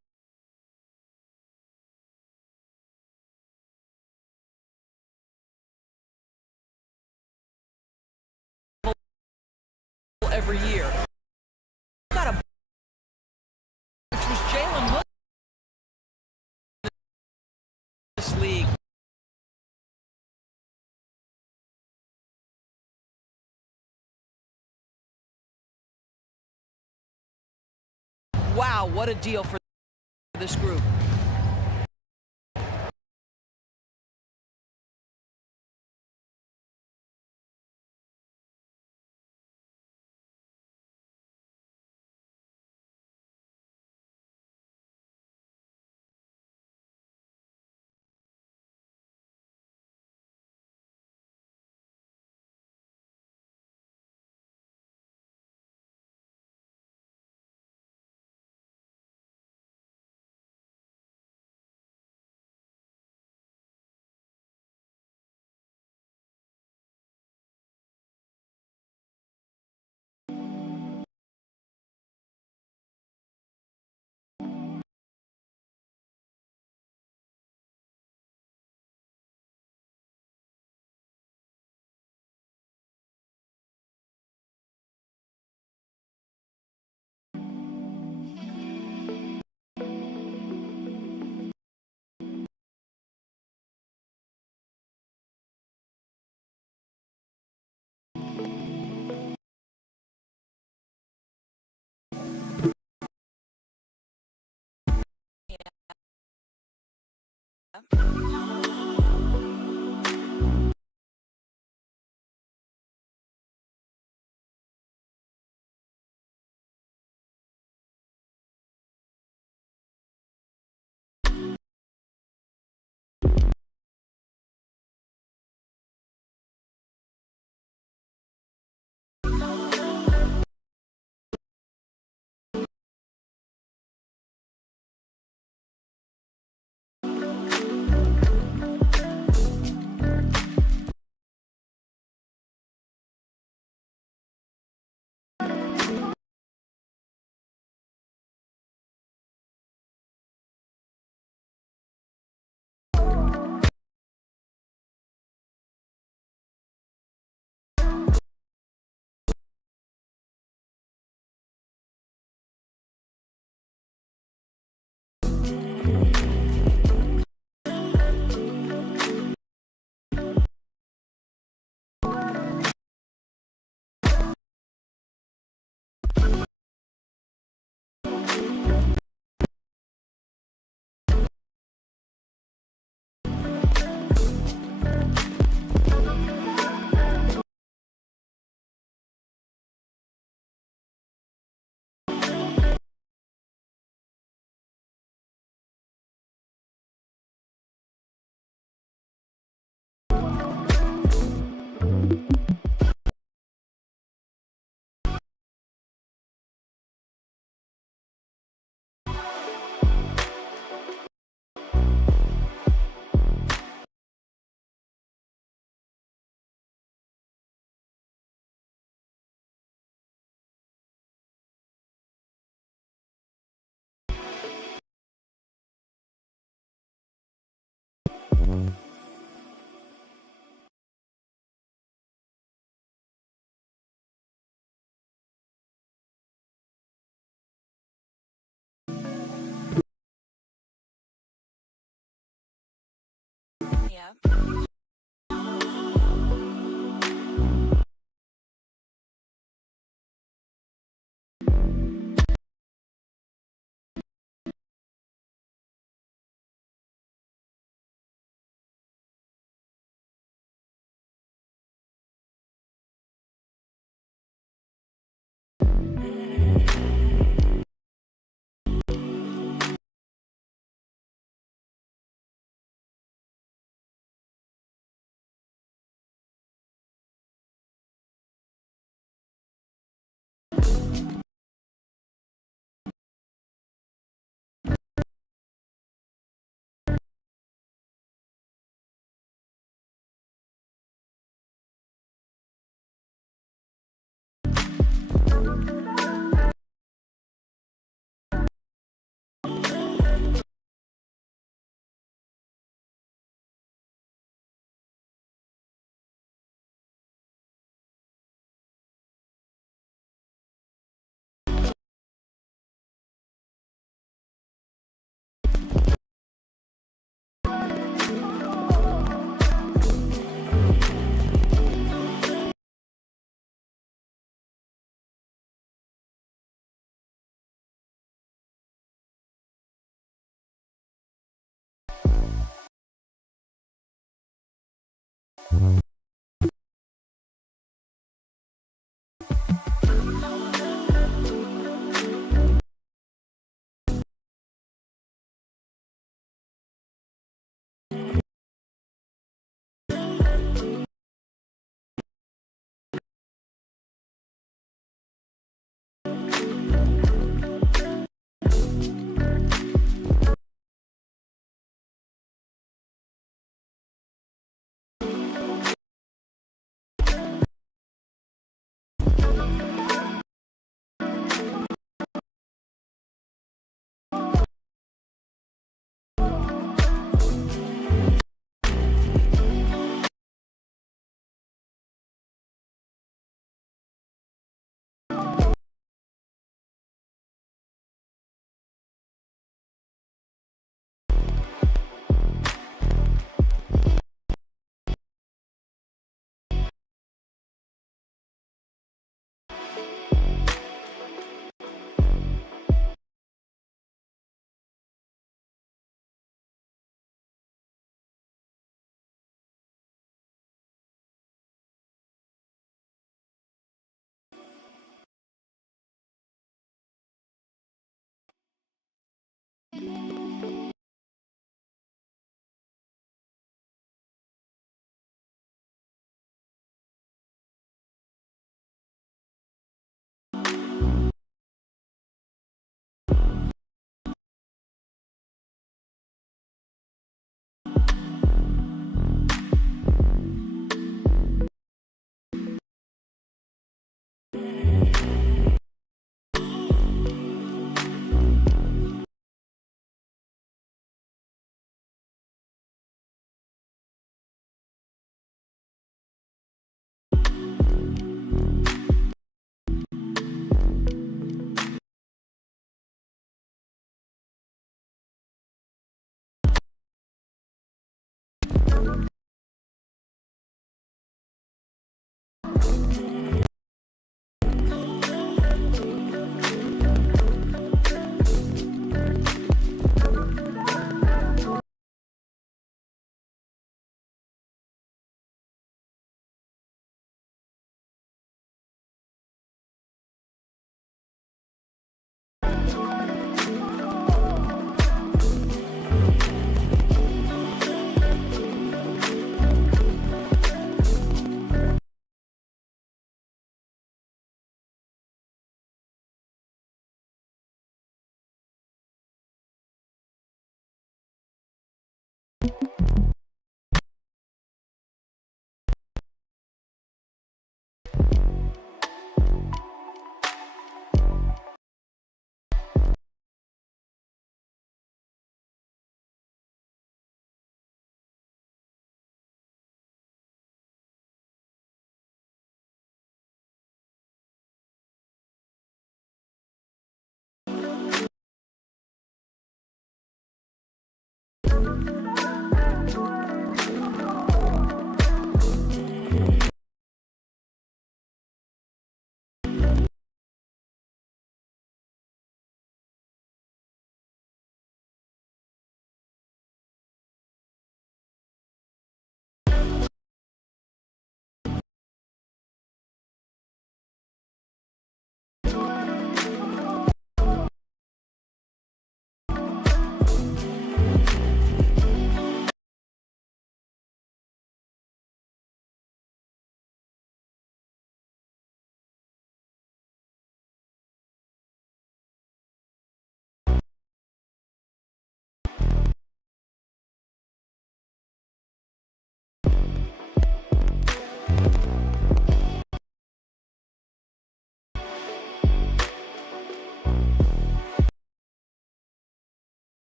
Every year. Got a which was Jalen Hood. This league. Wow, what a deal for this group.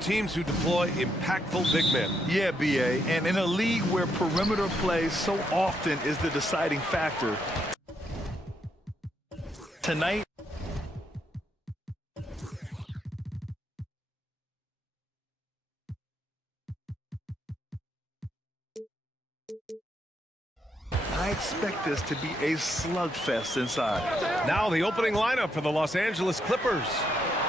Teams who deploy impactful big men. Yeah, BA, and in a league where perimeter play so often is the deciding factor, tonight, I expect this to be a slugfest inside. Now the opening lineup for the Los Angeles Clippers.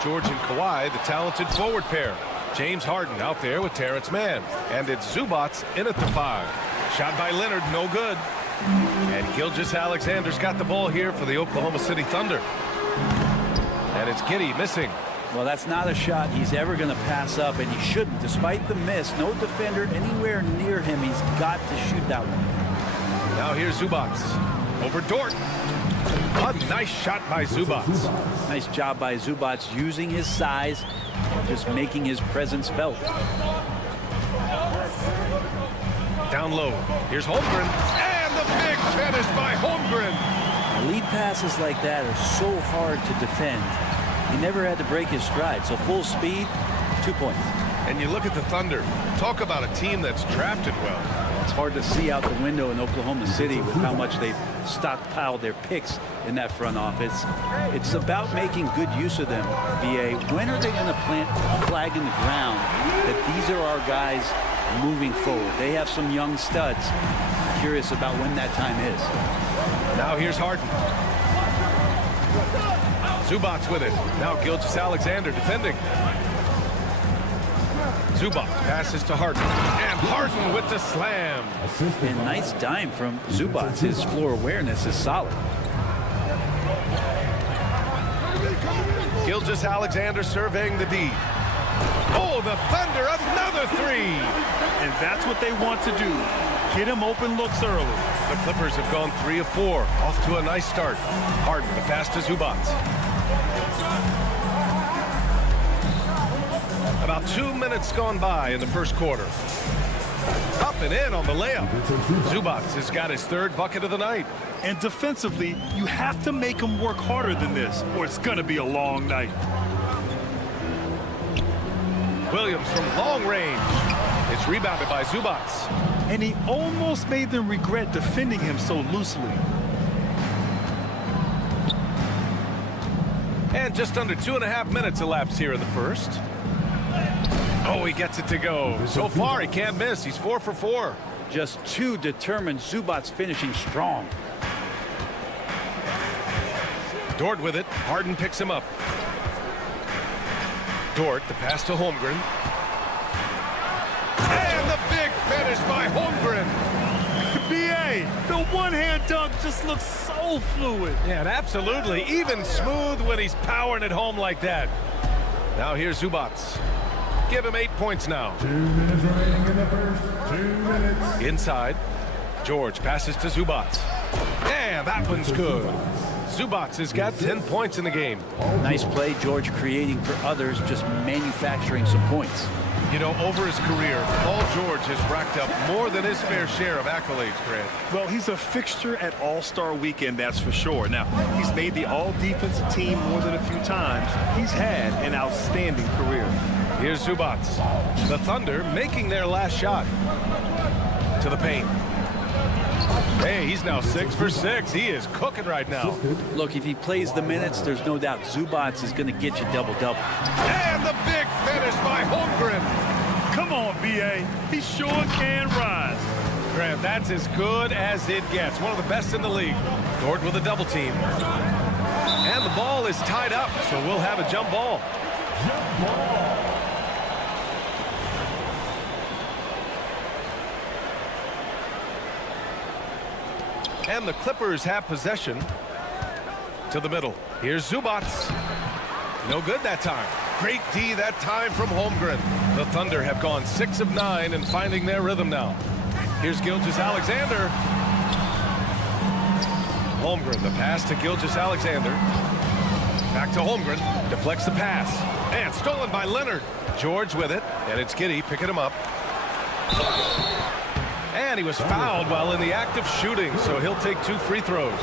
George and Kawhi, the talented forward pair. James Harden out there with Terrence Mann. And it's Zubats in at the 5. Shot by Leonard, no good. And Gilgeous-Alexander's got the ball here for the Oklahoma City Thunder. And it's Giddey missing. Well, that's not a shot he's ever going to pass up, and he shouldn't. Despite the miss, no defender anywhere near him. He's got to shoot that one. Now here's Zubats over Dort. A nice shot by Zubats. Nice job by Zubats using his size, just making his presence felt. Down low. Here's Holmgren. And the big finish by Holmgren. Lead passes like that are so hard to defend. He never had to break his stride, so full speed, 2 points. And you look at the Thunder. Talk about a team that's drafted well. It's hard to see out the window in Oklahoma City with how much they've stockpiled their picks in that front office. It's about making good use of them, BA. When are they going to plant a flag in the ground that these are our guys moving forward? They have some young studs. Curious about when that time is. Now here's Harden. Zubats with it. Now Gilgeous-Alexander defending. Zubats passes to Harden. And Harden with the slam. And nice dime from Zubats. His floor awareness is solid. Gilgeous-Alexander surveying the D. Oh, the Thunder, another 3. And that's what they want to do. Get him open looks early. The Clippers have gone 3 of 4. Off to a nice start. Harden, the pass to Zubats. About 2 minutes gone by in the first quarter. Up and in on the layup. Zubats has got his 3rd bucket of the night. And defensively, you have to make him work harder than this, or it's going to be a long night. Williams from long range. It's rebounded by Zubats. And he almost made them regret defending him so loosely. And just under 2.5 minutes elapsed here in the first. Oh, he gets it to go. So far, he can't miss. He's 4 for 4. Just 2 determined. Zubats finishing strong. Dort with it. Harden picks him up. Dort, the pass to Holmgren. And the big finish by Holmgren. BA, the one-hand dunk just looks so fluid. Yeah, and absolutely. Even smooth when he's powering it home like that. Now here's Zubats. Give him 8 points now. 2 minutes remaining in the first. 2 minutes. Inside. George passes to Zubats. And that one's good. Zubats has got 10 points in the game. Nice play, George creating for others, just manufacturing some points. You know, over his career, Paul George has racked up more than his fair share of accolades, Grant. Well, he's a fixture at All-Star Weekend, that's for sure. Now, he's made the All-Defensive team more than a few times. He's had an outstanding career. Here's Zubats. The Thunder making their last shot. To the paint. Hey, he's now 6 for 6. He is cooking right now. Look, if he plays the minutes, there's no doubt Zubats is going to get you double-double. And the big finish by Holmgren. Come on, BA. He sure can rise. Grant, that's as good as it gets. One of the best in the league. Dort with a double team. And the ball is tied up, so we'll have a jump ball. Jump ball. And the Clippers have possession to the middle. Here's Zubats. No good that time. Great D that time from Holmgren. The Thunder have gone 6 of 9 and finding their rhythm now. Here's Gilgeous-Alexander. Holmgren, the pass to Gilgeous-Alexander. Back to Holmgren. Deflects the pass. And stolen by Leonard. George with it, and it's Giddey picking him up. And he was fouled while in the act of shooting, so he'll take 2 free throws.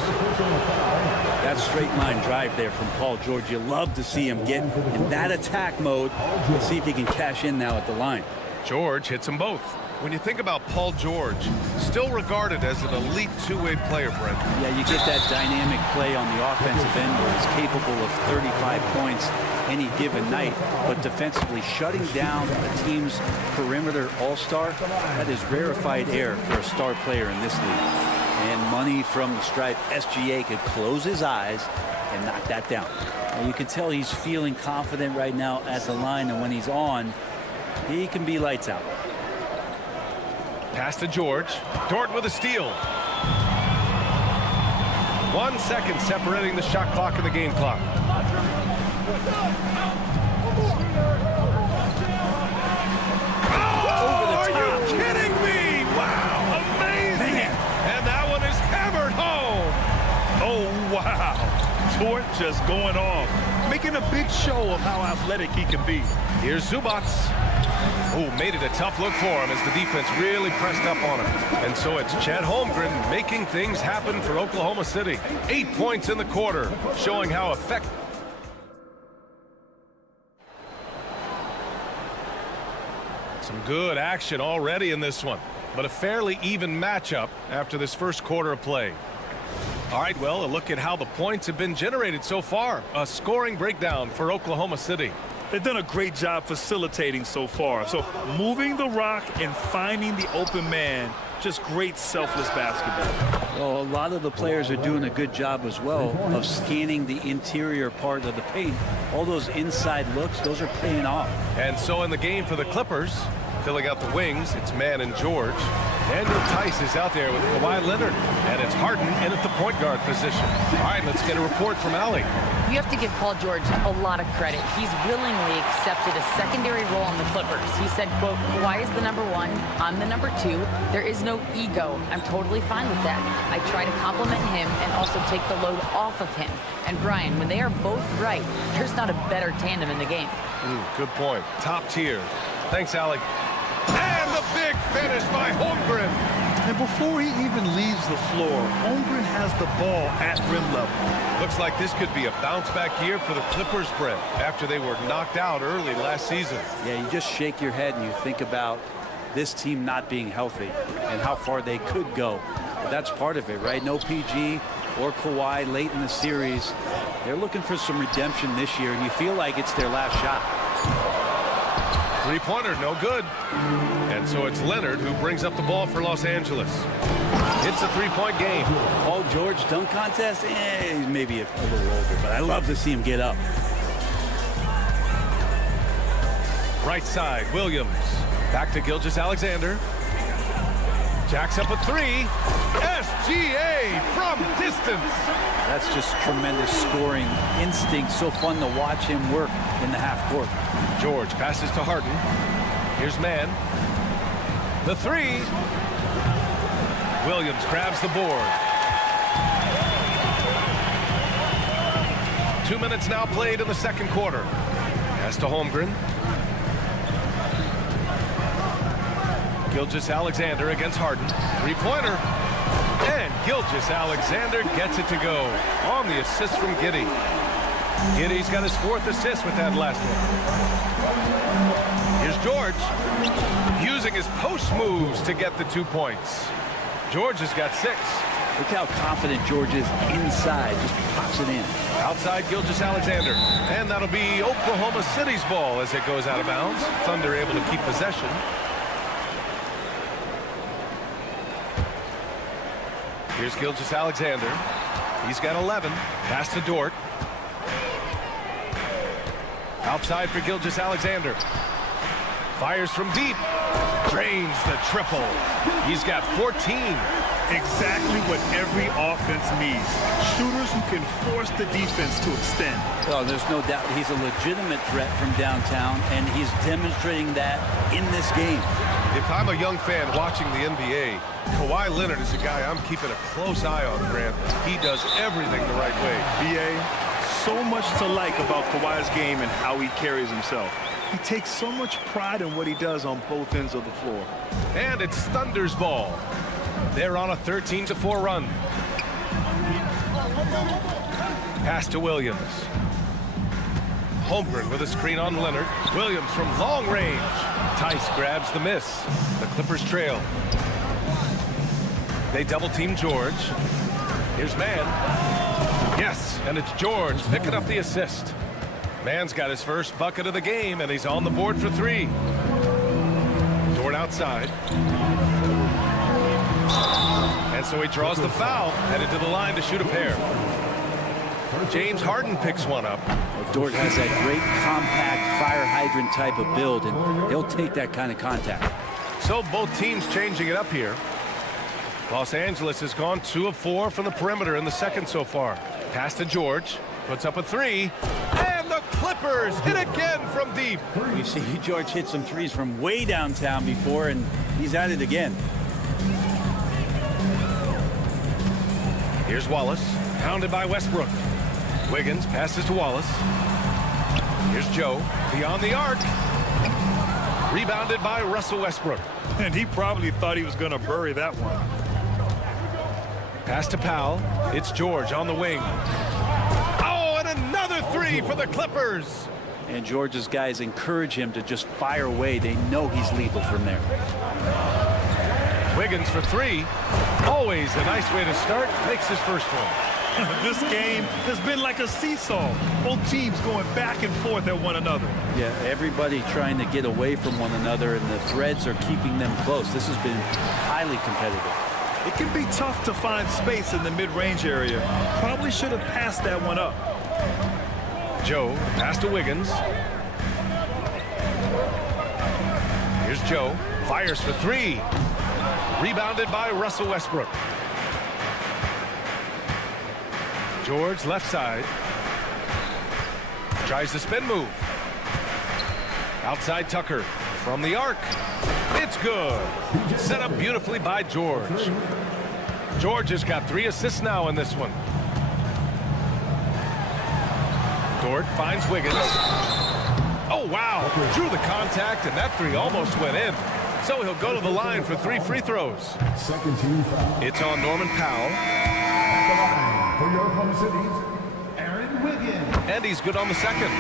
That straight line drive there from Paul George, you love to see him get in that attack mode. Let's see if he can cash in now at the line. George hits them both. When you think about Paul George, still regarded as an elite two-way player, Brent. Yeah, you get that dynamic play on the offensive end where he's capable of 35 points any given night, but defensively shutting down a team's perimeter all-star, that is rarefied air for a star player in this league. And money from the stripe, SGA could close his eyes and knock that down. And you can tell he's feeling confident right now at the line, and when he's on, he can be lights out. Pass to George. Dort with a steal. 1 second separating the shot clock and the game clock. Oh, are you kidding me? Wow, amazing. Man. And that one is hammered home. Oh, wow. Dort just going off, making a big show of how athletic he can be. Here's Zubac. Oh, made it a tough look for him as the defense really pressed up on him. And so it's Chet Holmgren making things happen for Oklahoma City. 8 points in the quarter, showing how effective. Some good action already in this one, but a fairly even matchup after this first quarter of play. All right, well, a look at how the points have been generated so far. A scoring breakdown for Oklahoma City. They've done a great job facilitating so far. So moving the rock and finding the open man, just great selfless basketball. Well, a lot of the players are doing a good job as well of scanning the interior part of the paint. All those inside looks, those are paying off. And so in the game for the Clippers, filling out the wings, it's Mann and George. Daniel Tice is out there with Kawhi Leonard, and it's Harden in at the point guard position. All right, let's get a report from Allie. You have to give Paul George a lot of credit. He's willingly accepted a secondary role on the Clippers. He said, quote, Kawhi is the #1, I'm the #2. There is no ego. I'm totally fine with that. I try to compliment him and also take the load off of him. And Brian, when they are both right, there's not a better tandem in the game. Good point. Top tier. Thanks, Allie. And the big finish by Holmgren. And before he even leaves the floor, Holmgren has the ball at rim level. Looks like this could be a bounce-back year for the Clippers, Brent, after they were knocked out early last season. Yeah, you just shake your head and you think about this team not being healthy and how far they could go. But that's part of it, right? No PG or Kawhi late in the series. They're looking for some redemption this year, and you feel like it's their last shot. Three-pointer, no good. And so it's Leonard who brings up the ball for Los Angeles. It's a three-point game. Paul George dunk contest? He's maybe a little older, but I love to see him get up. Right side, Williams. Back to Gilgeous-Alexander. Jacks up a three. SGA from distance. That's just tremendous scoring instinct. So fun to watch him work in the half court. George passes to Harden. Here's Mann. The three. Williams grabs the board. 2 minutes now played in the second quarter. Pass to Holmgren. Gilgeous-Alexander against Harden. Three-pointer. And Gilgeous-Alexander gets it to go on the assist from Giddey. Giddey's got his 4th assist with that last one. Here's George using his post moves to get the 2 points. George has got 6. Look how confident George is inside. Just pops it in. Outside Gilgeous-Alexander. And that'll be Oklahoma City's ball as it goes out of bounds. Thunder able to keep possession. Here's Gilgeous-Alexander. He's got 11. Pass to Dort. Outside for Gilgeous-Alexander. Fires from deep. Drains the triple. He's got 14. Exactly what every offense needs. Shooters who can force the defense to extend. Oh, there's no doubt he's a legitimate threat from downtown, and he's demonstrating that in this game. If I'm a young fan watching the NBA, Kawhi Leonard is a guy I'm keeping a close eye on, Grant. He does everything the right way. BA, so much to like about Kawhi's game and how he carries himself. He takes so much pride in what he does on both ends of the floor. And it's Thunder's ball. They're on a 13-4 run. Pass to Williams. Holmgren with a screen on Leonard. Williams from long range. Tice grabs the miss. The Clippers trail. They double team George. Here's Mann. Yes, and it's George picking up the assist. Mann's got his first bucket of the game, and he's on the board for 3. Dort outside. And so he draws the foul, headed to the line to shoot a pair. James Harden picks one up. Dort has that great compact fire hydrant type of build, and he'll take that kind of contact. So both teams changing it up here. Los Angeles has gone 2 of 4 from the perimeter in the second so far. Pass to George. Puts up a 3. And the Clippers hit again from deep. You see George hit some threes from way downtown before, and he's at it again. Here's Wallace. Pounded by Westbrook. Wiggins passes to Wallace. Here's Joe. Beyond the arc. Rebounded by Russell Westbrook. And he probably thought he was going to bury that one. Pass to Powell. It's George on the wing. Oh, and another 3 for the Clippers. And George's guys encourage him to just fire away. They know he's lethal from there. Wiggins for 3. Always a nice way to start. Makes his first one. This game has been like a seesaw. Both teams going back and forth at one another. Yeah, everybody trying to get away from one another, and the threads are keeping them close. This has been highly competitive. It can be tough to find space in the mid-range area. Probably should have passed that one up. Joe, pass to Wiggins. Here's Joe. Fires for 3. Rebounded by Russell Westbrook. George left side. Tries the spin move. Outside Tucker. From the arc. It's good. Set up beautifully by George. George has got 3 assists now in this one. Dort finds Wiggins. Oh, wow. Drew the contact, and that 3 almost went in. So he'll go to the line for 3 free throws. Second team foul. It's on Norman Powell. For your home cities, Aaron Wiggins. And he's good on the second.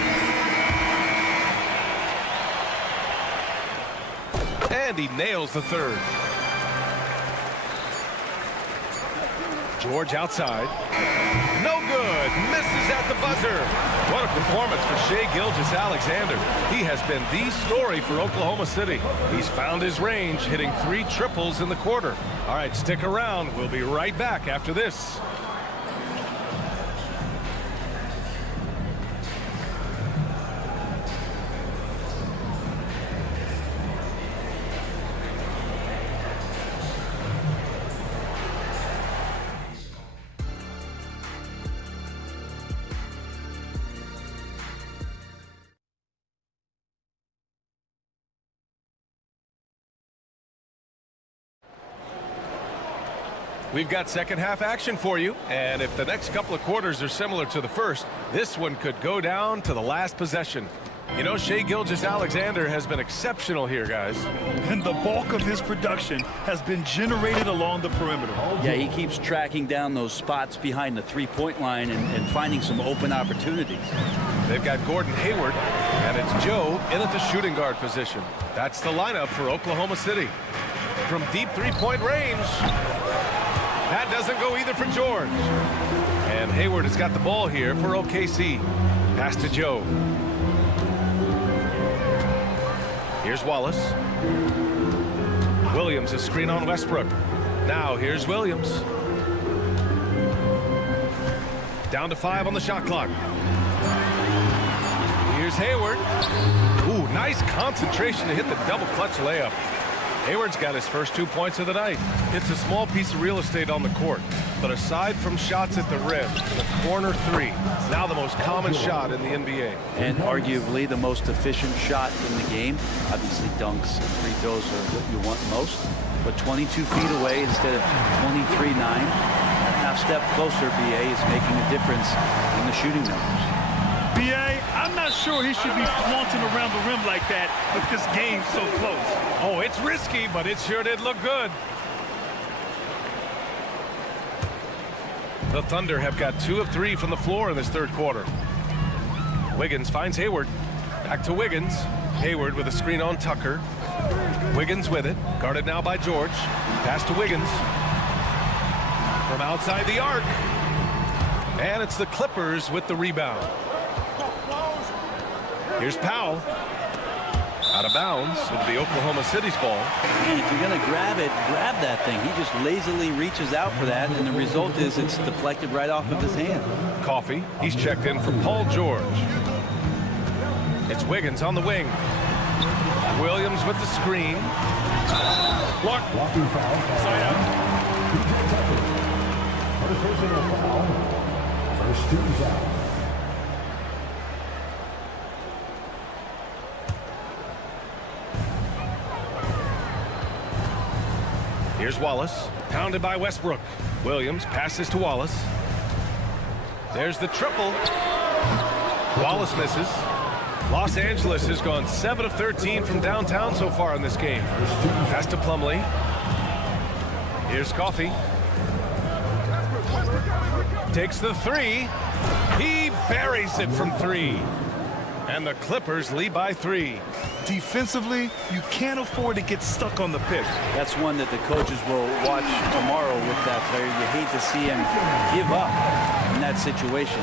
And he nails the third. George outside. No good. Misses at the buzzer. What a performance for Shai Gilgeous-Alexander. He has been the story for Oklahoma City. He's found his range, hitting 3 triples in the quarter. All right, stick around. We'll be right back after this. We've got second half action for you, and if the next couple of quarters are similar to the first, this one could go down to the last possession. You know, Shai Gilgeous-Alexander has been exceptional here, guys. And the bulk of his production has been generated along the perimeter. Yeah, he keeps tracking down those spots behind the three-point line and finding some open opportunities. They've got Gordon Hayward, and it's Joe in at the shooting guard position. That's the lineup for Oklahoma City. From deep three-point range, that doesn't go either for George. And Hayward has got the ball here for OKC. Pass to Joe. Here's Wallace. Williams, a screen on Westbrook. Now here's Williams. Down to 5 on the shot clock. Here's Hayward. Ooh, nice concentration to hit the double clutch layup. Hayward's got his first 2 points of the night. It's a small piece of real estate on the court, but aside from shots at the rim, the corner 3, now the most common shot in the NBA. And arguably the most efficient shot in the game. Obviously dunks and free throws are what you want most, but 22 feet away instead of 23-9. A half step closer, BA is making a difference in the shooting numbers. BA, I'm not sure he should be flaunting around the rim like that with this game so close. Oh, it's risky, but it sure did look good. The Thunder have got 2 of 3 from the floor in this third quarter. Wiggins finds Hayward. Back to Wiggins. Hayward with a screen on Tucker. Wiggins with it. Guarded now by George. Pass to Wiggins. From outside the arc. And it's the Clippers with the rebound. Here's Powell. Out of bounds. It'll be Oklahoma City's ball. And if you're going to grab it, grab that thing. He just lazily reaches out for that, and the result is it's deflected right off of his hand. Coffee. He's checked in for Paul George. It's Wiggins on the wing. Williams with the screen. Blocking foul. Side out. First personal foul. First team's out. Here's Wallace. Pounded by Westbrook. Williams passes to Wallace. There's the triple. Wallace misses. Los Angeles has gone 7 of 13 from downtown so far in this game. Pass to Plumlee. Here's Coffee. Takes the 3. He buries it from 3. And the Clippers lead by 3. Defensively, you can't afford to get stuck on the pick. That's one that the coaches will watch tomorrow with that player. You hate to see him give up in that situation.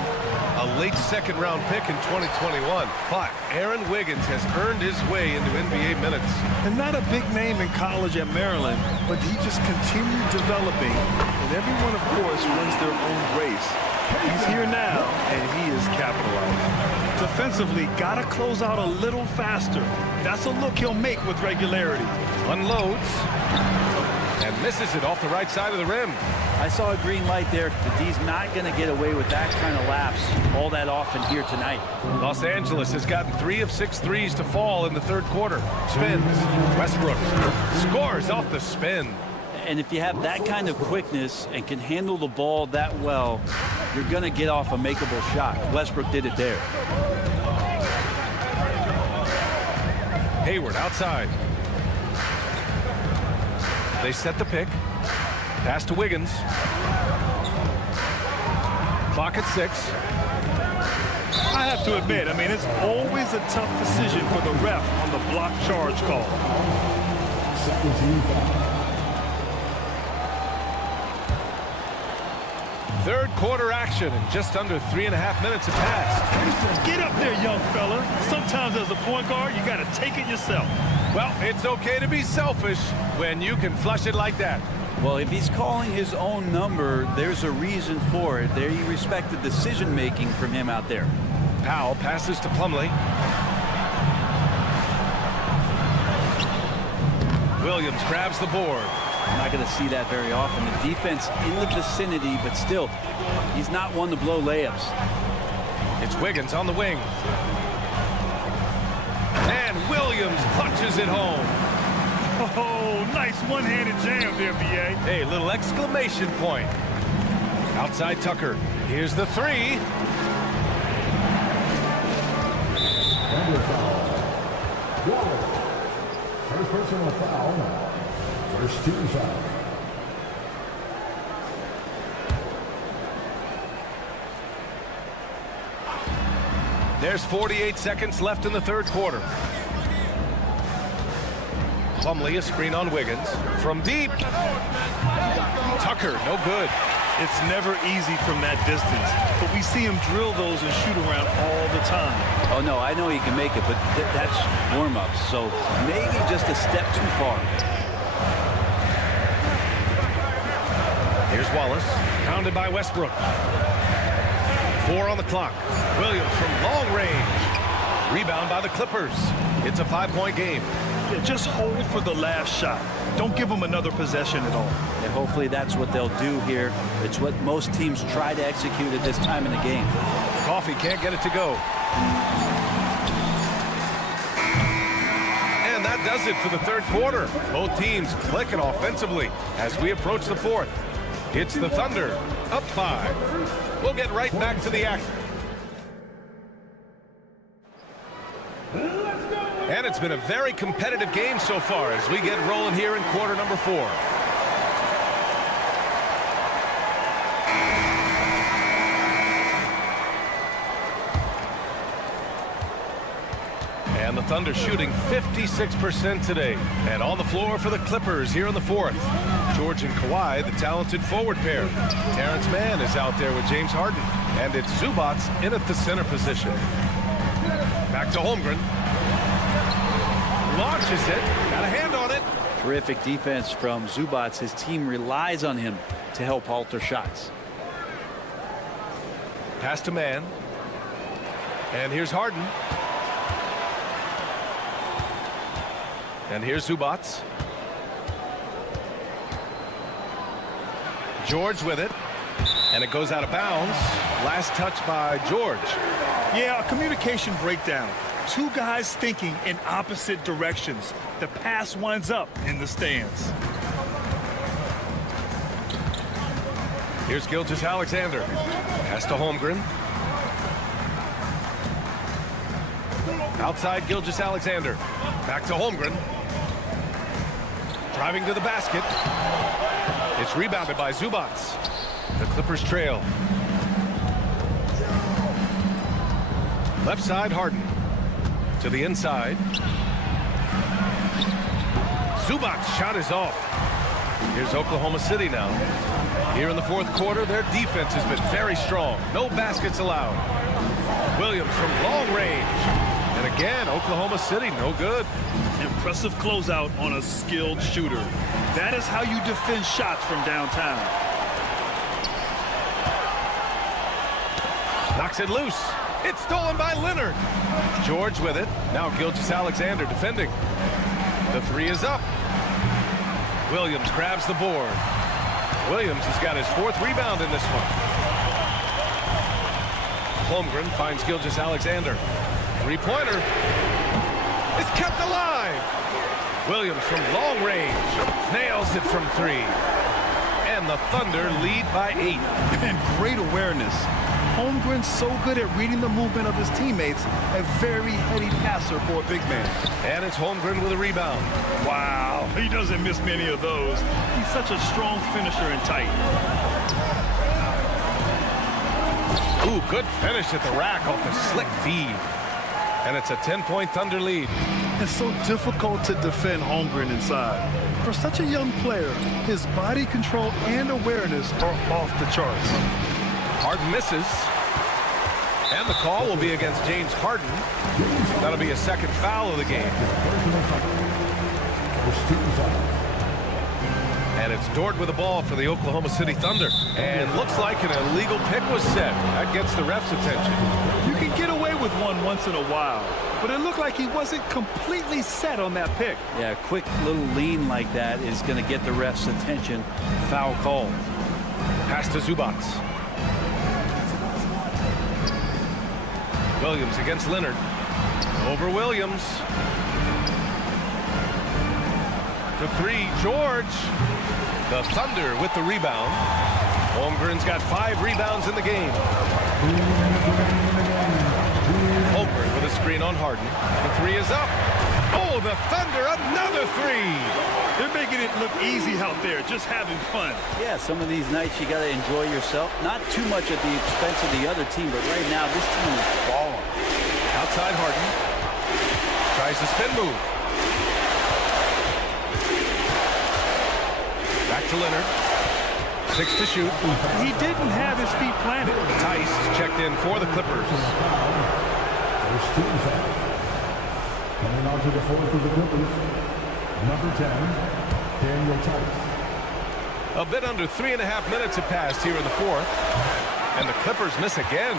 A late second-round pick in 2021, but Aaron Wiggins has earned his way into NBA minutes. And not a big name in college at Maryland, but he just continued developing. And everyone, of course, runs their own race. He's here now, and he is capitalizing. Defensively, got to close out a little faster. That's a look he'll make with regularity. Unloads and misses it off the right side of the rim. I saw a green light there. The D's not going to get away with that kind of lapse all that often here tonight. Los Angeles has gotten 3 of 6 threes to fall in the third quarter. Spins. Westbrook scores off the spin. And if you have that kind of quickness and can handle the ball that well, you're going to get off a makeable shot. Westbrook did it there. Hayward outside. They set the pick. Pass to Wiggins. Clock at 6. I have to admit, it's always a tough decision for the ref on the block charge call. 17 foul. Third quarter action, and just under 3.5 minutes have passed. Get up there, young fella. Sometimes as a point guard, you got to take it yourself. Well, it's okay to be selfish when you can flush it like that. Well, if he's calling his own number, there's a reason for it. There you respect the decision-making from him out there. Powell passes to Plumlee. Williams grabs the board. I'm not going to see that very often. The defense in the vicinity, but still, he's not one to blow layups. It's Wiggins on the wing. And Williams punches it home. Oh, nice one-handed jam there, B.A. Hey, little exclamation point. Outside Tucker. Here's the 3. Number foul. Wallace. First personal foul. First team foul. There's 48 seconds left in the third quarter. Plumlee, a screen on Wiggins. From deep. Tucker, no good. It's never easy from that distance, but we see him drill those and shoot around all the time. Oh, no, I know he can make it, but that's warm-ups, so maybe just a step too far. Here's Wallace, pounded by Westbrook. 4 on the clock. Williams from long range. Rebound by the Clippers. It's a 5-point game. Yeah, just hold for the last shot. Don't give them another possession at all. And hopefully that's what they'll do here. It's what most teams try to execute at this time in the game. Coffee can't get it to go. And that does it for the third quarter. Both teams clicking offensively as we approach the fourth. It's the Thunder, up 5. We'll get right back to the action. it's been a very competitive game so far as we get rolling here in quarter number 4. And the Thunder shooting 56% today. And on the floor for the Clippers here in the 4th. George and Kawhi, the talented forward pair. Terrence Mann is out there with James Harden. And it's Zubats in at the center position. Back to Holmgren. Launches it. Got a hand on it. Terrific defense from Zubats. His team relies on him to help alter shots. Pass to Mann. And here's Harden. And here's Zubats. George with it. And it goes out of bounds. Last touch by George. Yeah, a communication breakdown. Two guys thinking in opposite directions. The pass winds up in the stands. Here's Gilgeous-Alexander. Pass to Holmgren. Outside Gilgeous-Alexander. Back to Holmgren. Driving to the basket. It's rebounded by Zubats. The Clippers trail. Left side, Harden. To the inside. Zubats' shot is off. Here's Oklahoma City now. Here in the 4th quarter, their defense has been very strong. No baskets allowed. Williams from long range. And again, Oklahoma City, no good. Impressive closeout on a skilled shooter. That is how you defend shots from downtown. Knocks it loose. It's stolen by Leonard. George with it. Now Gilgeous-Alexander defending. The 3 is up. Williams grabs the board. Williams has got his 4th rebound in this one. Holmgren finds Gilgeous-Alexander. 3-pointer. It's kept alive. Williams from long range. Nails it from 3. And the Thunder lead by 8. And great awareness. Holmgren's so good at reading the movement of his teammates. A very heady passer for a big man. And it's Holmgren with a rebound. Wow, he doesn't miss many of those. He's such a strong finisher and tight. Ooh, good finish at the rack off the slick feed. And it's a 10-point Thunder lead. It's so difficult to defend Holmgren inside. For such a young player, his body control and awareness are off the charts. Harden misses. And the call will be against James Harden. That'll be a 2nd foul of the game. And it's Dort with the ball for the Oklahoma City Thunder. And looks like an illegal pick was set. That gets the ref's attention. You can get away with one once in a while, but it looked like he wasn't completely set on that pick. Yeah, a quick little lean like that is going to get the ref's attention. Foul called. Pass to Zubats. Williams against Leonard. Over Williams. For 3, George. The Thunder with the rebound. Holmgren's got 5 rebounds in the game. Holmgren with a screen on Harden. The 3 is up. Oh, the Thunder, another 3. They're making it look easy out there, just having fun. Yeah, some of these nights you got to enjoy yourself. Not too much at the expense of the other team, but right now this team is balling. Outside Harden. Tries the spin move. Back to Leonard. 6 to shoot. He didn't have his feet planted. Tice is checked in for the Clippers. First team foul. Coming on to the 4th of the Clippers. Number 10, Daniel Tice. A bit under 3.5 minutes have passed here in the 4th. And the Clippers miss again.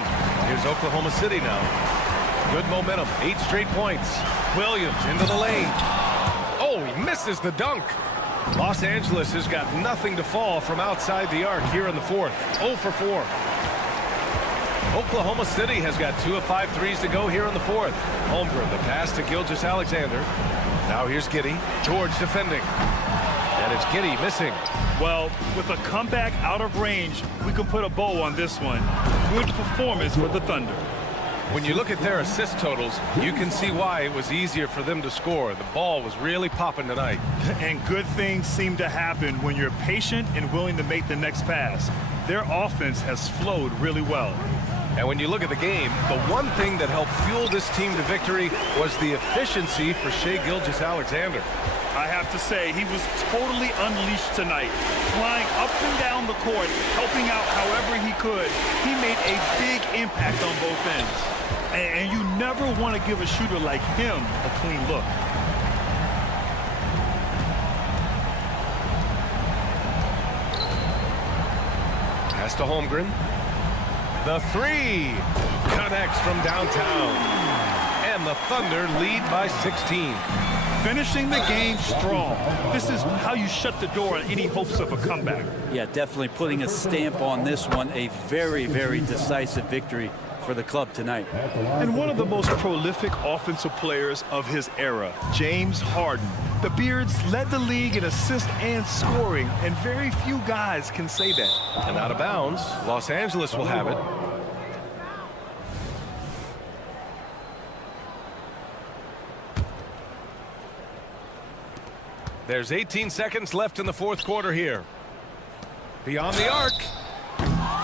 Here's Oklahoma City now. Good momentum. 8 straight points. Williams into the lane. Oh, he misses the dunk. Los Angeles has got nothing to fall from outside the arc here in the 4th. 0 for 4. Oklahoma City has got 2 of 5 threes to go here in the 4th. Holmgren, the pass to Gilgeous-Alexander. Now here's Giddey. George defending. And it's Giddey missing. Well, with a comeback out of range, we can put a bow on this one. Good performance for the Thunder. When you look at their assist totals, you can see why it was easier for them to score. The ball was really popping tonight. And good things seem to happen when you're patient and willing to make the next pass. Their offense has flowed really well. And when you look at the game, the one thing that helped fuel this team to victory was the efficiency for Shai Gilgeous-Alexander. I have to say, he was totally unleashed tonight, flying up and down the court, helping out however he could. He made a big impact on both ends. And you never want to give a shooter like him a clean look. Pass to Holmgren. The three connects from downtown. And the Thunder lead by 16. Finishing the game strong. This is how you shut the door on any hopes of a comeback. Yeah, definitely putting a stamp on this one. A very, very decisive victory for the club tonight. And one of the most prolific offensive players of his era, James Harden. The Beards led the league in assists and scoring, and very few guys can say that. And out of bounds, Los Angeles will have it. There's 18 seconds left in the fourth quarter here. Beyond the arc.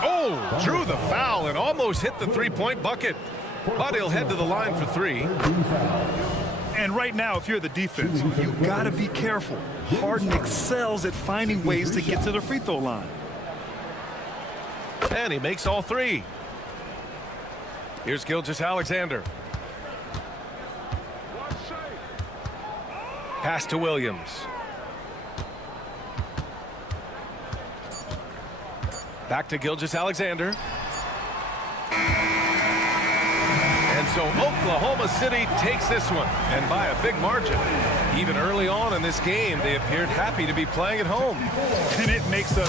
Oh, drew the foul and almost hit the three-point bucket. But he'll head to the line for three. And right now, if you're the defense, you got to be careful. Harden excels at finding ways to get to the free throw line. And he makes all three. Here's Gilgeous-Alexander. Pass to Williams. Back to Gilgeous-Alexander. And so Oklahoma City takes this one, and by a big margin. Even early on in this game, they appeared happy to be playing at home. And it makes a